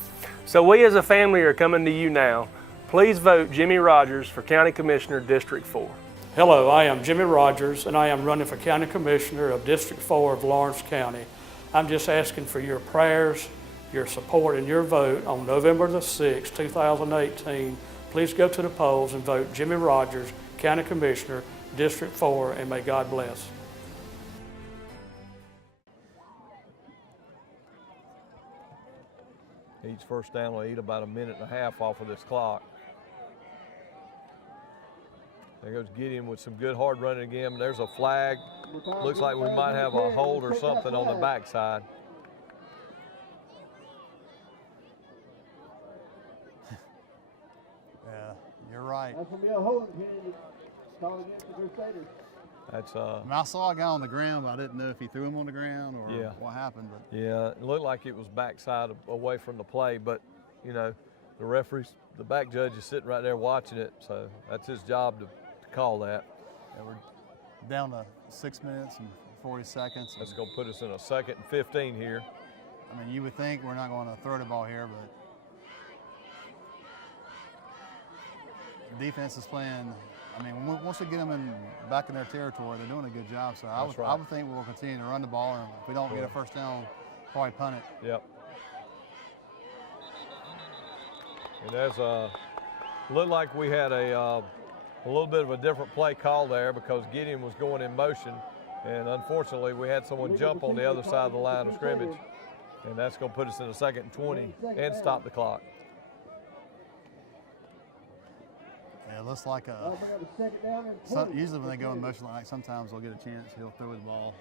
So we as a family are coming to you now. Please vote Jimmy Rogers for County Commissioner, District 4. Hello, I am Jimmy Rogers, and I am running for County Commissioner of District 4 of Lawrence County. I'm just asking for your prayers, your support, and your vote on November the 6th, 2018. Please go to the polls and vote Jimmy Rogers, County Commissioner, District 4, and may God bless. Each first down will eat about 1.5 minutes off of this clock. There goes Gideon with some good hard running again. There's a flag. Looks like we might have a hold or something on the backside. Yeah, you're right. That's going to be a holding penalty called against the Crusaders. That's I mean, I saw a guy on the ground, but I didn't know if he threw him on the ground or yeah. what happened. But yeah, it looked like it was backside away from the play, but you know, the referees, the back judge is sitting right there watching it, so that's his job to call that. Yeah, we're down to 6 minutes and 40 seconds. That's going to put us in a 2nd and 15 here. I mean, you would think we're not going to throw the ball here, but the defense is playing. I mean, once we get them back in their territory, they're doing a good job. So I would think we'll continue to run the ball, and if we don't get a first down, probably punt it. Yep. And there's looked like we had a little bit of a different play call there because Gideon was going in motion, and unfortunately we had someone jump on the other side of the line of scrimmage, and that's going to put us in a 2nd and 20 and stop the clock. Yeah, it looks like usually when they go in motion like that, sometimes they'll get a chance. He'll throw the ball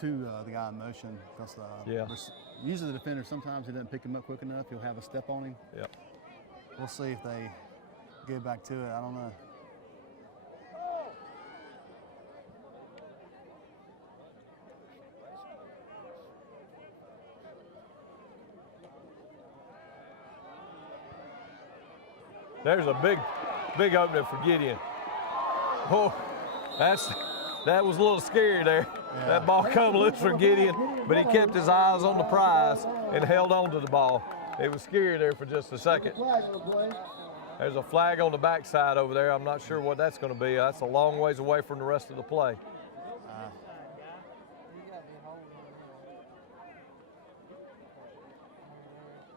to the guy in motion because usually the defender, sometimes he doesn't pick him up quick enough. He'll have a step on him. Yep. We'll see if they get back to it. I don't know. There's a big opening for Gideon. Oh, that was a little scary there. Yeah. That ball come loose for Gideon, but he kept his eyes on the prize and held on to the ball. It was scary there for just a second. There's a flag on the backside over there. I'm not sure what that's going to be. That's a long ways away from the rest of the play.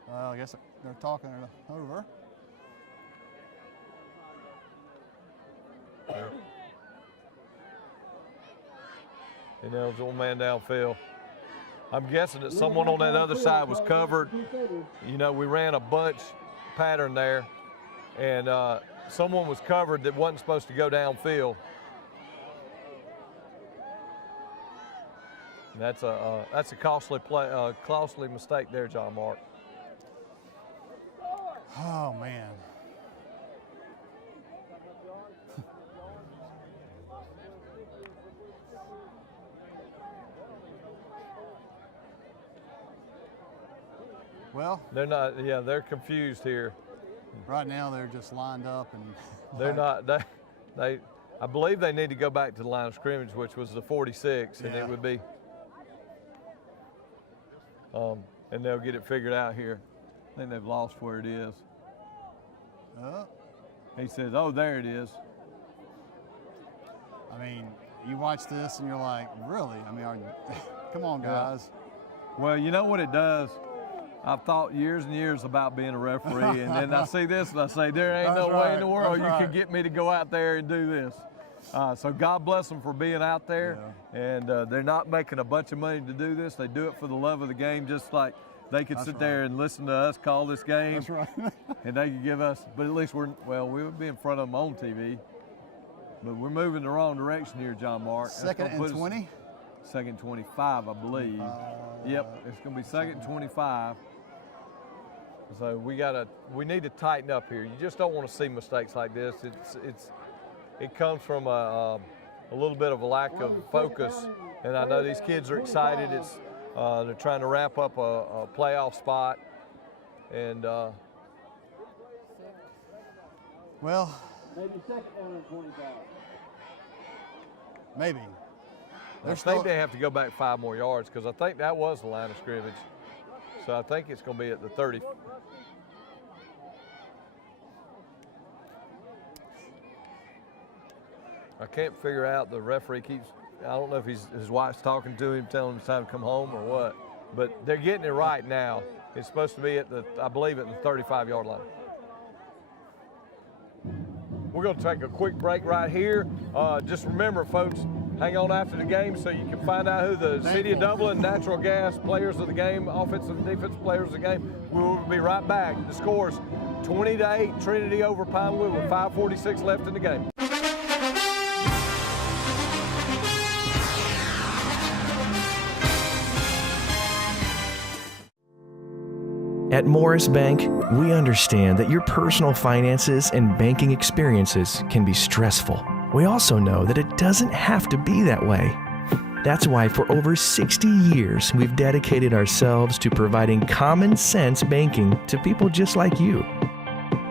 Well, I guess they're talking over. And there was the old man downfield. I'm guessing that someone on that other side was covered. You know, we ran a bunch pattern there, and someone was covered that wasn't supposed to go downfield. And that's a costly mistake there, John Mark. Oh man. Well, they're not. Yeah, they're confused here. Right now, they're just lined up, and they're not. I believe they need to go back to the line of scrimmage, which was the 46, and it would be. And they'll get it figured out here. I think they've lost where it is. He says, "Oh, there it is." I mean, you watch this, and you're like, "Really?" I mean, come on, guys. Yeah. Well, you know what it does. I've thought years and years about being a referee, and then I see this and I say, there ain't no way in the world you can get me to go out there and do this. So God bless them for being out there, and they're not making a bunch of money to do this. They do it for the love of the game, just like they could sit there and listen to us call this game. That's right. And they could give us, but at least we would be in front of them on TV. But we're moving the wrong direction here, John Mark. 2nd and 20? 2nd and 25, I believe. Yep, it's going to be 2nd and 25. So we need to tighten up here. You just don't want to see mistakes like this. It comes from a little bit of a lack of focus, and I know these kids are excited. They're trying to wrap up a playoff spot, and well, maybe 2nd down and 25. Maybe. I think they have to go back 5 more yards because I think that was the line of scrimmage. So I think it's going to be at the 30. can't figure out, the referee keeps, I don't know if his wife's talking to him, telling him it's time to come home or what, but they're getting it right now. It's supposed to be at the, I believe, at the 35-yard line. We're going to take a quick break right here. Just remember, folks, hang on after the game so you can find out who the City of Dublin Natural Gas players of the game, offensive and defensive players of the game. We will be right back. The score's 20-8, Trinity over Pinewood with 5:46 left in the game. At Morris Bank, we understand that your personal finances and banking experiences can be stressful. We also know that it doesn't have to be that way. That's why for over 60 years, we've dedicated ourselves to providing common sense banking to people just like you.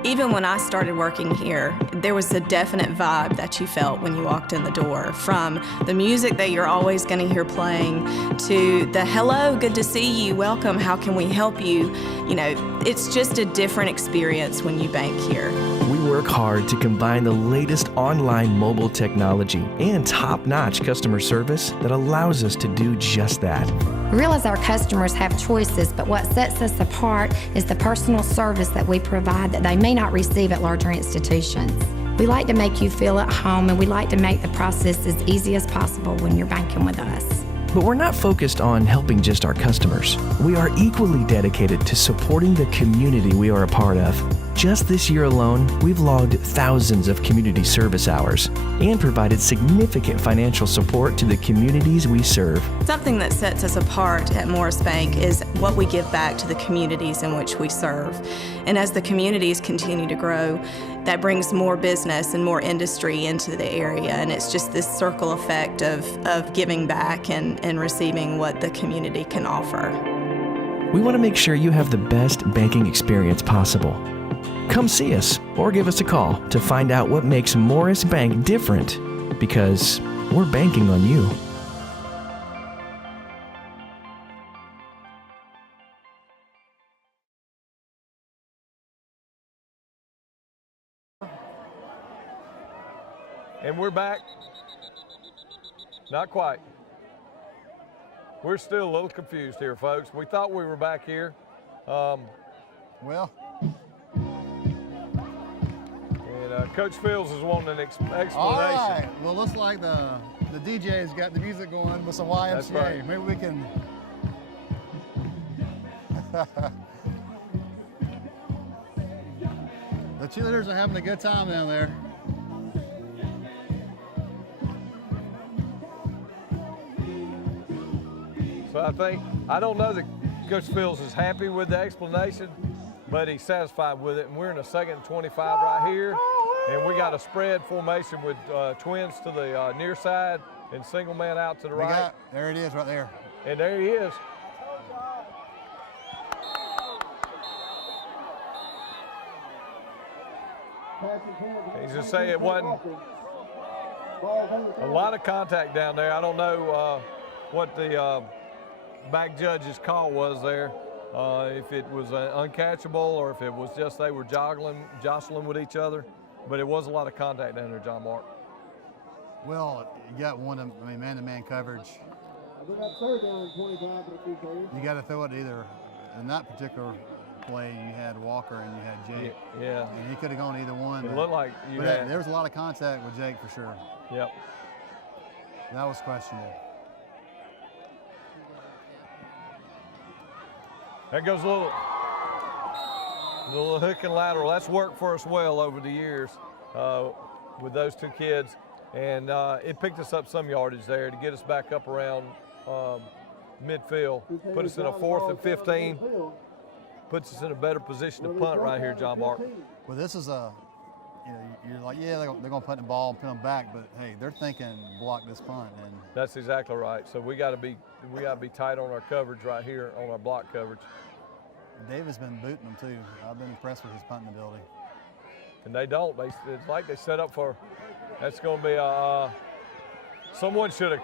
Even when I started working here, there was a definite vibe that you felt when you walked in the door, from the music that you're always going to hear playing to the hello, good to see you, welcome, how can we help you? You know, it's just a different experience when you bank here. We work hard to combine the latest online mobile technology and top-notch customer service that allows us to do just that. We realize our customers have choices, but what sets us apart is the personal service that we provide that they may not receive at larger institutions. We like to make you feel at home, and we like to make the process as easy as possible when you're banking with us. But we're not focused on helping just our customers. We are equally dedicated to supporting the community we are a part of. Just this year alone, we've logged thousands of community service hours and provided significant financial support to the communities we serve. Something that sets us apart at Morris Bank is what we give back to the communities in which we serve. And as the communities continue to grow, that brings more business and more industry into the area, and it's just this circle effect of giving back and receiving what the community can offer. We want to make sure you have the best banking experience possible. Come see us or give us a call to find out what makes Morris Bank different, because we're banking on you. And we're back. Not quite. We're still a little confused here, folks. We thought we were back here. Well. And Coach Fields is wanting an explanation. All right. Well, looks like the DJ's got the music going with some YMCA. That's right. Maybe we can. The cheerleaders are having a good time down there. So I don't know that Coach Fields is happy with the explanation, but he's satisfied with it. And we're in a 2nd and 25 right here. And we got a spread formation with twins to the near side and single man out to the right. There it is right there. And there he is. He's just saying it wasn't a lot of contact down there. I don't know what the back judge's call was there, if it was uncatchable or if it was just they were jostling with each other. But it was a lot of contact down there, John Mark. Well, you got man-to-man coverage. We got 3rd down and 25 for the two players. You got to throw it either. In that particular play, you had Walker and you had Jake. Yeah. And he could have gone either one. It looked like you had. There was a lot of contact with Jake for sure. Yep. That was questionable. There goes a little hook and lateral. That's worked for us well over the years with those two kids. And it picked us up some yardage there to get us back up around midfield. Put us in a 4th and 15. Puts us in a better position to punt right here, John Mark. Well, this is you're like, yeah, they're going to punt the ball and put them back, but hey, they're thinking block this punt. And that's exactly right. So we got to be tight on our coverage right here, on our block coverage. David's been booting them too. I've been impressed with his punting ability. And they don't. It's like they set up for. That's going to be someone should have.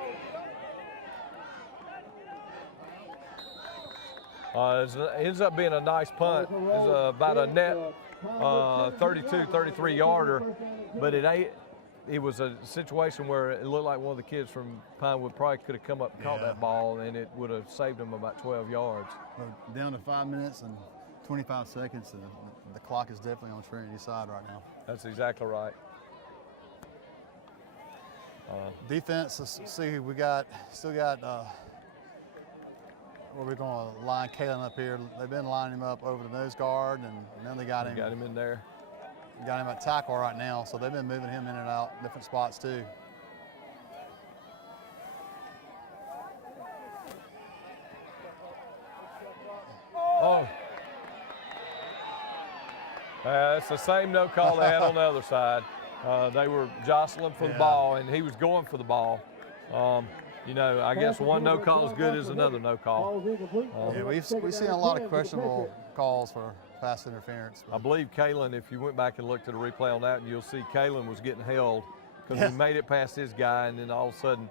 It ends up being a nice punt. It's about a net 32, 33 yarder, but it it was a situation where it looked like one of the kids from Pinewood probably could have come up and caught that ball, and it would have saved them about 12 yards. We're down to 5 minutes and 25 seconds, and the clock is definitely on Trinity's side right now. That's exactly right. Defense, let's see, we still got, where we're going to line Kalen up here. They've been lining him up over the nose guard, and then they got him in there. Got him at tackle right now, so they've been moving him in and out, different spots too. Oh. It's the same no call they had on the other side. They were jostling for the ball, and he was going for the ball. You know, I guess one no call is good as another no call. Yeah, we've seen a lot of questionable calls for pass interference. I believe Kalen, if you went back and looked at a replay on that, and you'll see Kalen was getting held because he made it past his guy, and then all of a sudden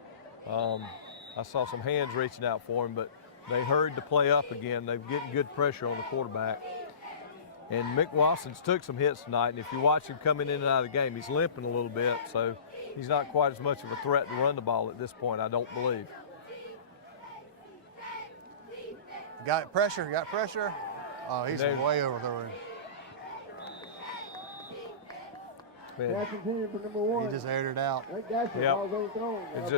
I saw some hands reaching out for him, but they hurried the play up again. They're getting good pressure on the quarterback. And Mick Watson's took some hits tonight, and if you watch him coming in and out of the game, he's limping a little bit, so he's not quite as much of a threat to run the ball at this point, I don't believe. Got pressure. Oh, he's way overthrowing. He just aired it out. Yep. It's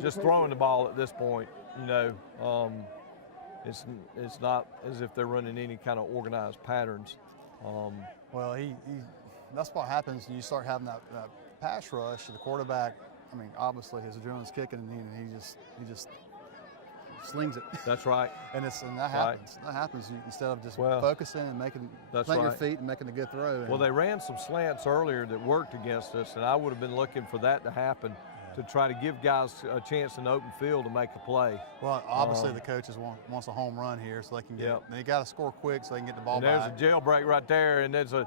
just throwing the ball at this point, you know. It's not as if they're running any kind of organized patterns. Well, that's what happens when you start having that pass rush. The quarterback, I mean, obviously his adrenaline's kicking, and he just slings it. That's right. and that happens. That happens instead of just focusing and planting your feet and making a good throw. Well, they ran some slants earlier that worked against us, and I would have been looking for that to happen, to try to give guys a chance in the open field to make a play. Well, obviously the coaches wants a home run here, so they can get. They got to score quick so they can get the ball back. There's a jailbreak right there, and there's a.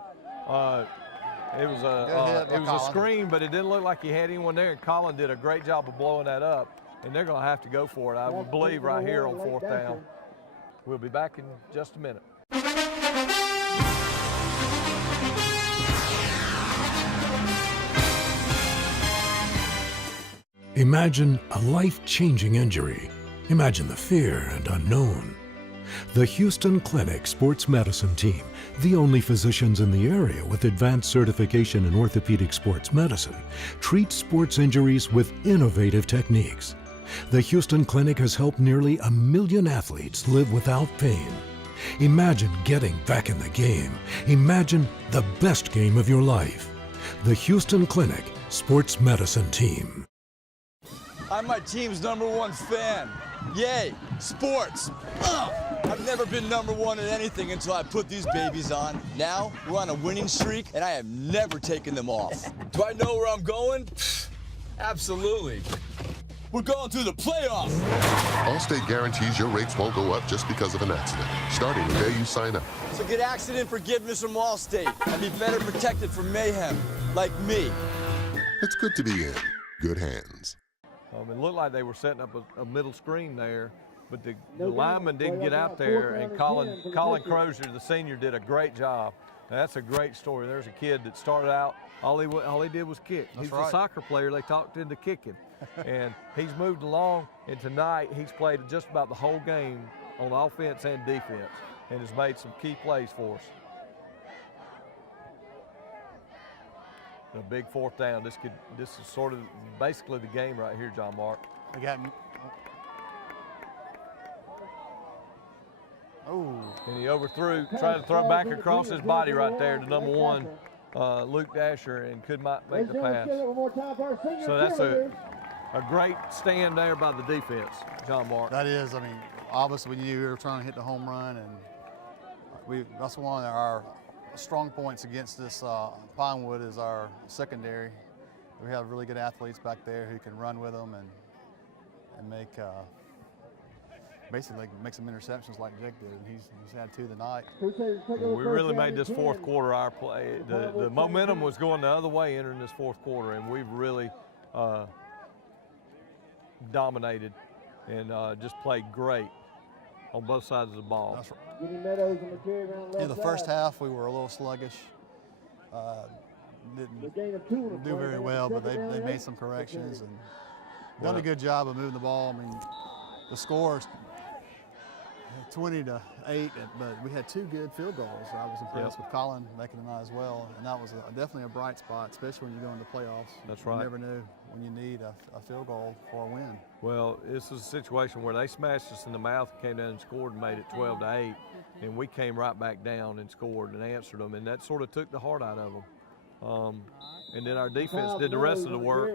It was a screen, but it didn't look like he had anyone there. And Colin did a great job of blowing that up, and they're going to have to go for it, I would believe, right here on 4th down. We'll be back in just a minute. Imagine a life-changing injury. Imagine the fear and unknown. The Houston Clinic Sports Medicine Team, the only physicians in the area with advanced certification in orthopedic sports medicine, treats sports injuries with innovative techniques. The Houston Clinic has helped nearly 1 million athletes live without pain. Imagine getting back in the game. Imagine the best game of your life. The Houston Clinic Sports Medicine Team. I'm my team's #1 fan. Yay, sports. I've never been #1 at anything until I put these babies on. Now we're on a winning streak, and I have never taken them off. Do I know where I'm going? Absolutely. We're going to the playoffs. Allstate guarantees your rates won't go up just because of an accident, starting the day you sign up. So get accident forgiveness from Allstate and be better protected from mayhem, like me. It's good to be in good hands. It looked like they were setting up a middle screen there, but the lineman didn't get out there, and Colin Crozier, the senior, did a great job. Now, that's a great story. There's a kid that started out, all he did was kick. He's a soccer player they talked into kicking, and he's moved along, and tonight he's played just about the whole game on offense and defense, and has made some key plays for us. A big 4th down. This is sort of basically the game right here, John Mark. They got. Oh. And he overthrew, tried to throw back across his body right there to #1, Luke Dasher, and could not make the pass. So that's a great stand there by the defense, John Mark. That is. I mean, obviously when you were trying to hit the home run, and that's one of our strong points against this Pinewood is our secondary. We have really good athletes back there who can run with them and make basically make some interceptions like Jake did, and he's had 2 tonight. We really made this 4th quarter our play. The momentum was going the other way entering this 4th quarter, and we've really dominated and just played great on both sides of the ball. That's right. In the first half, we were a little sluggish. didn't do very well, but they made some corrections and done a good job of moving the ball. I mean, the score's 20-8, but we had 2 good field goals. I was impressed with Colin making them out as well, and that was definitely a bright spot, especially when you go into playoffs. That's right. You never knew when you need a field goal for a win. Well, this is a situation where they smashed us in the mouth, came down and scored and made it 12-8, and we came right back down and scored and answered them, and that sort of took the heart out of them. And then our defense did the rest of the work,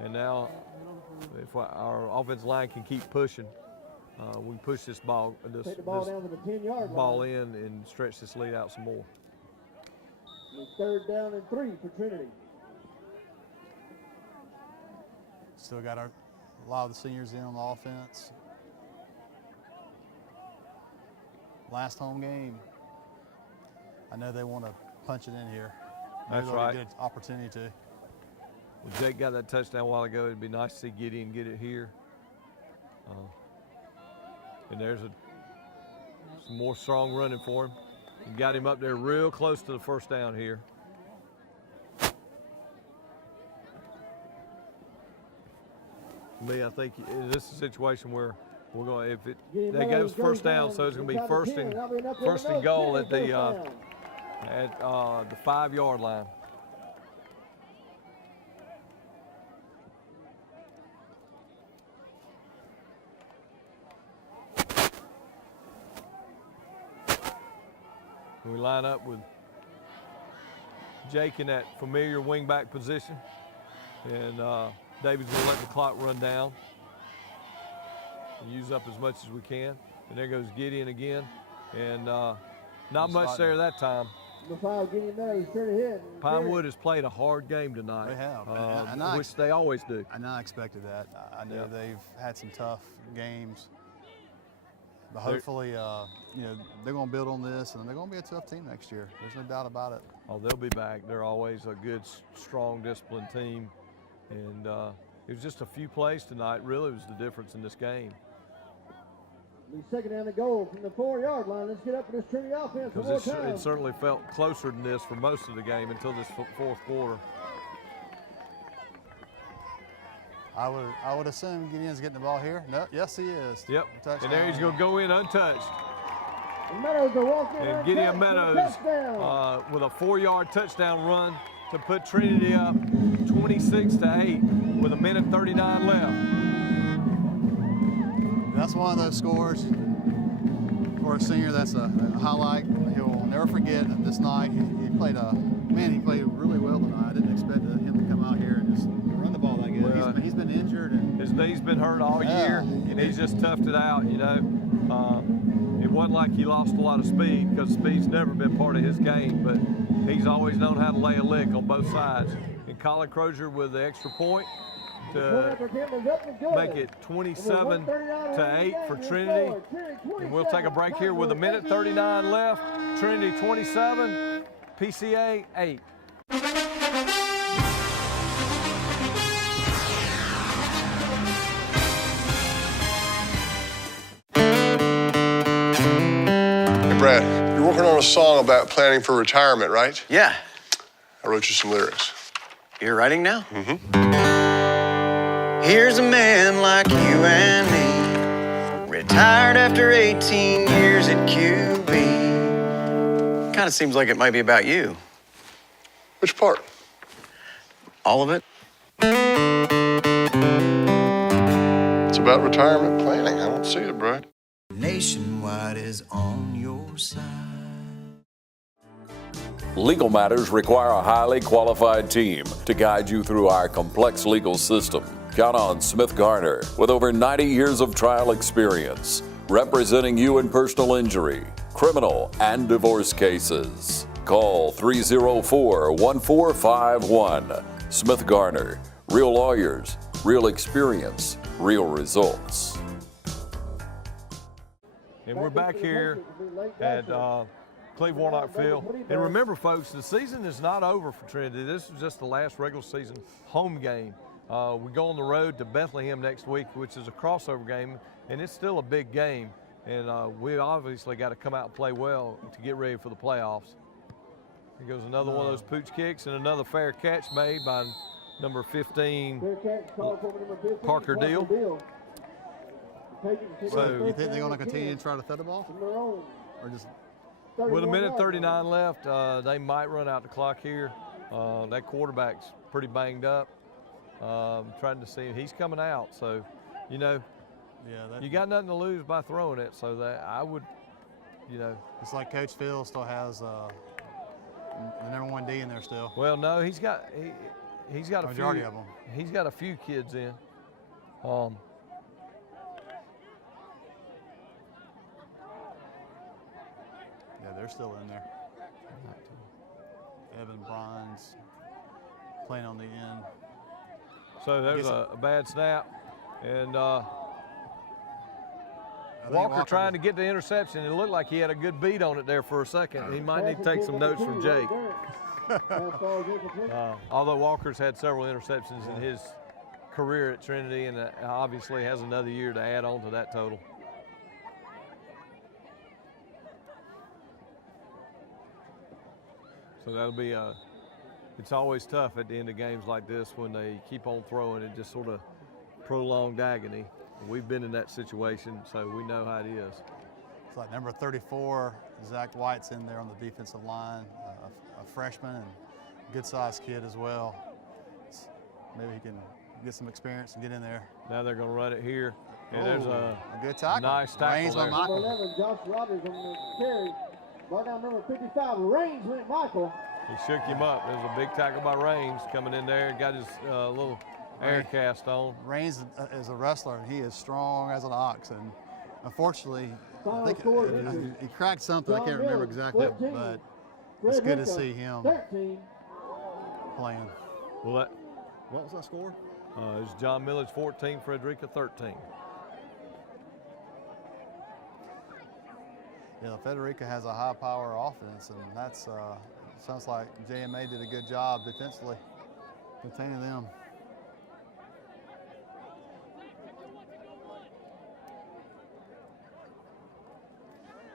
and now if our offensive line can keep pushing, we can push this ball down to the 10-yard ball in and stretch this lead out some more. 3rd down and 3 for Trinity. Still got a lot of the seniors in on the offense. Last home game. I know they want to punch it in here. That's Maybe right. A good opportunity to. Well, Jake got that touchdown a while ago. It'd be nice to see Gideon get it here. And there's some more strong running for him. He got him up there real close to the first down here. I think this is a situation where we're going. They gave us first down, so it's going to be first and goal at the 5-yard line. We line up with Jake in that familiar wingback position, and David's going to let the clock run down and use up as much as we can. And there goes Gideon again, and not much there that time. Pinewood has played a hard game tonight. They have, which they always do. And I expected that. I know they've had some tough games. But hopefully, they're going to build on this, and they're going to be a tough team next year. There's no doubt about it. Oh, they'll be back. They're always a good, strong, disciplined team. And it was just a few plays tonight really was the difference in this game. 2nd down and goal from the 4-yard line. Let's get up for this Trinity offense one more time. It certainly felt closer than this for most of the game until this 4th quarter. I would assume Gideon's getting the ball here. No, yes, he is. Yep. Touchdown. And there he's going to go in untouched. Meadows will walk in and Gideon Meadows with a 4-yard touchdown run to put Trinity up 26-8 with 1:39 left. That's one of those scores for a senior. That's a highlight he'll never forget. This night he played he played really well tonight. I didn't expect him to come out here and just run the ball that good. Well, he's been injured. And his knee's been hurt all year, and he's just toughed it out, It wasn't like he lost a lot of speed, because speed's never been part of his game, but he's always known how to lay a lick on both sides. And Colin Crozier with the extra point to make it 27-8 for Trinity. And we'll take a break here with 1:39 left. Trinity 27, PCA 8. Brad, you're working on a song about planning for retirement, right? Yeah. I wrote you some lyrics. You're writing now? Mm-hmm. Here's a man like you and me, retired after 18 years at QB. Kind of seems like it might be about you. Which part? All of it. It's about retirement planning. I don't see it, Brad. Nationwide is on your side. Legal matters require a highly qualified team to guide you through our complex legal system. Count on Smith Garner with over 90 years of trial experience, representing you in personal injury, criminal, and divorce cases. Call 304-1451. Smith Garner. Real lawyers, real experience, real results. And we're back here at Cleve Warnock Field. And remember, folks, the season is not over for Trinity. This is just the last regular season home game. We go on the road to Bethlehem next week, which is a crossover game, and it's still a big game. And we obviously got to come out and play well to get ready for the playoffs. Here goes another one of those pooch kicks and another fair catch made by number 15, Parker Deal. So you think they're going to continue to try to throw the ball? Or just with 1:39 left, they might run out the clock here. That quarterback's pretty banged up. Trying to see, he's coming out. So, you know, you got nothing to lose by throwing it. So that I would, you know. It's like Coach Phil still has the number 1 D in there still. Well, no, he's got a majority few, of them. He's got a few kids in. Yeah, they're still in there. Evan Bronze playing on the end. So there's a bad snap, and Walker trying to get the interception. It looked like he had a good beat on it there for a second. He might need to take some notes from Jake. Although Walker's had several interceptions in his career at Trinity, and obviously has another year to add on to that total. So that'll be it's always tough at the end of games like this when they keep on throwing and just sort of prolonged agony. We've been in that situation, so we know how it is. It's like number 34, Zach White's in there on the defensive line, a freshman and good-sized kid as well. Maybe he can get some experience and get in there. Now they're going to run it here, and there's a good tackle. Nice tackle there. Number 11, Josh Rogers on the carry. Brought down number 55, Raines went Michael. He shook him up. There's a big tackle by Raines coming in there. Got his little air cast on. Raines is a wrestler, and he is strong as an ox. And unfortunately, I think he cracked something. I can't remember exactly, but it's good to see him playing. Well, what was that score? It's John Millage 14, Frederica 13. Yeah, Frederica has a high-power offense, and that's sounds like JMA did a good job defensively containing them.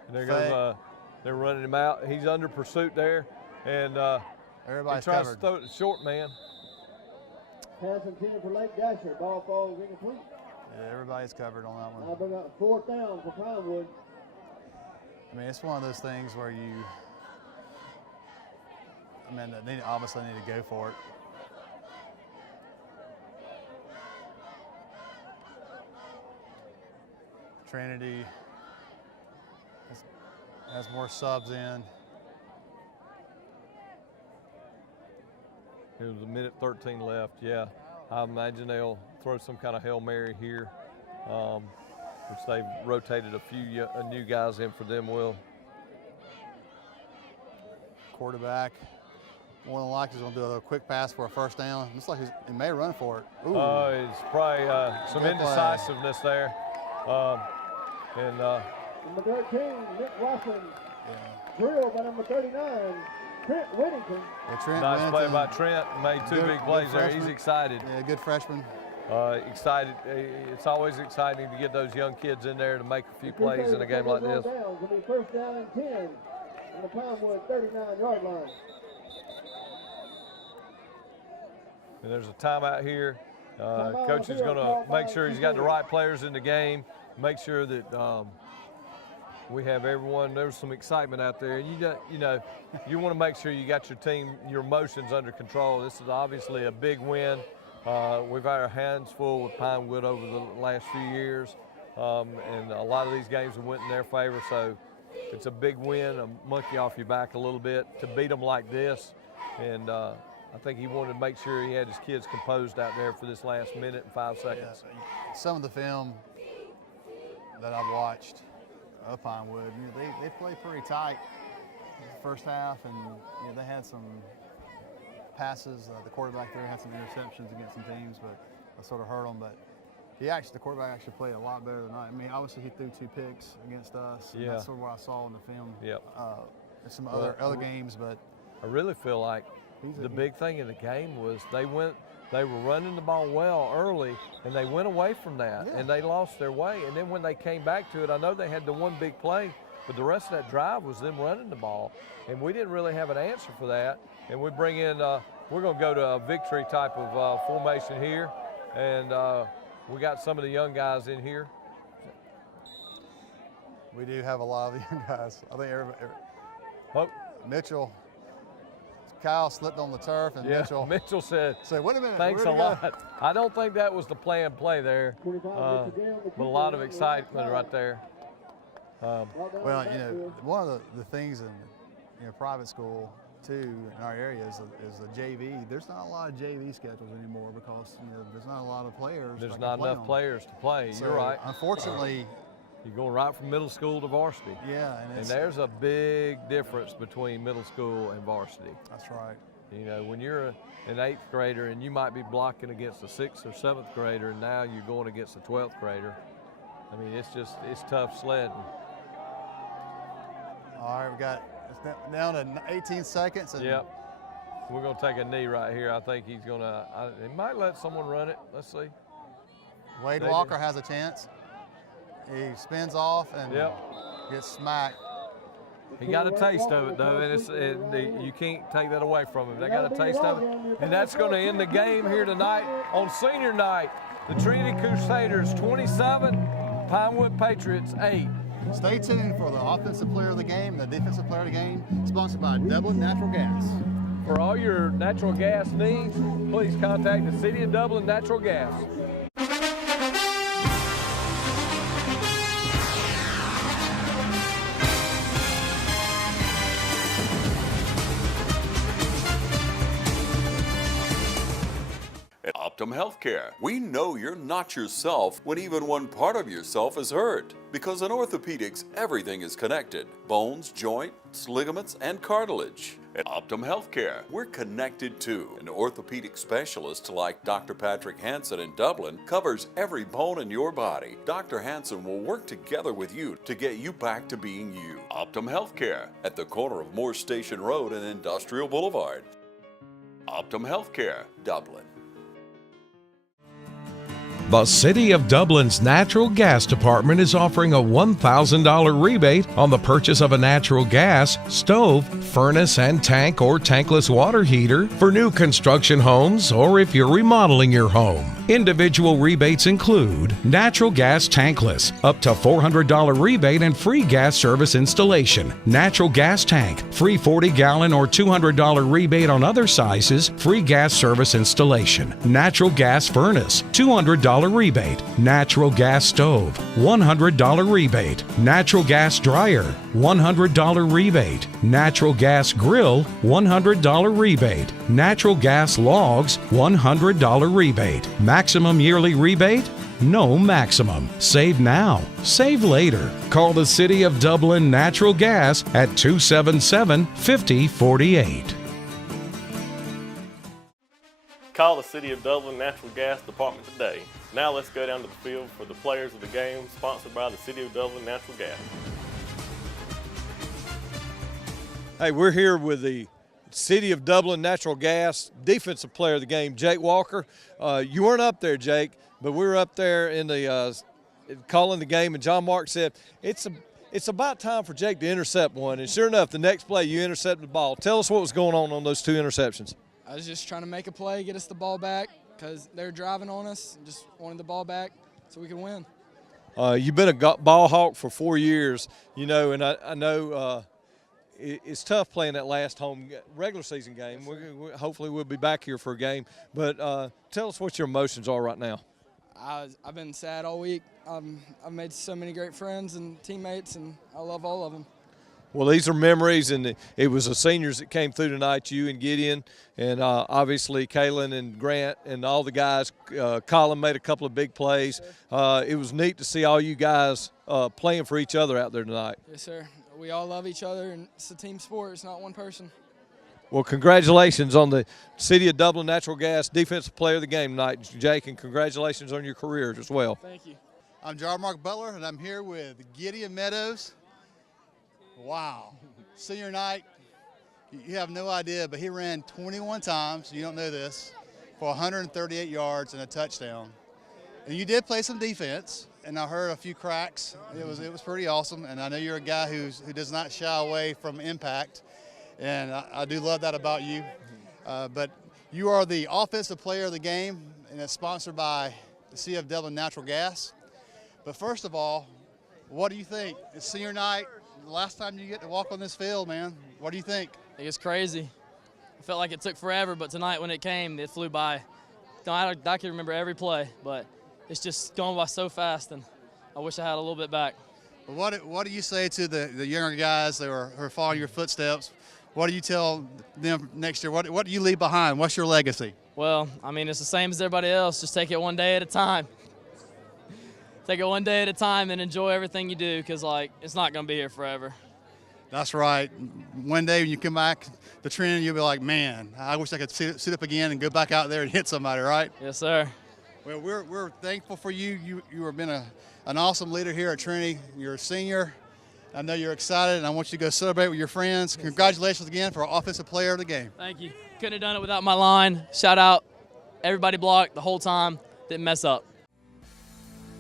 And there goes, they're running him out. He's under pursuit there, and everybody's he tries covered. to throw it to short man. Pass intended for Lake Dasher. Ball falls incomplete. Yeah, everybody's covered on that one. Now bring up 4th down for Pinewood. I mean, it's one of those things where they obviously need to go for it. Trinity has more subs in. There's a minute 13 left. Yeah, I imagine they'll throw some kind of Hail Mary here, which they've rotated a few new guys in for them. Will quarterback more than likely is going to do a quick pass for a 1st down. Looks like he may run for it. It's probably some indecisiveness there. Number 13, Nick Watson. Drilled by number 39, Trent Whittington. Nice play by Trent. Made two big plays there. He's excited. Yeah, good freshman. Excited. It's always exciting to get those young kids in there to make a few plays in a game like this. It'll be 1st down and 10 on the Pinewood 39-yard line. And there's a timeout here. Coach is going to make sure he's got the right players in the game, make sure that we have everyone. There's some excitement out there. You want to make sure you got your team, your emotions under control. This is obviously a big win. We've had our hands full with Pinewood over the last few years, and a lot of these games have went in their favor. So it's a big win, a monkey off your back a little bit to beat them like this. And I think he wanted to make sure he had his kids composed out there for this last minute and 5 seconds. Yeah, some of the film that I've watched of Pinewood, they play pretty tight in the 1st half, and they had some passes. The quarterback there had some interceptions against some teams, but that sort of hurt them. But the quarterback actually played a lot better than I mean, obviously he threw 2 picks against us. And that's sort of what I saw in the film. Yep. Some other games, but I really feel like the big thing in the game was they were running the ball well early, and they went away from that, and they lost their way. And then when they came back to it, I know they had the one big play, but the rest of that drive was them running the ball, and we didn't really have an answer for that. And we bring in, we're going to go to a victory type of formation here, and we got some of the young guys in here. We do have a lot of young guys. I think Mitchell, Kyle slipped on the turf, and Mitchell said, wait a minute, thanks a lot. I don't think that was the planned play there, but a lot of excitement right there. Well, one of the things in private school too in our area is the JV. There's not a lot of JV schedules anymore because there's not a lot of players. There's not enough players to play. So, you're right. Unfortunately, you're going right from middle school to varsity. Yeah, and there's a big difference between middle school and varsity. That's right. When you're an 8th grader and you might be blocking against a 6th or 7th grader, and now you're going against a 12th grader. I mean, it's tough sledding. All right, it's down to 18 seconds. And yep. We're going to take a knee right here. I think he's going to, he might let someone run it. Let's see. Wade Walker has a chance. He spins off and gets smacked. He got a taste of it, though, and you can't take that away from him. They got a taste of it, and that's going to end the game here tonight on senior night. The Trinity Crusaders 27, Pinewood Patriots 8. Stay tuned for the offensive player of the game, the defensive player of the game, sponsored by Dublin Natural Gas. For all your natural gas needs, please contact the City of Dublin Natural Gas. At Optum Healthcare, we know you're not yourself when even one part of yourself is hurt. Because in orthopedics, everything is connected. Bones, joints, ligaments, and cartilage. At Optum Healthcare, we're connected too. An orthopedic specialist like Dr. Patrick Hansen in Dublin covers every bone in your body. Dr. Hansen will work together with you to get you back to being you. Optum Healthcare at the corner of Moore Station Road and Industrial Boulevard. Optum Healthcare, Dublin. The City of Dublin's Natural Gas Department is offering a $1,000 rebate on the purchase of a natural gas, stove, furnace and tank or tankless water heater for new construction homes or if you're remodeling your home. Individual rebates include natural gas tankless, up to $400 rebate and free gas service installation. Natural gas tank, free 40-gallon or $200 rebate on other sizes, free gas service installation. Natural gas furnace, $200 rebate. Natural gas stove, $100 rebate. Natural gas dryer, $100 rebate. Natural gas grill, $100 rebate. Natural gas logs, $100 rebate. Maximum yearly rebate? No maximum. Save now. Save later. Call the City of Dublin Natural Gas at 277-5048. Call the City of Dublin Natural Gas Department today. Now let's go down to the field for the players of the game, sponsored by the City of Dublin Natural Gas. Hey, we're here with the City of Dublin Natural Gas defensive player of the game, Jake Walker. You weren't up there, Jake, but we were up there in the calling the game, and John Mark said it's about time for Jake to intercept one. And sure enough, the next play you intercepted the ball. Tell us what was going on those two interceptions. I was just trying to make a play, get us the ball back because they were driving on us and just wanted the ball back so we could win. You've been a ball hawk for 4 years, and I know it's tough playing that last home regular season game. Hopefully we'll be back here for a game. But tell us what your emotions are right now. I've been sad all week. I've made so many great friends and teammates, and I love all of them. Well, these are memories, and it was the seniors that came through tonight, you and Gideon, and obviously Kaylin and Grant and all the guys. Colin made a couple of big plays. It was neat to see all you guys playing for each other out there tonight. Yes, sir. We all love each other, and it's a team sport. It's not one person. Well, congratulations on the City of Dublin Natural Gas Defensive Player of the Game tonight, Jake, and congratulations on your career as well. Thank you. I'm Jar Mark Butler, and I'm here with Gideon Meadows. Wow. Senior night, you have no idea, but he ran 21 times, you don't know this, for 138 yards and a touchdown. And you did play some defense, and I heard a few cracks. It was pretty awesome, and I know you're a guy who does not shy away from impact, and I do love that about you. But you are the offensive player of the game, and it's sponsored by the City of Dublin Natural Gas. But first of all, what do you think? It's senior night, the last time you get to walk on this field, man. What do you think? I think it's crazy. I felt like it took forever, but tonight when it came, it flew by. I can remember every play, but it's just going by so fast, and I wish I had a little bit back. Well, what do you say to the younger guys that are following your footsteps? What do you tell them next year? What do you leave behind? What's your legacy? Well, I mean, it's the same as everybody else. Just take it one day at a time. Take it one day at a time and enjoy everything you do, because, like, it's not going to be here forever. That's right. One day when you come back to Trinity, you'll be like, man, I wish I could sit up again and go back out there and hit somebody, right? Yes, sir. Well, we're thankful for you. You have been an awesome leader here at Trinity. You're a senior. I know you're excited, and I want you to go celebrate with your friends. Congratulations again for Offensive Player of the Game. Thank you. Couldn't have done it without my line. Shout out. Everybody blocked the whole time. Didn't mess up.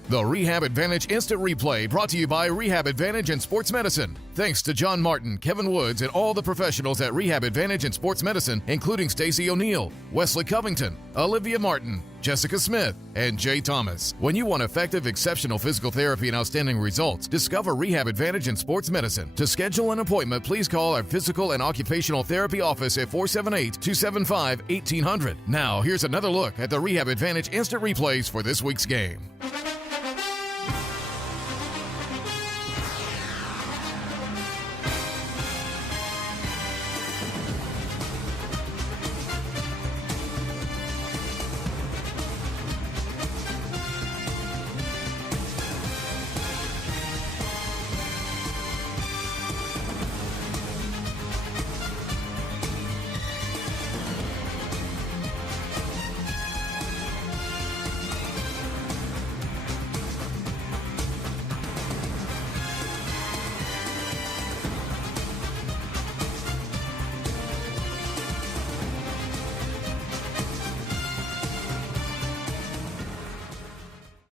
The Rehab Advantage Instant Replay, brought to you by Rehab Advantage and Sports Medicine. Thanks to John Martin, Kevin Woods, and all the professionals at Rehab Advantage and Sports Medicine, including Stacey O'Neill, Wesley Covington, Olivia Martin, Jessica Smith, and Jay Thomas. When you want effective, exceptional physical therapy and outstanding results, discover Rehab Advantage and Sports Medicine. To schedule an appointment, please call our Physical and Occupational Therapy office at 478-275-1800. Now, here's another look at the Rehab Advantage Instant Replays for this week's game.